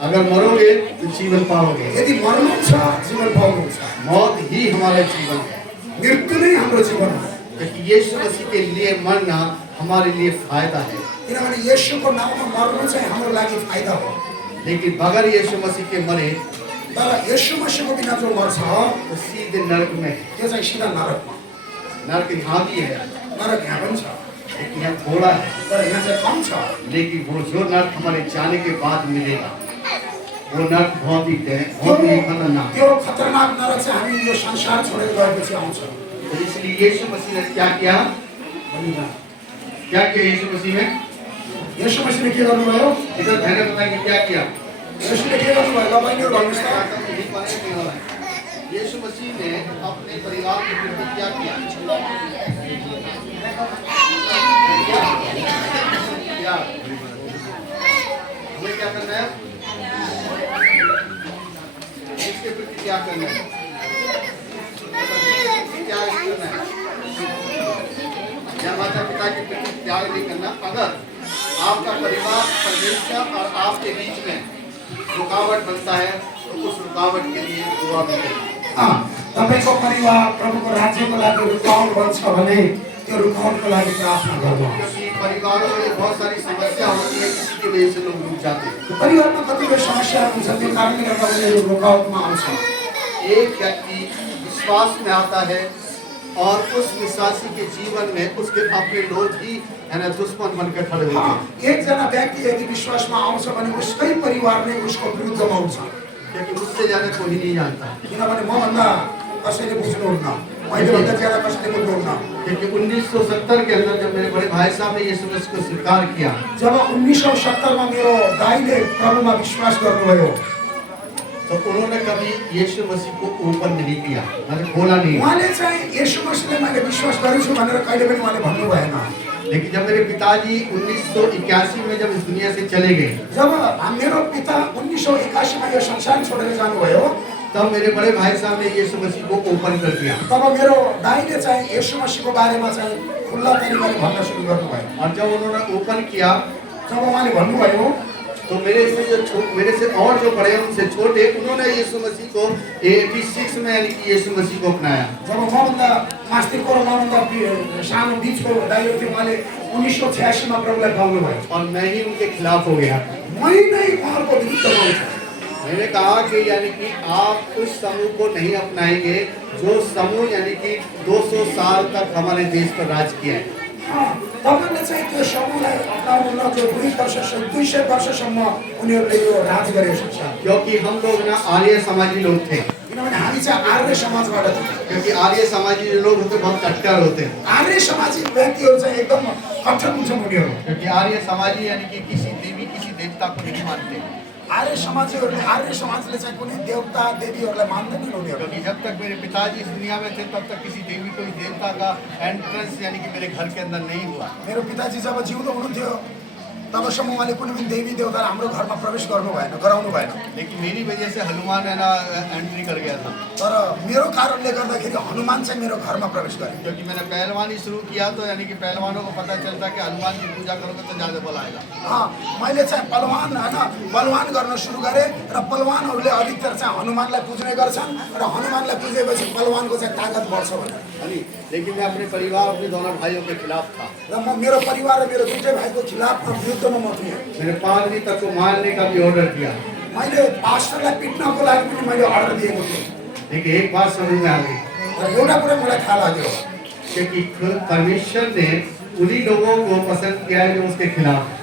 अगर मरोगे तो जीवन पाओगे। यदि मर्नु छ, जीवन पाउनुहुन्छ। मौत ही हमारा जीवन है। मृत्यु नै हाम्रो जीवन हो। क्योंकि यीशु मसीह के लिए मरना हमारे लिए फायदा है। किनभने येशूको नाममा मर्नु चाहिँ हाम्रो लागि फाइदा हो। लेकिन बगैर यीशु मसीह के मरे तर येशू मसीहको बिना जो मर्छ तो सीधे नरक में है। त्यो चाहिँ सिधा नरकमा। नरक यहाँ भी है, नरक यहाँ पनि छ, लेकिन यहाँ थोड़ा है। तर यहाँ चाहिँ कम छ। लेकिन वो जो नरक हमारे जाने के बाद मिलेगा वो नरक बहुत ही खतरनाक। त्यो खतरनाक नरक चाहिँ हामी यो संसार छोडेर गएपछि आउँछ। तो इसलिए यीशु मसीह ने क्या किया? क्या किया यीशु मसीह ने? येशू मसीहले के गर्नुभयो? इधर मैंने बताया कि क्या किया? येशूले के गर्नुभयो? ल बहिनीहरु भन्नुस् त। यीशु मसीह ने अपने परिवार के प्रति क्या किया? क्या? हमें क्या करना है? इसके प्रति क्या करना है? क्या करना है? या माता पिता के प्रति त्याग नहीं करना। अगर आपका परिवार परमेश्वर और आपके बीच में रुकावट बनता है तो उस रुकावट के लिए दुआ करें। तपाईको परिवार प्रभुको राज्यको लागि रुकावट बन्छ भने त्यो रुकावटको लागि प्रार्थना गर्नुहोस्। क्योंकि परिवारों में बहुत सारी समस्या होती है, किसी की वजह से लोग रुक जाते हैं। परिवारमा कतिपय समस्याहरू हुन्छ, त्यो कारणले गर्दा उनीहरू रुकावटमा आउँछ। एक व्यक्ति विश्वास में आता है और उस विश्वासी के जीवन में उसके अपने लोग ही है ना दुश्मन बनकर खड़े होते हैं। एकजना व्यक्ति यदि विश्वासमा आउँछ भने उसकै परिवारले उसको विरुद्धमा आउँछ। क्योंकि उससे ज्यादा कोई नहीं जानता। किनभने मभन्दा कसैले बुझ्नुहुन्न, महिलेभन्दा ज्यादा कसैले बुझ्नुहुन्न। क्योंकि 1970 के अंदर जब मेरे बड़े भाई साहब ने यीशु मसीह को स्वीकार किया, जब 1970 मा मेरो दाइले प्रभुमा विश्वास गर्नुभयो तो उन्होंने कभी यीशु मसीह को ओपन नहीं किया, मतलब खोला नहीं। उहाँले चाहिँ येशू मसीहले मैले विश्वास गरेछु भनेर कहिले पनि उहाँले भन्नु भएन। लेकिन जब मेरे पिताजी 1981 में जब इस दुनिया से चले गए, जब मेरो पिता 1981 मा यो संसार छोडेर जानुभयो, तब मेरे बड़े भाई साहब ने यीशु मसीह को ओपन कर दिया। तब मेरो दाइले चाहिँ येशू मसीहको बारेमा चाहिँ खुल्ला तरिकाले भन्न सुरु गर्नुभयो। और जब उन्होंने ओपन किया जब उहाँले भन्नुभयो तो मेरे से और जो बड़े हैं उनसे छोटे, उन्होंने यीशु मसीह को 86 में यानी कि यीशु मसीह को अपनाया। जब मभन्दा नास्तिकको र मभन्दा सानो बिचको दाइयो थियो, उहाँले 1986 मा प्रभुलाई पाउनु भयो। और मैं ही उनके खिलाफ हो गया। मै नै उहाँको विरुद्ध बोल्छु। मैंने कहा कि यानी कि आप उस समूह को नहीं अपनाएंगे जो समूह यानी कि 200 साल तक हमारे देश पर राज किया है। तपाईँले चाहिँ त्यो समूहलाई अपनाउनु न, जो 200 वर्षसम्म उनीहरूले यो राज गरेको छ। क्योंकि हम लोग ना आर्य समाजी लोग थे, किनभने हामी चाहिँ आर्य समाजबाट थियौँ। क्योंकि आर्य समाजी जो लोग होते बहुत कट्टर होते हैं। आर्य समाजी व्यक्तिहरू चाहिँ एकदम कट्टर हुन्छ उनीहरू। क्योंकि आर्य समाजी यानी कि किसी देवी किसी देवता को नहीं मानते। आर्य समाजले चाहिँ कुनै देवता देवीहरूलाई मान्दैनन् उनीहरू। क्योंकि जब तक मेरे पिताजी इस दुनिया में थे तब तक किसी देवी कोई देवता का एंट्रेंस यानी कि मेरे घर के अंदर नहीं हुआ। मेरो पिताजी जब जिउँदो हुनुहुन्थ्यो तबसम्म उहाँले कुनै पनि देवी देवता हाम्रो घरमा प्रवेश गराउनु भएन। लेकिन मेरी वजह से हनुमान है ना एंट्री कर गया था। तर मेरो कारणले गर्दाखेरि हनुमान चाहिँ मेरो घरमा प्रवेश गरे। क्योंकि मैंने पहलवानी शुरू किया तो यानी कि पहलवानों को पता चलता कि हनुमान की पूजा करोगे तो ज्यादा बल आएगा। मैले चाहिँ बलवान गर्न सुरु गरेँ र पलवानहरूले अधिकतर चाहिँ हनुमानलाई पुज्ने गर्छन् र हनुमानलाई पुजेपछि पलवानको चाहिँ ताकत बढ्छ भनेर। लेकिन मैं अपने परिवार अपने दोनों भाइयों के खिलाफ था। र म मेरो परिवार र मेरो दुईटै भाइको खिलाफ विरुद्धमा म थिएँ। मैंने पादरी तक को मारने का भी ऑर्डर किया। मैले पास्टरलाई पिट्नको लागि पनि मैले अर्डर दिएको थिएँ। लेकिन एक बात समझ में आ गई र एउटा कुरा मलाई थाहा लाग्यो कि परमेश्वर ने उन्हीं लोगों को पसंद किया है जो उसके खिलाफ।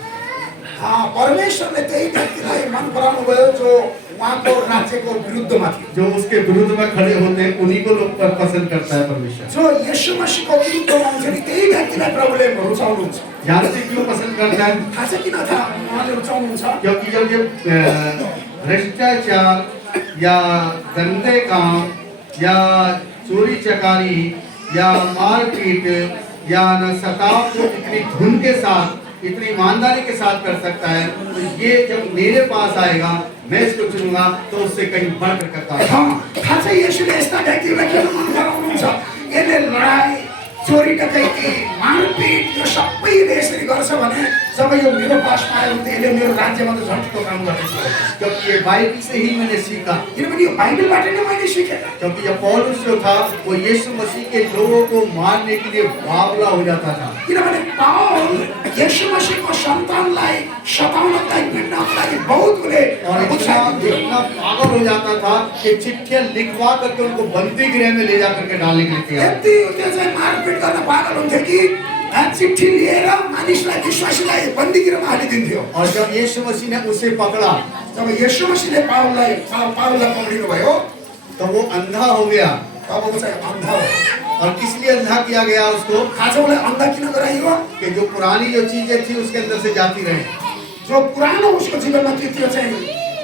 परमेश्वरले त्यही व्यक्तिलाई मन पराउनु भयो जो उहाँको राज्यको विरुद्धमा थियो। जो उसके विरुद्ध में खड़े होते हैं उन्हीं को लोग पसंद करता है परमेश्वर। जो यीशु मसीहको विरुद्धमा हुन्छ नि त्यही व्यक्तिलाई प्रभुले रुचाउनुहुन्छ। जानते क्यों पसंद करता है? थाहा छ किन उहाँले रुचाउनुहुन्छ? क्योंकि जब ये भ्रष्टाचार या गंदे काम या चोरी चकारी या मारपीट या न सताव को इतनी धुन के साथ इतनी ईमानदारी के साथ कर सकता है, तो ये जब मेरे पास आएगा मैं इसको चुनूंगा तो उससे कहीं बढ़कर करता है। थाहा छ यीशुले यस्ता व्यक्तिलाई किन मन पराउनुहुन्छ? यसले लडाई चोरी डकैती मारपीट यो सबैले यसरी गर्छ भने जब यो मेरो पासमा आयो भने यसले मेरो राज्यमा त झट्टो काम गर्नेछ। क्योंकि ये बाइबल से ही मैंने सीखा। किनभने यो बाइबलबाट नै मैले सिकेँ। क्योंकि जब पौलुस जो था वो यीशु मसीह के लोगों को मारने के लिए बावला हो जाता था। किनभने पाउल यीशु मसीहको सन्तानलाई सताउनको लागि पिट्नको लागि बहुत उसले और इतना पागल हो जाता था कि चिट्ठियां लिखवा करके उनको बंदी गृह में ले जा करके डालने के लिए तैयार। यति त्यो चाहिँ मारपिट गर्न पागल हुन्थ्यो कि चिट्ठी लिएर मानिसलाई विश्वासीलाई बन्दी गृहमा हालिदिन्थ्यो। और जब यीशु मसीह ने उसे पकड़ा, जब यीशु मसीहले पाउललाई पकडिनु भयो तो वो अंधा हो गया। तब वो चाहिँ अन्धा हो। और किस लिए अंधा किया गया उसको? आज उसलाई अन्धा किन गराइयो? कि जो पुरानी जो चीजें थी उसके अंदर से जाती रहे, जो पुरानो उसको जीवनमा थियो त्यो चाहिँ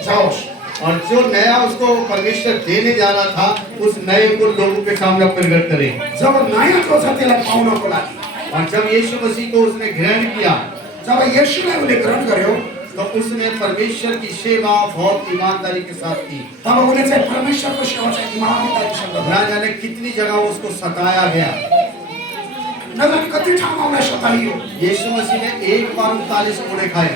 जाओस्, और जो नया उसको परमेश्वर देने जा रहा था उस नए को लोगों के सामने प्रकट करे। जब नयाँ को छ त्यसलाई पाउनको लागि। और जब यीशु मसीह को उसने ग्रहण किया, जब यीशुलाई उसले ग्रहण गर्यो तो उसने परमेश्वर की सेवा बहुत ईमानदारी के साथ की। तब उसले चाहिँ परमेश्वरको सेवा चाहिँ ईमानदारीसँग ना जाने कितनी जगह उसको सताया गया। नजाने कति ठाउँमा उसलाई सताइयो। यीशु मसीह ने एक बार 39 कोड़े खाए,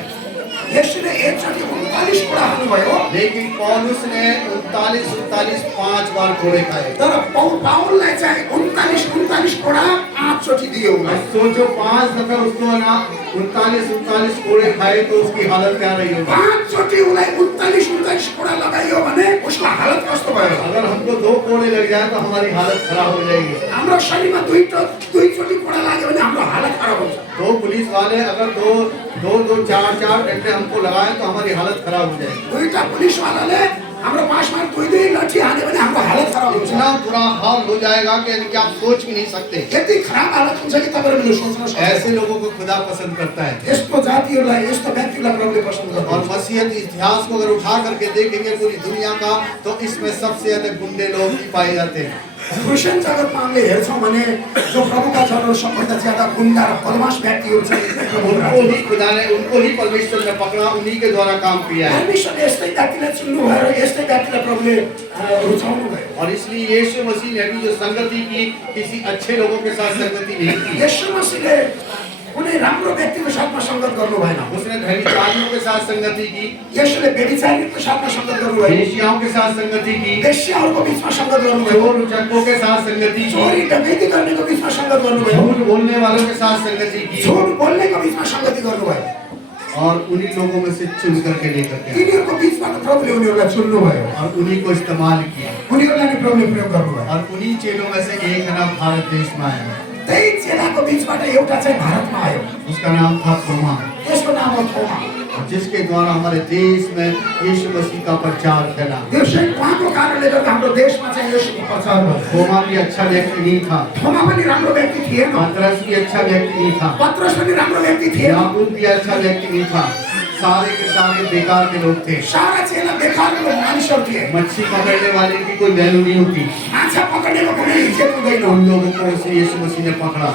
यीशुले एकचोटि 39 कोडा खानुभयो। लेकिन पौलुस ने 39 5 बार कोड़े खाए। तर पाउललाई चाहिँ 39 कोडा 5 चोटि दियो। सोचो 5 दफे उसको ना 39 कोड़े खाए तो उसकी हालत क्या रही होगी? 5 चोटि उसलाई 39 कोडा लगाइयो भने उसको हालत कस्तो भयो? अगर हमको 2 कोड़े लग जाए तो हमारी हालत खराब हो जाएगी। हाम्रो शरीरमा दुई चोटि कोडा लाग्यो भने हाम्रो हालत खराब हुन्छ। 2 पुलिस वाले अगर 2 4 डंडे हमको लगाए तो हमारी हालत खराब हो जाएगी। दुईटा पुलिसवालाले हाम्रो पासमा दुई लाठी हाल्यो भने हाम्रो हालत खराब हुन्छ। इतना बुरा हाल हो जाएगा कि यानी कि आप सोच भी नहीं सकते। यति खराब हालत हुन्छ कि तपाईहरुले सोच्न सक्दैन। ऐसे लोगों को खुदा पसंद करता है। यस्तो जातिहरुलाई यस्तो व्यक्तिलाई प्रभुले पसन्द गर्छ। और मसीहत इतिहास को अगर उठा करके देखेंगे पूरी दुनिया का, तो इसमें सबसे ज्यादा गुंडे लोग ही पाए जाते हैं। क्रिश्चियन जगतमा हामीले हेर्छौं भने जो प्रभुका जनहरू सबैभन्दा ज्यादा गुण्डा र बदमाश व्यक्तिहरू चाहिँ उनको ही परमेश्वर ने पकड़ा, उन्हीं के द्वारा काम किया है। परमेश्वरले यस्तै व्यक्तिलाई चुन्नु भयो र यस्तै व्यक्तिलाई प्रभुले रुचाउनु भयो। और इसलिए यीशु मसीह ने भी जो संगति की किसी अच्छे लोगों के साथ संगति नहीं की। यीशु मसीहले कुनै राम्रो व्यक्तिको साथमा संगत गर्नु भएन उसने व्यभिचारियों के साथ संगति की, यसोले व्यभिचारीको साथमा संगत गर्नु भएन वेश्याओं के साथ संगति की, वेश्याहरूको बीचमा संगत गर्नु भएन चोर उचक्कों के साथ संगति की, चोरी डकैती गर्नेको बीचमा संगत गर्नु भएन झूठ बोलने वालों के साथ संगति की, झुट बोल्नेको बीचमा संगति गर्नु भएन और उन्हीं लोगों में से चुन करके लेकर के आए। तिनीहरूको बीचमा त प्रभुले उनीहरूलाई चुन्नु भयो और उन्हीं को इस्तेमाल किया उनीहरूलाई नै प्रभुले प्रयोग गर्नु भयो और उन्हीं चेलों में से एक है ना भारत देश में आया, त्यही चेलाको बीचबाट एउटा चाहिँ भारतमा आयो उसका नाम था थोमा, त्यसको नाम हो थोमा जिसके द्वारा हमारे देश में यीशु मसीह का प्रचार फैला। त्यो चाहिँ उहाँको कारणले गर्दा हाम्रो देशमा चाहिँ यसको प्रचार भयो थोमा भी अच्छा व्यक्ति नहीं था, थोमा पनि राम्रो व्यक्ति थिएन पतरस भी अच्छा व्यक्ति नहीं था, पत्रस पनि राम्रो व्यक्ति थिएन याकूब भी अच्छा व्यक्ति नहीं था, सारे के सारे बेकार के लोग थे। सारा चेला बेकारको मानिसहरू थिए मच्छी पकड़ने वाले की कोई वैल्यू नहीं होती, माछा पकड्नेको कुनै इज्जत हुँदैन उन लोगों को उसे यीशु मसीह ने पकड़ा।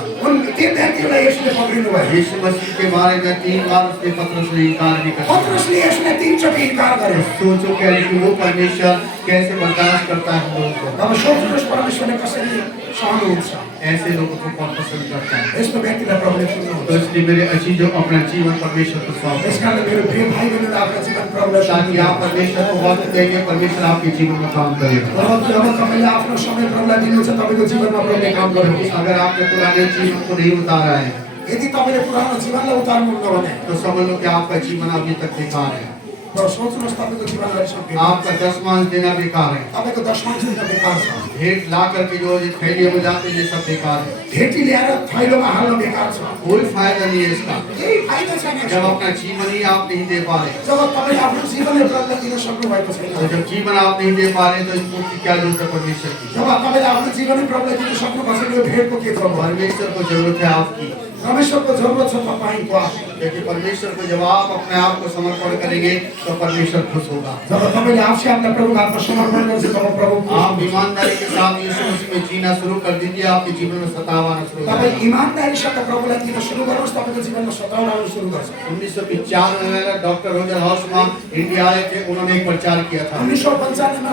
त्यो व्यक्तिलाई यसले पक्रिनु भयो यीशु मसीह के बारे में 3 बार उसने पतरस ने इनकार भी कर दिया। पत्रसले यसले 3 चोटि इन्कार गर्यो सोचो क्या है कि वो परमेश्वर कैसे बर्दाश्त करता है हम लोगों को, अब सोच्नुहोस् परमेश्वरले कसरी सहनुहुन्छ ऐसे लोगों को बहुत पसंद करता है। यस्तो व्यक्तिलाई प्रभुले तो सुन्नुहुन्छ इसलिए मेरे अजीजों अपना जीवन परमेश्वर को सौंप दो, यसकारणले मेरो प्रिय भाइ बहिनीले आफ्नो जीवन प्रभुलाई ताकि आप परमेश्वर को वक्त देंगे, परमेश्वर आपके जीवन में काम करेगा। जब तपाईँले आफ्नो समय प्रभुलाई दिनुहुन्छ तपाईँको जीवनमा प्रभुले काम गर्नुहुन्छ अगर आपने पुराने जीवन को नहीं उतारा है यदि तपाईँले पुरानो जीवनलाई उतार्नुहुन्न भने तो समझ लो कि आपका जीवन अभी तक बेकार है, र सोच्नुहोस् तपाईँको जीवन अहिलेसम्म आपका 10 मांस देना बेकार है, तपाईँको दशमांश दिन बेकार छ भेंट ला करके जो ये थैलियों में जाते हैं, ये सब बेकार है, भेटी ल्याएर थैलोमा हाल्न बेकार छ कोई फायदा नहीं है इसका केही फाइदा छैन जब यसको। अपना जीवन ही आप नहीं दे पा रहे। जब तपाईँले आफ्नो जीवनले प्रभुलाई दिन सक्नु भएको छैन तो जब जीवन आप नहीं दे पा रहे तो इसको की क्या जरूरत है परमेश्वर की? जब तपाईँले आफ्नो जीवनै प्रभुलाई दिन सक्नु भएको छैन यो भेटको के जरुरत परमेश्वर को जरूरत है आपकी, परमेश्वरको जरुरत छ तपाईँको क्योंकि परमेश्वर को जब आप अपने आप को समर्पण करेंगे तो परमेश्वर खुश होगा। जब तपाईँले आफै आफ्नो प्रभुको हातमा समर्पण गर्छ तब प्रभु आप ईमानदारी के साथ यीशु मसीह में जीना शुरू कर दीजिए, आपके जीवन में सताव आना शुरू हो तपाईँ जाएगा। इमानदारीसँग प्रभुलाई दिन सुरु गर्नुहोस् तपाईँको जीवनमा सताउन आउन सुरु गर्छ 1995 में डॉक्टर रोजर हाउसमा इंडिया आए थे, उन्होंने एक प्रचार किया था। 1995 मा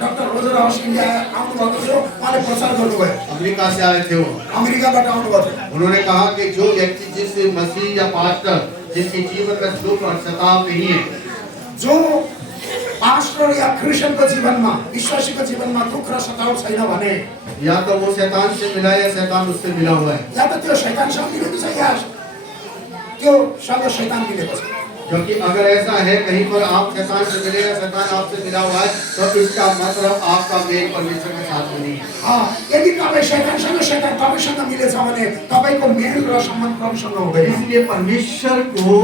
डाक्टर रोजर हाउस इन्डिया आउनुभएको थियो उहाँले प्रचार गर्नुभयो अमेरिका से आए थे वो। अमेरिकाबाट आउनुभएको थियो उन्होंने कहा कि जो व्यक्ति जिस मसीह या पास्टर जिसके जीवन में दुख और सताव नहीं है, जो पास्टर या क्रिस्चियनको जीवनमा विश्वासीको जीवनमा दुःख र सताव छैन भने या तो वो शैतान से मिला है या शैतान उससे मिला हुआ है। या त त्यो शैतानसँग मिलेको छ या त्यो सँग शैतान मिलेको छ क्योंकि अगर ऐसा है कहीं पर आप शैतान से मिले या शैतान आपसे मिला हुआ है तो इसका मतलब आपका मेल परमेश्वर के साथ में नहीं है। यदि तपाईँ शैतानसँग शैतान तपाईँसँग मिलेछ भने तपाईँको मेल र सम्बन्ध प्रभुसँग हुँदैन इसलिए परमेश्वर को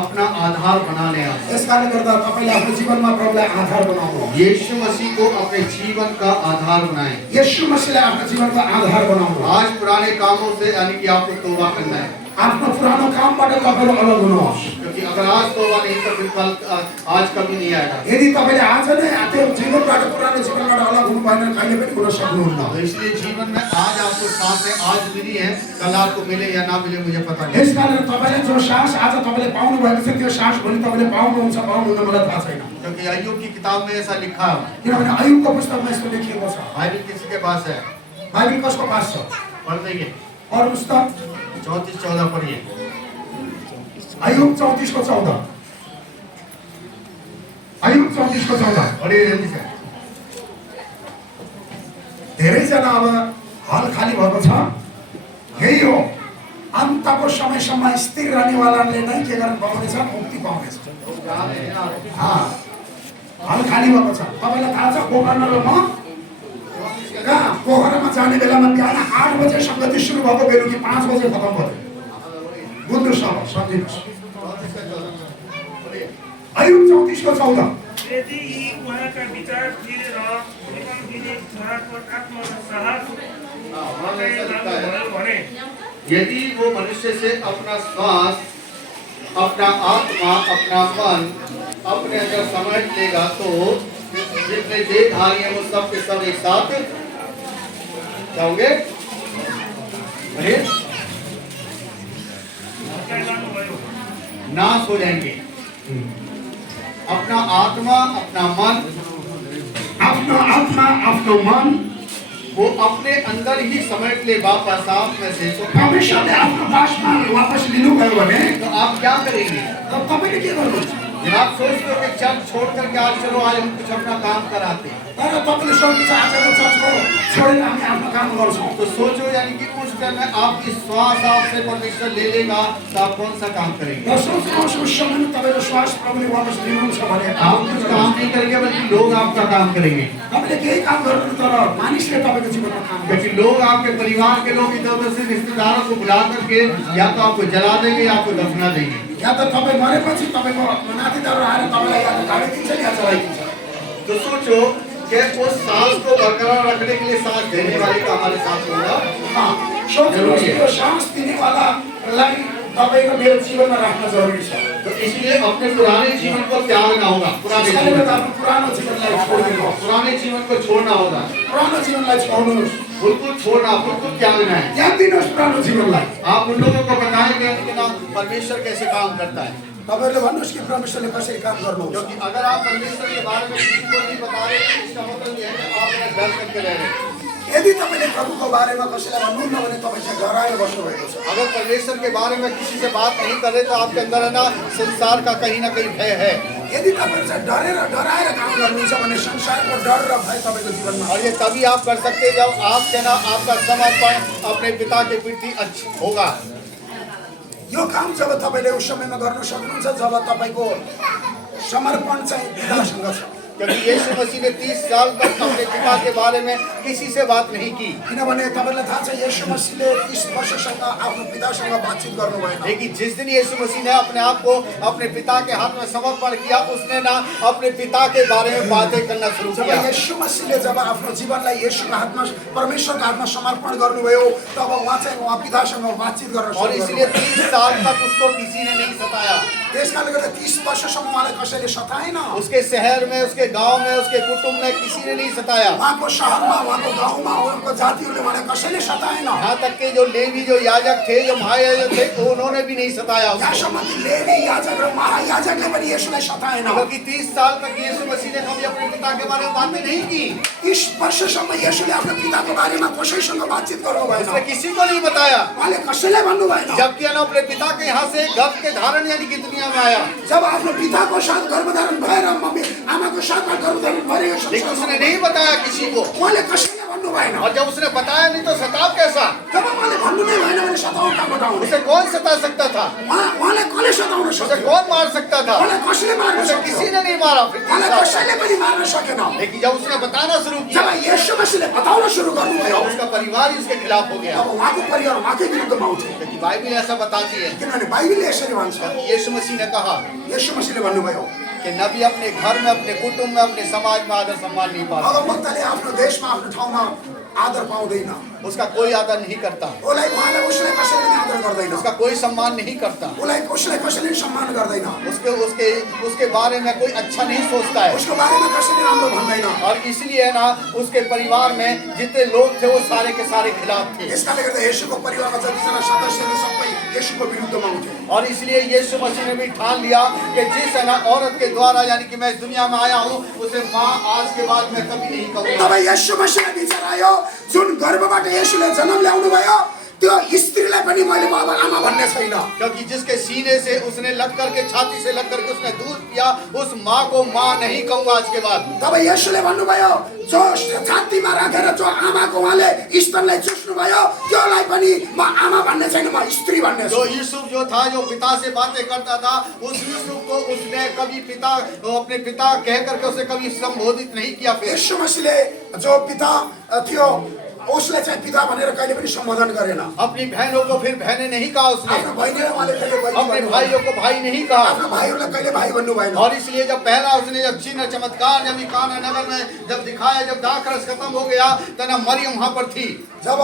अपना आधार बना लें आप। यसकारणले गर्दा तपाईँले आफ्नो जीवनमा प्रभुलाई आधार बनाउनु यीशु मसीह को अपने जीवन का आधार बनाएं। येशू मसीहलाई आफ्नो जीवनको आधार बनाउनु आज पुराने कामों से यानी कि आपको तौबा करना है, आफ्नो पुरानो कामबाट तपाईले अलग हुनुहोस् क्योंकि अगर आज तौबा नहीं तो फिर कल आज कभी नहीं आएगा। यदि तपाईले आज नै त्यो जीवनबाट पुरानो जीवनबाट अलग हुनु भएन कहिले पनि हुन सक्नुहुन्न तो इसलिए जीवन में आज आपको सांसें आज मिली है, कल आपको मिले या ना मिले मुझे पता नहीं। यसकारण तपाईले जो सास आज तपाईले पाउनु भएको छ त्यो सास भोलि तपाईले पाउनुहुन्छ पाउनुहुन्न मलाई थाहा छैन क्योंकि अय्यूब की किताब में ऐसा लिखा है। किनभने अय्यूबको पुस्तकमा यस्तो लेखिएको छ बाइबल किसी के पास है? बाइबल कसको पास छ पढ़ देंगे और पुस्तक 34-14 पढ़िए। अय्यूब 34 को 14 अय्यूब 34 को 14 पढ़िए जल्दी से। धेरैजना अब हल खाली भएको छ यही हो अन्तको समयसम्म स्थिर रहनेवालाले नै के गर्न पाउनेछ मुक्ति पाउनेछ हल खाली भएको छ तपाईलाई थाहा छ गोकर्ण र म कहाँ पोखरामा जाने बेलामा बिहान 8 बजे संगति सुरु भएको बेलुकी 5 बजे खतम भयो बुझ्नुहोस् अब सम्झिनुहोस् अय्यूब 34 को 14 यदि यी उहाँका विचार फिरेर जीवन दिने छोराको आत्मा र साहस भयो भने यदि वो मनुष्य से अपना श्वास, अपना आत्मा, अपना मन अपने अंदर समझ लेगा तो जितने देहधारी हैं वो सब के सब एक साथ जाओगे नाश हो जाएंगे। अपना आत्मा, अपना मन, आफ्नो आत्मा आफ्नो मन वो अपने अंदर ही समेट ले वापस आप में से, तो परमेश्वरले आफ्नो बासमा वापस लिनुभयो भने आप क्या करेंगे? तब तपाईँले के गर्नुहुन्छ? जब आप सोचते हो कि चर्च छोड़ करके आज चलो आज हम कुछ अपना काम कराते हैं, तर तपाईँले सोच्नुहुन्छ आजको चर्चको छोडेर हामी आफ्नो काम गर्छौँ। तो सोचो यानी कि उस टाइम में आपकी श्वास आपसे परमेश्वर ले लेगा तो आप कौन सा काम करेंगे? र सोच्नुहोस् उस समयमा तपाईँको श्वास प्रभुले वापस लिनुहुन्छ भने आप कुछ काम नहीं करेंगे बल्कि लोग आपका काम करेंगे, तपाईँले केही काम गर्नु तर मानिसले तपाईँको जीवनमा काम गर्छ। क्योंकि लोग आपके परिवार के लोग इधर उधर से रिश्तेदारों को बुला करके या तो आपको जला देंगे या आपको दफना देंगे। या त तपाईँ मरेपछि तपाईँको नातिदारहरू आएर तपाईँलाई या त ढाडिदिन्छ या जलाइदिन्छ। तो सोचो कि उस सांस को बरकरार रखने के लिए सांस देने वाले का हमारे साथ होगा। सोच्नुहोस् यो सास दिनेवालालाई तपाईँको मेरो जीवनमा राख्न जरुरी छ। तो इसलिए अपने पुराने जीवन को त्यागना होगा, पुराने त्यसैले जीवन गर्दा आफ्नो पुरानो जीवनलाई छोडिदिनुहोस्। पुराने जीवन को छोड़ना होगा, पुरानो जीवनलाई छोड्नुहोस्, बिल्कुल छोड़ना, बिल्कुल त्यागना है। त्याग दिनुहोस् पुरानो जीवनलाई। आप उन लोगों को बताएंगे कि ना परमेश्वर कैसे काम करता है, तपाईँहरूले भन्नुहोस् कि परमेश्वरले कसरी काम गर्नुहुन्छ। क्योंकि अगर आप परमेश्वर के बारे में किसी को नहीं बता रहे तो इसका मतलब ये है कि आप अपना डर करके रह रहे हैं। यदि तपाईँले प्रभुको बारेमा कसैलाई भन्नुहुन्न भने तपाईँ चाहिँ डराएर बस्नुभएको छ। अगर परमेश्वर के बारे में किसी से बात नहीं करे तो आपके अंदर है ना संसार का कहीं ना कहीं भय है, यदि तपाईँहरू चाहिँ डराएर काम गर्नुहुन्छ भने संसारको डर र भय तपाईँको जीवनमा और ये तभी आप कर सकते हैं जब आपके ना आपका समर्पण अपने पिता के प्रति अच्छा होगा। यो काम जब तपाईँले उस समयमा गर्न सक्नुहुन्छ जब तपाईँको समर्पण चाहिँ पितासँग छ। क्योंकि यीशु मसीह ने 30 साल तक अपने पिता के बारे में किसी से बात नहीं की, किनभने तपाईँलाई थाहा छ यीशु मसीहले 30 वर्षसम्म आफ्नो पितासँग बातचित गर्नु भएन। लेकिन जिस दिन यीशु मसीह ने अपने आप को अपने पिता के हाथ में समर्पण किया, उसने ना अपने पिता के बारे में बातें करना शुरू जब किया। यीशु मसीहले जब आफ्नो जीवनलाई येशूको हातमा परमेश्वरको हातमा समर्पण गर्नुभयो तब उहाँ चाहिँ उहाँ पितासँग बातचित गर्न और सुरु इसलिए गर्नुभयो। 30 साल तक उसको किसी ने नहीं सताया। त्यसकारणले गर्दा 30 वर्षसम्म उहाँलाई कसैले सताएन। उसके शहर में, उसके गांव में, उसके कुटुंब में किसी ने नहीं सताया। उहाँको शहरमा उहाँको गाउँमा उहाँको जातिहरूले उहाँलाई कसैले सताएन। यहाँ तक के जो लेवी, जो याजक थे, जो महायाजक थे, उन्होंने भी नहीं सताया उसको। यहाँसम्म कि लेवी याजक र महायाजकले पनि येशूलाई सताएन। क्योंकि 30 साल तक यीशु मसीह ने कभी अपने पिता के बारे में बातें नहीं की। 30 वर्षसम्म येशूले आफ्नो पिताको बारेमा कसैसँग बातचित गर्नु भएन। उसने किसी को नहीं बताया। उहाँले कसैलाई भन्नु भएन। जबकि ना अपने पिता के यहाँ से गर्भ के धारण यानी कि दुनिया में आया, जब आफ्नो पिताको साथ गर्भधारण भएर मम्मी आमाको साथमा गर्भधारण भएर यो लेकिन उसने संसारमा नहीं बताया किसी को। उहाँले कसैले भन्नु भएन। और जब उसने बताया नहीं तो सताव कैसा? जब उहाँले भन्नु नै भएन भने सताउन कहाँबाट आउने? उसे कौन सता सकता था? उहाँलाई कसले सताउन उसे सक्यो? कौन मार सकता था? उहाँलाई कसले मार्न उसे सक्यो? किसी ने नहीं मारा। फिर उहाँलाई कसैले पनि मार्न सकेन। लेकिन जब उसने बताना शुरू जब किया, येशू मसीहले बताउन सुरु गर्नुभयो उसका परिवार ही उसके खिलाफ हो गया। तब उहाँको परिवार उहाँकै विरुद्धमा उठ्यो। क्योंकि बाइबल ऐसा बताती है, किनभने बाइबलले यसरी भन्छ, यीशु मसीह ने कहा येशू मसीहले भन्नुभयो कि नबी अपने घर में, अपने कुटुंब में, अपने समाज में आदर सम्मान नहीं पाता। भगवन्तले आफ्नो देशमा आफ्नो ठाउँमा आदर पाउँदैन। उसका कोई आदर नहीं करता, उहाँलाई उसले कसैले पनि आदर गर्दैन। उसका कोई सम्मान नहीं करता, उसलाई कसैले कसैले पनि सम्मान गर्दैन। उसके उसके उसके बारे में कोई अच्छा नहीं सोचता है। उसको बारेमा कसैले राम्रो भन्दैन। और इसलिए है ना उसके परिवार में जितने लोग थे वो सारे के सारे खिलाफ थे। यसकारणले गर्दा येशूको परिवारमा जतिजना सदस्यहरू सबै येशूको विरुद्धमा उठे। और इसलिए यीशु मसीह ने भी ठान लिया कि जिस है ना औरत के द्वारा यानी कि मैं इस दुनिया में आया हूँ, उसे माँ आज के बाद मैं कभी नहीं कहूँगा। तब येशू मसीहले विचार आयो जुन गर्भबाट येशूले जन्म ल्याउनु भयो त्यो स्त्रीलाई पनि मैले बाबा आमा भन्ने छैन। क्योंकि जिसके सीने से उसने लग करके, छाती से लग करके उसने दूध पिया, उस माँ को माँ नहीं कहूँगा आज के बाद। तब येशूले भन्नुभयो जो छातीमा राखेर जो आमाको उहाँले स्तनलाई चुस्नुभयो त्योलाई पनि म आमा भन्ने छैन, म स्त्री भन्ने छु। जो यूसुफ जो था, जो पिता से बातें करता था, उस यूसुफ को उसने कभी पिता, अपने पिता कह करके उसे कभी संबोधित नहीं किया। फिर येशू मसीहले जो पिता थियो उसले चाहिँ पिता भनेर कहिले पनि सम्बोधन गरेन। अपनी बहनों को फिर बहनें नहीं कहा उसने, आफ्नो बहिनीलाई उहाँले कहिले बहिनी अपने भन्नु भएन। भाइयों को भाई नहीं कहा। आफ्नो भाइहरूलाई कहिले भाइ भन्नु भएन। और इसलिए जब पहला उसने जब चिन्ह चमत्कार जब काना नगर में जब दिखाया, जब दाखरस खत्म हो गया तो ना मरियम वहां पर थी। जब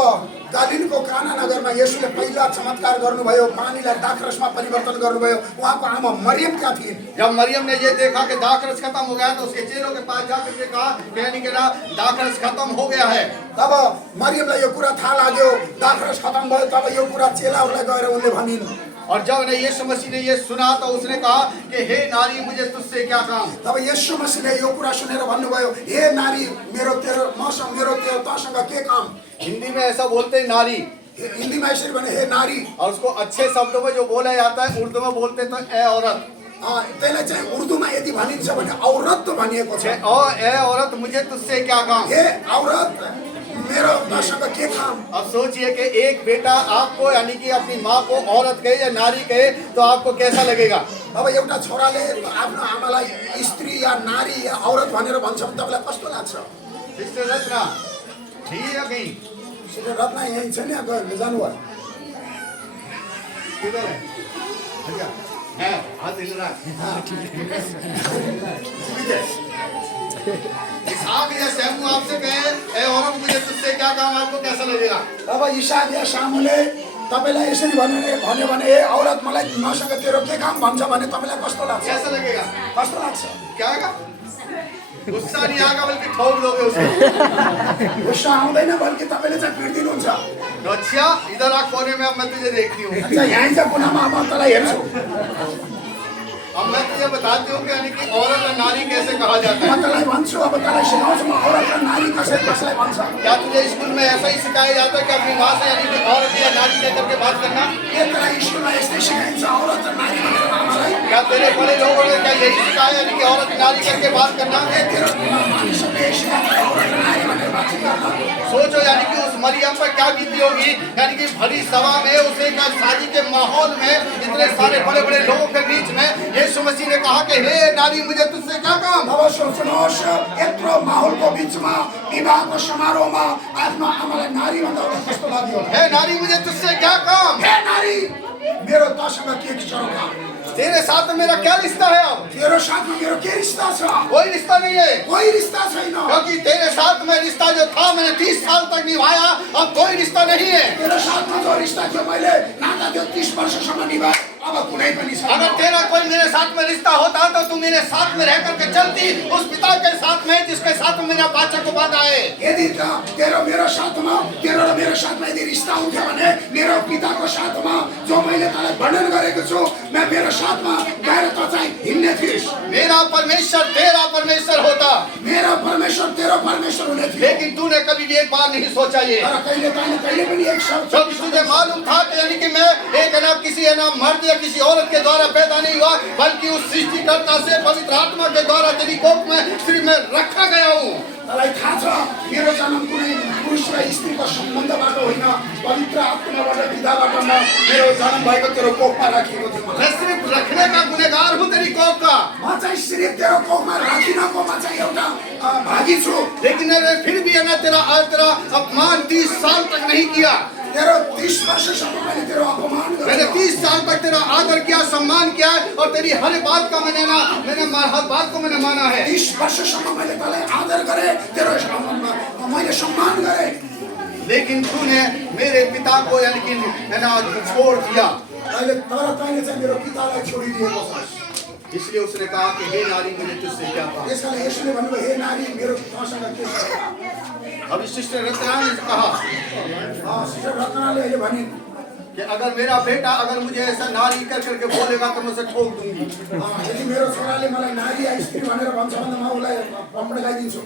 गालिलको काना नगरमा येशूले पहिला चमत्कार गर्नुभयो, पानीलाई दाखरसमा परिवर्तन गर्नुभयो, उहाँको आमा मरियम क्या थिइन्? जब मरियम ने ये देखा कि दाखरस खत्म हो गया तो उसके चेलों के पास जाकर के कहा यानी कि ना दाखरस खत्म हो गया है। तब मरियमलाई यो कुरा थाहा लाग्यो दाखरस खत्म भयो। तब यो कुरा चेलाहरूलाई गएर उनले भनिन्। और जब ने यीशु मसीह ने ये सुना तो उसने कहा कि हे नारी मुझे तुझसे क्या काम। तब यीशु मसीहले यो कुरा सुनेर भन्नुभयो, हे नारी मेरो तेरो मसँग मेरो तेरो तसँग के काम। हिंदी में ऐसा बोलते हैं नारी, हिन्दीमा यसरी भने हे नारी, और उसको अच्छे शब्दों में जो बोला जाता है उर्दू में बोलते तो ए औरत। त्यसलाई चाहिँ उर्दूमा यदि भनिन्छ भने औरत भनिएको छ। ओ ए औरत मुझे तुझसे क्या काम। हे औरत मेरो तसँग के काम। अब सोचिए कि एक बेटा आपको यानी कि अपनी माँ को औरत कहे या नारी कहे तो आपको कैसा लगेगा। अब एउटा छोराले आफ्नो आमालाई स्त्री या नारी या औरत भनेर भन्छ भने तपाईलाई कस्तो लाग्छ। सिस्टर रत्ना ठीक है कहीं सिस्टर रत्ना यही छ नि, अब जानुभयो किधर है। अच्छा है हाथ हिल रहा इसहाक या शमू आपसे कहे ए औरत मुझे तुझसे क्या काम, आपको कैसा लगेगा। अब इसहाक या शामुले तपाईलाई यसरी भन्यो भने ए औरत मलाई मसँग तेरो के काम भन्छ भने तपाईलाई कस्तो लाग्छ। कैसा लगेगा, कस्तो लाग्छ। क्या आएगा, गुस्सा नहीं आएगा बल्कि ठोक दोगे उसे। गुस्सा आउँदैन बल्कि तपाईले चाहिँ पिट्दिनुहुन्छ। अच्छा इधर आ कोने में, अब मैं तुझे देखती हूँ। अच्छा यहाँ चाहिँ कुनामा अब तँलाई हेर्छु। अब मैं तुझे बताती हूँ कि यानी कि औरत और नारी कैसे कहा जाता है। म तँलाई भन्छु, अब तँलाई सिकाउँछु म औरत र नारी कसलाई भन्छ। क्या तुझे स्कूल में ऐसा ही सिखाया जाता है कि अपनी माँ से यानी कि औरत या नारी कह करके बात करना। के तँलाई स्कुलमा यस्तै सिकाइन्छ औरत र नारी भनेर आमालाई। क्या तेरे बड़े लोगों ने क्या यही सिखाया यानी कि औरत नारी करके बात करना। तेरो मानिसहरूले सिकाउँछ औरत र नारी भनेर बात गर्न। सोचो यानी कि उस मरियम पर क्या बीती होगी, यानी कि भरी सभा में उसे का शादी के माहौल में इतने सारे बड़े बड़े लोगों के बीच में यीशु मसीह ने कहा कि हे नारी मुझे तुझसे क्या काम। अब सोच्नुहोस् यत्रो माहौलको बिचमा विवाहको समारोहमा आफ्नो आमालाई नारी भन्दा कस्तो लाग्यो। हे नारी मुझे तुझसे क्या काम। हे नारी मेरो तसँग के छ काम। तेरे साथ में मेरा क्या रिश्ता है। अब तेरो साथमा मेरो के रिश्ता छ। कोई रिश्ता नहीं है, कोही रिश्ता छैन। क्योंकि तेरे साथ में रिश्ता जो था मैंने 30 साल तक निभाया, अब कोई रिश्ता नहीं है। तेरो साथमा जो रिश्ता थियो मैले नाता त्यो 30 वर्षसम्म निभाए, अब कुनै पनि छैन। अगर तेरा कोई मेरे साथ में रिश्ता होता तो तू मेरे साथ में रह करके चलती उस पिता के साथ में जिसके साथ में मेरा बाचा को बांधा है। यदि तेरो मेरो साथमा तेरो र मेरो साथमा यदि रिश्ता हुन्थ्यो भने मेरो पिताको साथमा जो मैले तँलाई वर्णन गरेको छु म मेरो साथमा गएर त चाहिँ हिँड्ने थिइस्। मेरा परमेश्वर तेरा परमेश्वर होता, मेरो परमेश्वर तेरो परमेश्वर हुने थियो। लेकिन तूने कभी भी एक बार नहीं सोचा ये। तर कहिले पनि एक शब्द क्योंकि तुझे मालूम था कि यानी कि मैं एक ना किसी है ना मर्द या किसी औरत के द्वारा पैदा नहीं हुआ, बल्कि उस सृष्टिकर्ता से पवित्र आत्मा के द्वारा तेरी कोख में सिर्फ मैं रखा गया हूँ। तँलाई थाहा छ मेरो जन्म कुनै पुरुष र स्त्रीको सम्बन्धबाट होइन, पवित्र आत्माबाट पिताबाट मेरो जन्म भएको तेरो कोखमा राखिएको थियो। मैं सिर्फ रखने का गुनहगार हूँ तेरी कोख का, म चाहिँ सिर्फ तेरो कोखमा राखिनको म चाहिँ एउटा भागी छु। लेकिन मैंने फिर भी है ना तेरा अपमान 30 साल तक नहीं किया। तेरो 30 वर्षसम्म मैले तेरो अपमान मैंने गरेँ। 30 साल तक तेरा आदर किया, सम्मान किया और तेरी हर बात का मैंने हर बात को मैंने माना है। 30 वर्षसम्म मैले तँलाई आदर गरेँ, तेरो मैले सम्मान गरेँ। लेकिन तूने मेरे पिता को यानी कि छोड़ दिया। तैँले चाहिँ मेरो पितालाई छोडिदिएको छस्। इसलिए उसने कहा कि हे नारी मुझे तुझसे क्या काम। त्यसकारण यसले भन्नुभयो हे नारी मेरो तँसँग के छ। अब सिस्टर रत्ना ने कहा सिस्टर रत्नाले अहिले भनिन् कि अगर मेरा बेटा अगर मुझे ऐसा नारी कर करके बोलेगा तो मैं उसे ठोक दूंगी। यदि मेरो छोराले मलाई नारी या स्त्री भनेर भन्छ भने म उसलाई पक्राइदिन्छु।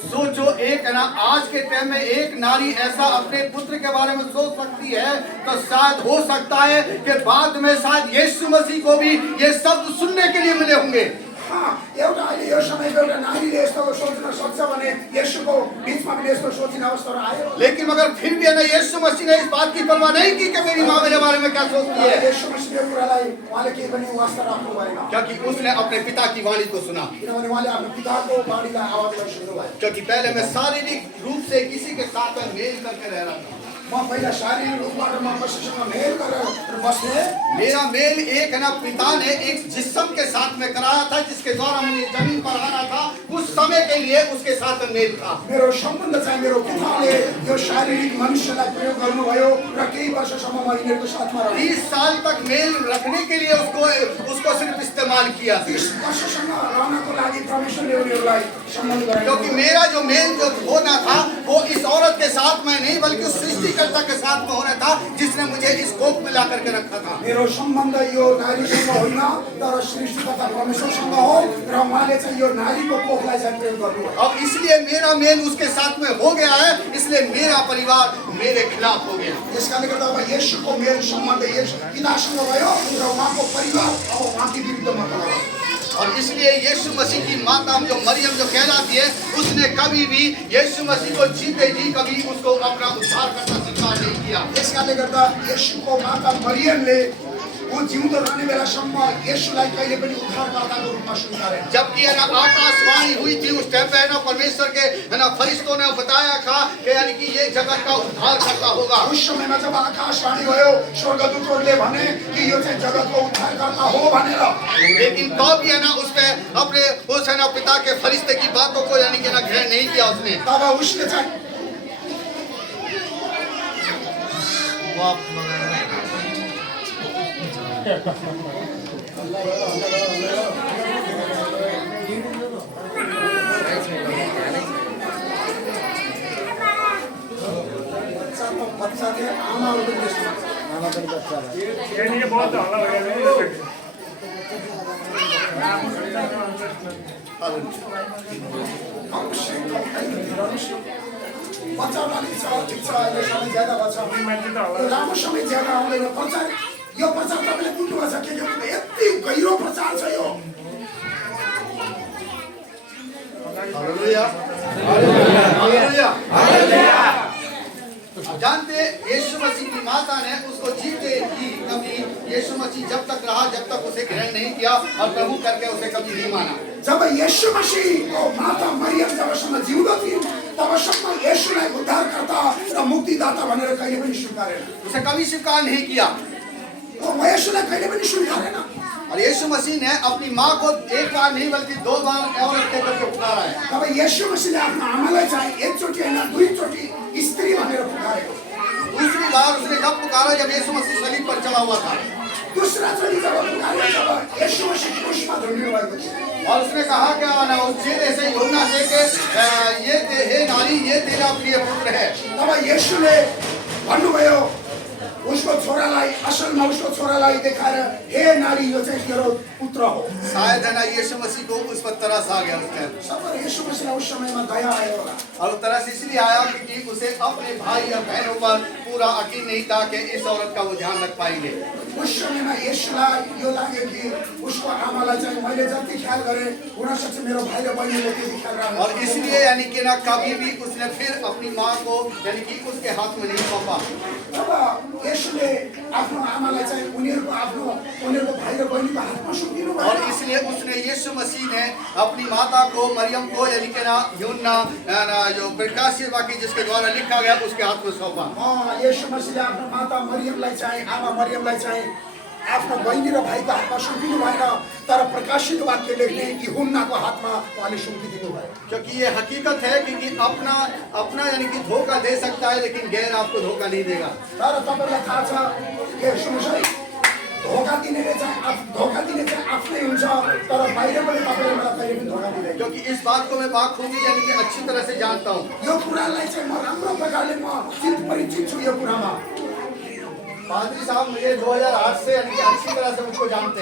सोचो एक है ना आज के टाइम में एक नारी ऐसा अपने पुत्र के बारे में सोच सकती है तो शायद हो सकता है कि बाद में शायद यीशु मसीह को भी ये शब्द सुनने के लिए मिले होंगे। एउटा अहिले यो समयको एउटा नारीले यस्तो सोच्न सक्छ भने यसुको बीचमा पनि यस्तो सोचिने अवस्था आयो। लेकिन मगर फिर भी है ना यीशु मसीह ने इस बात की परवाह नहीं की कि मेरी माँ मेरे बारे में क्या सोचती है, यसु मसीहको कुरालाई उहाँले केही पनि वास्ता राख्नु भएन। क्योंकि उसने अपने पिता की वाणी को सुना। किनभने उहाँले आफ्नो पिताको वाणीलाई आवाजलाई सुन्नुभयो। क्योंकि पहले मैं शारीरिक रूप से किसी के साथ में मेल करके रह रहा था। म पहिला शारीरिक रूपबाट म कसैसँग मेल गरेर बस्ने। मेरा मेल एक है ना पिता ने एक जिस्म के साथ में कराया था जिसके द्वारा मुझे जमीन पर आना था, कुछ समय के लिए उसके साथ में मेल था। मेरो सम्बन्ध चाहिँ मेरो पिताले यो शारीरिक मनुष्यलाई प्रयोग गर्नुभयो र केही वर्षसम्म म यिनीहरूको साथमा रहेँ। 30 साल तक मेल रखने के लिए उसको सिर्फ इस्तेमाल किया। 30 वर्षसम्म रहनको लागि परमेश्वरले उनीहरूलाई सम्बन्ध गरायो। क्योंकि मेरा जो मेल जो होना था वो इस औरत के साथ में नहीं बल्कि उस सृष्टि सृष्टिकर्ता के साथ में होना था जिसने मुझे इस कोख में ला करके रखा था। मेरो सम्बन्ध यो नारीसँग होइन तर सृष्टिकर्ता परमेश्वरसँग हो र उहाँले चाहिँ यो नारीको कोखलाई चाहिँ प्रेम गर्नुभयो। अब इसलिए मेरा मेल उसके साथ में हो गया है, इसलिए मेरा परिवार मेरे खिलाफ हो गया। यसकारणले गर्दा अब येशूको मेरो सम्बन्ध यस पितासँग भयो र उहाँको परिवार अब उहाँको विरुद्धमा खडा भयो। और इसलिए यीशु मसीह की माता जो मरियम जो कहलाती है, उसने कभी भी यीशु मसीह को जीते जी कभी उसको अपना उद्धारकर्ता स्वीकार नहीं किया। यसकारणले गर्दा येशूको माता मरियमले वो जिउँदो रहने बेलासम्म येशूलाई कहिले पनि उद्धारकर्ताको रूपमा स्वीकारेन। जबकि है ना आकाशवाणी हुई थी उस टाइम पे है ना परमेश्वर के है ना फरिश्तों ने बताया था कि यानी कि ये जगत का उद्धारकर्ता होगा। उस समयमा जब आकाशवाणी भयो स्वर्गदूतहरूले भने कि यो चाहिँ जगतको उद्धारकर्ता हो भनेर, लेकिन तो भी है ना उसने अपने उस है ना पिता के फरिश्ते की बातों को यानी कि ना ग्रहण नहीं किया उसने। तब उसले चाहिँ बच्चा थे आमाहरूको दृष्टिमा ये नहीं बहुत ज़्यादा हो गया है। बच्चा पनि छ, ठिक छ, अहिले समय ज्यादा भएको छ, लामो समय ज्यादा आउँदैन। प्रचार यो प्रचार तपाईँले बुझ्नुभएको छ के भन्दा यति गहिरो प्रचार छ यो। Hallelujah hallelujah hallelujah. जानते यीशु मसीह की माता ने उसको जीते ही कभी यीशु मसीह जब तक रहा जब तक उसे ग्रहण नहीं किया और प्रभु करके उसे कभी नहीं माना। जब येशू मसीहको माता मरियम जबसम्म जिउँदो थिइन् तबसम्म येशूलाई उद्धारकर्ता र मुक्तिदाता भनेर कहिले पनि स्वीकारेन। उसे कभी स्वीकार नहीं किया। वो येशूलाई कहिले पनि स्वीकारेन। और यीशु मसीह ने अपनी माँ को एक बार नहीं बल्कि 2 बार औरत कहकर के पुकारा है। तब येशू मसीहले आफ्नो आमालाई चाहिँ एकचोटि होइन दुईचोटि स्त्री भनेर पुकारेको। दूसरी बार उसने कब पुकारा जब यीशु मसीह सलीब पर चढ़ा हुआ था। दूसरा चोटि जब पुकारे तब येशू मसीह क्रूसमा झुन्डिनु भएको थियो। और उसने कहा क्या ना उस चेहरे से यूहन्ना से कि हे नारी ये तेरा प्रिय पुत्र है। तब येशूले भन्नुभयो उसको छोरालाई असलमा उसको छोरालाई देखाएर हे नारी यो चाहिँ तेरो पुत्र हो। शायद है ना यीशु मसीह को उस पर तरस आ गया उस टाइम। सब येशू मसीहलाई उस समयमा दया आयो होला। और तरस इसलिए आया क्योंकि उसे अपने भाई और बहनों पर पूरा यकीन नहीं था कि इस औरत का वो ध्यान रख पाएंगे। उस समयमा येशूलाई यो लाग्यो कि उसको आमालाई चाहिँ मैले जति ख्याल गरेँ हुनसक्छ मेरो भाइ र बहिनीले त्यति ख्याल राख्नु। और इसलिए यानी कि ना कभी भी उसने फिर अपनी माँ को यानी कि उसके हाथ में नहीं सौंपा। तब येशूले आफ्नो आमालाई चाहिँ उनीहरूको भाइ र बहिनीको हातमा सुम्पिनु और भयो। इसलिए उसने यीशु मसीह ने अपनी माता को मरियम को यानी कि ना यूहन्ना जो प्रकाशित वाक्य जिसके द्वारा लिखा गया उसके हाथ में सौंपा। येशू मसीहले आफ्नो माता मरियमलाई चाहिँ आमा मरियमलाई चाहिँ आफ्नो बहिनी र भाइको हातमा सुम्पिनु भएन तर प्रकाशित वाक्य लेख्ने यूहन्नाको हातमा उहाँले सुम्पिदिनु भयो। क्योंकि ये हकीकत है कि अपना यानी कि धोखा दे सकता है लेकिन गैर आपको धोखा नहीं देगा। तर तपाईँलाई थाहा छ येशू मसीह धोखा दिने चाहिँ आफ्नै हुन्छ तर बाहिरबाट तपाईँले मलाई कहिले पनि धोखा दिँदैन। क्योंकि इस बात को मैं बाखूबी यानी कि अच्छी तरह से जानता हूँ। यो कुरालाई चाहिँ म राम्रो प्रकारले म परिचित छु। यो कुरामा पादरी साहब मुझे 2008 से यानी कि अच्छी तरह से मुझको जानते हैं।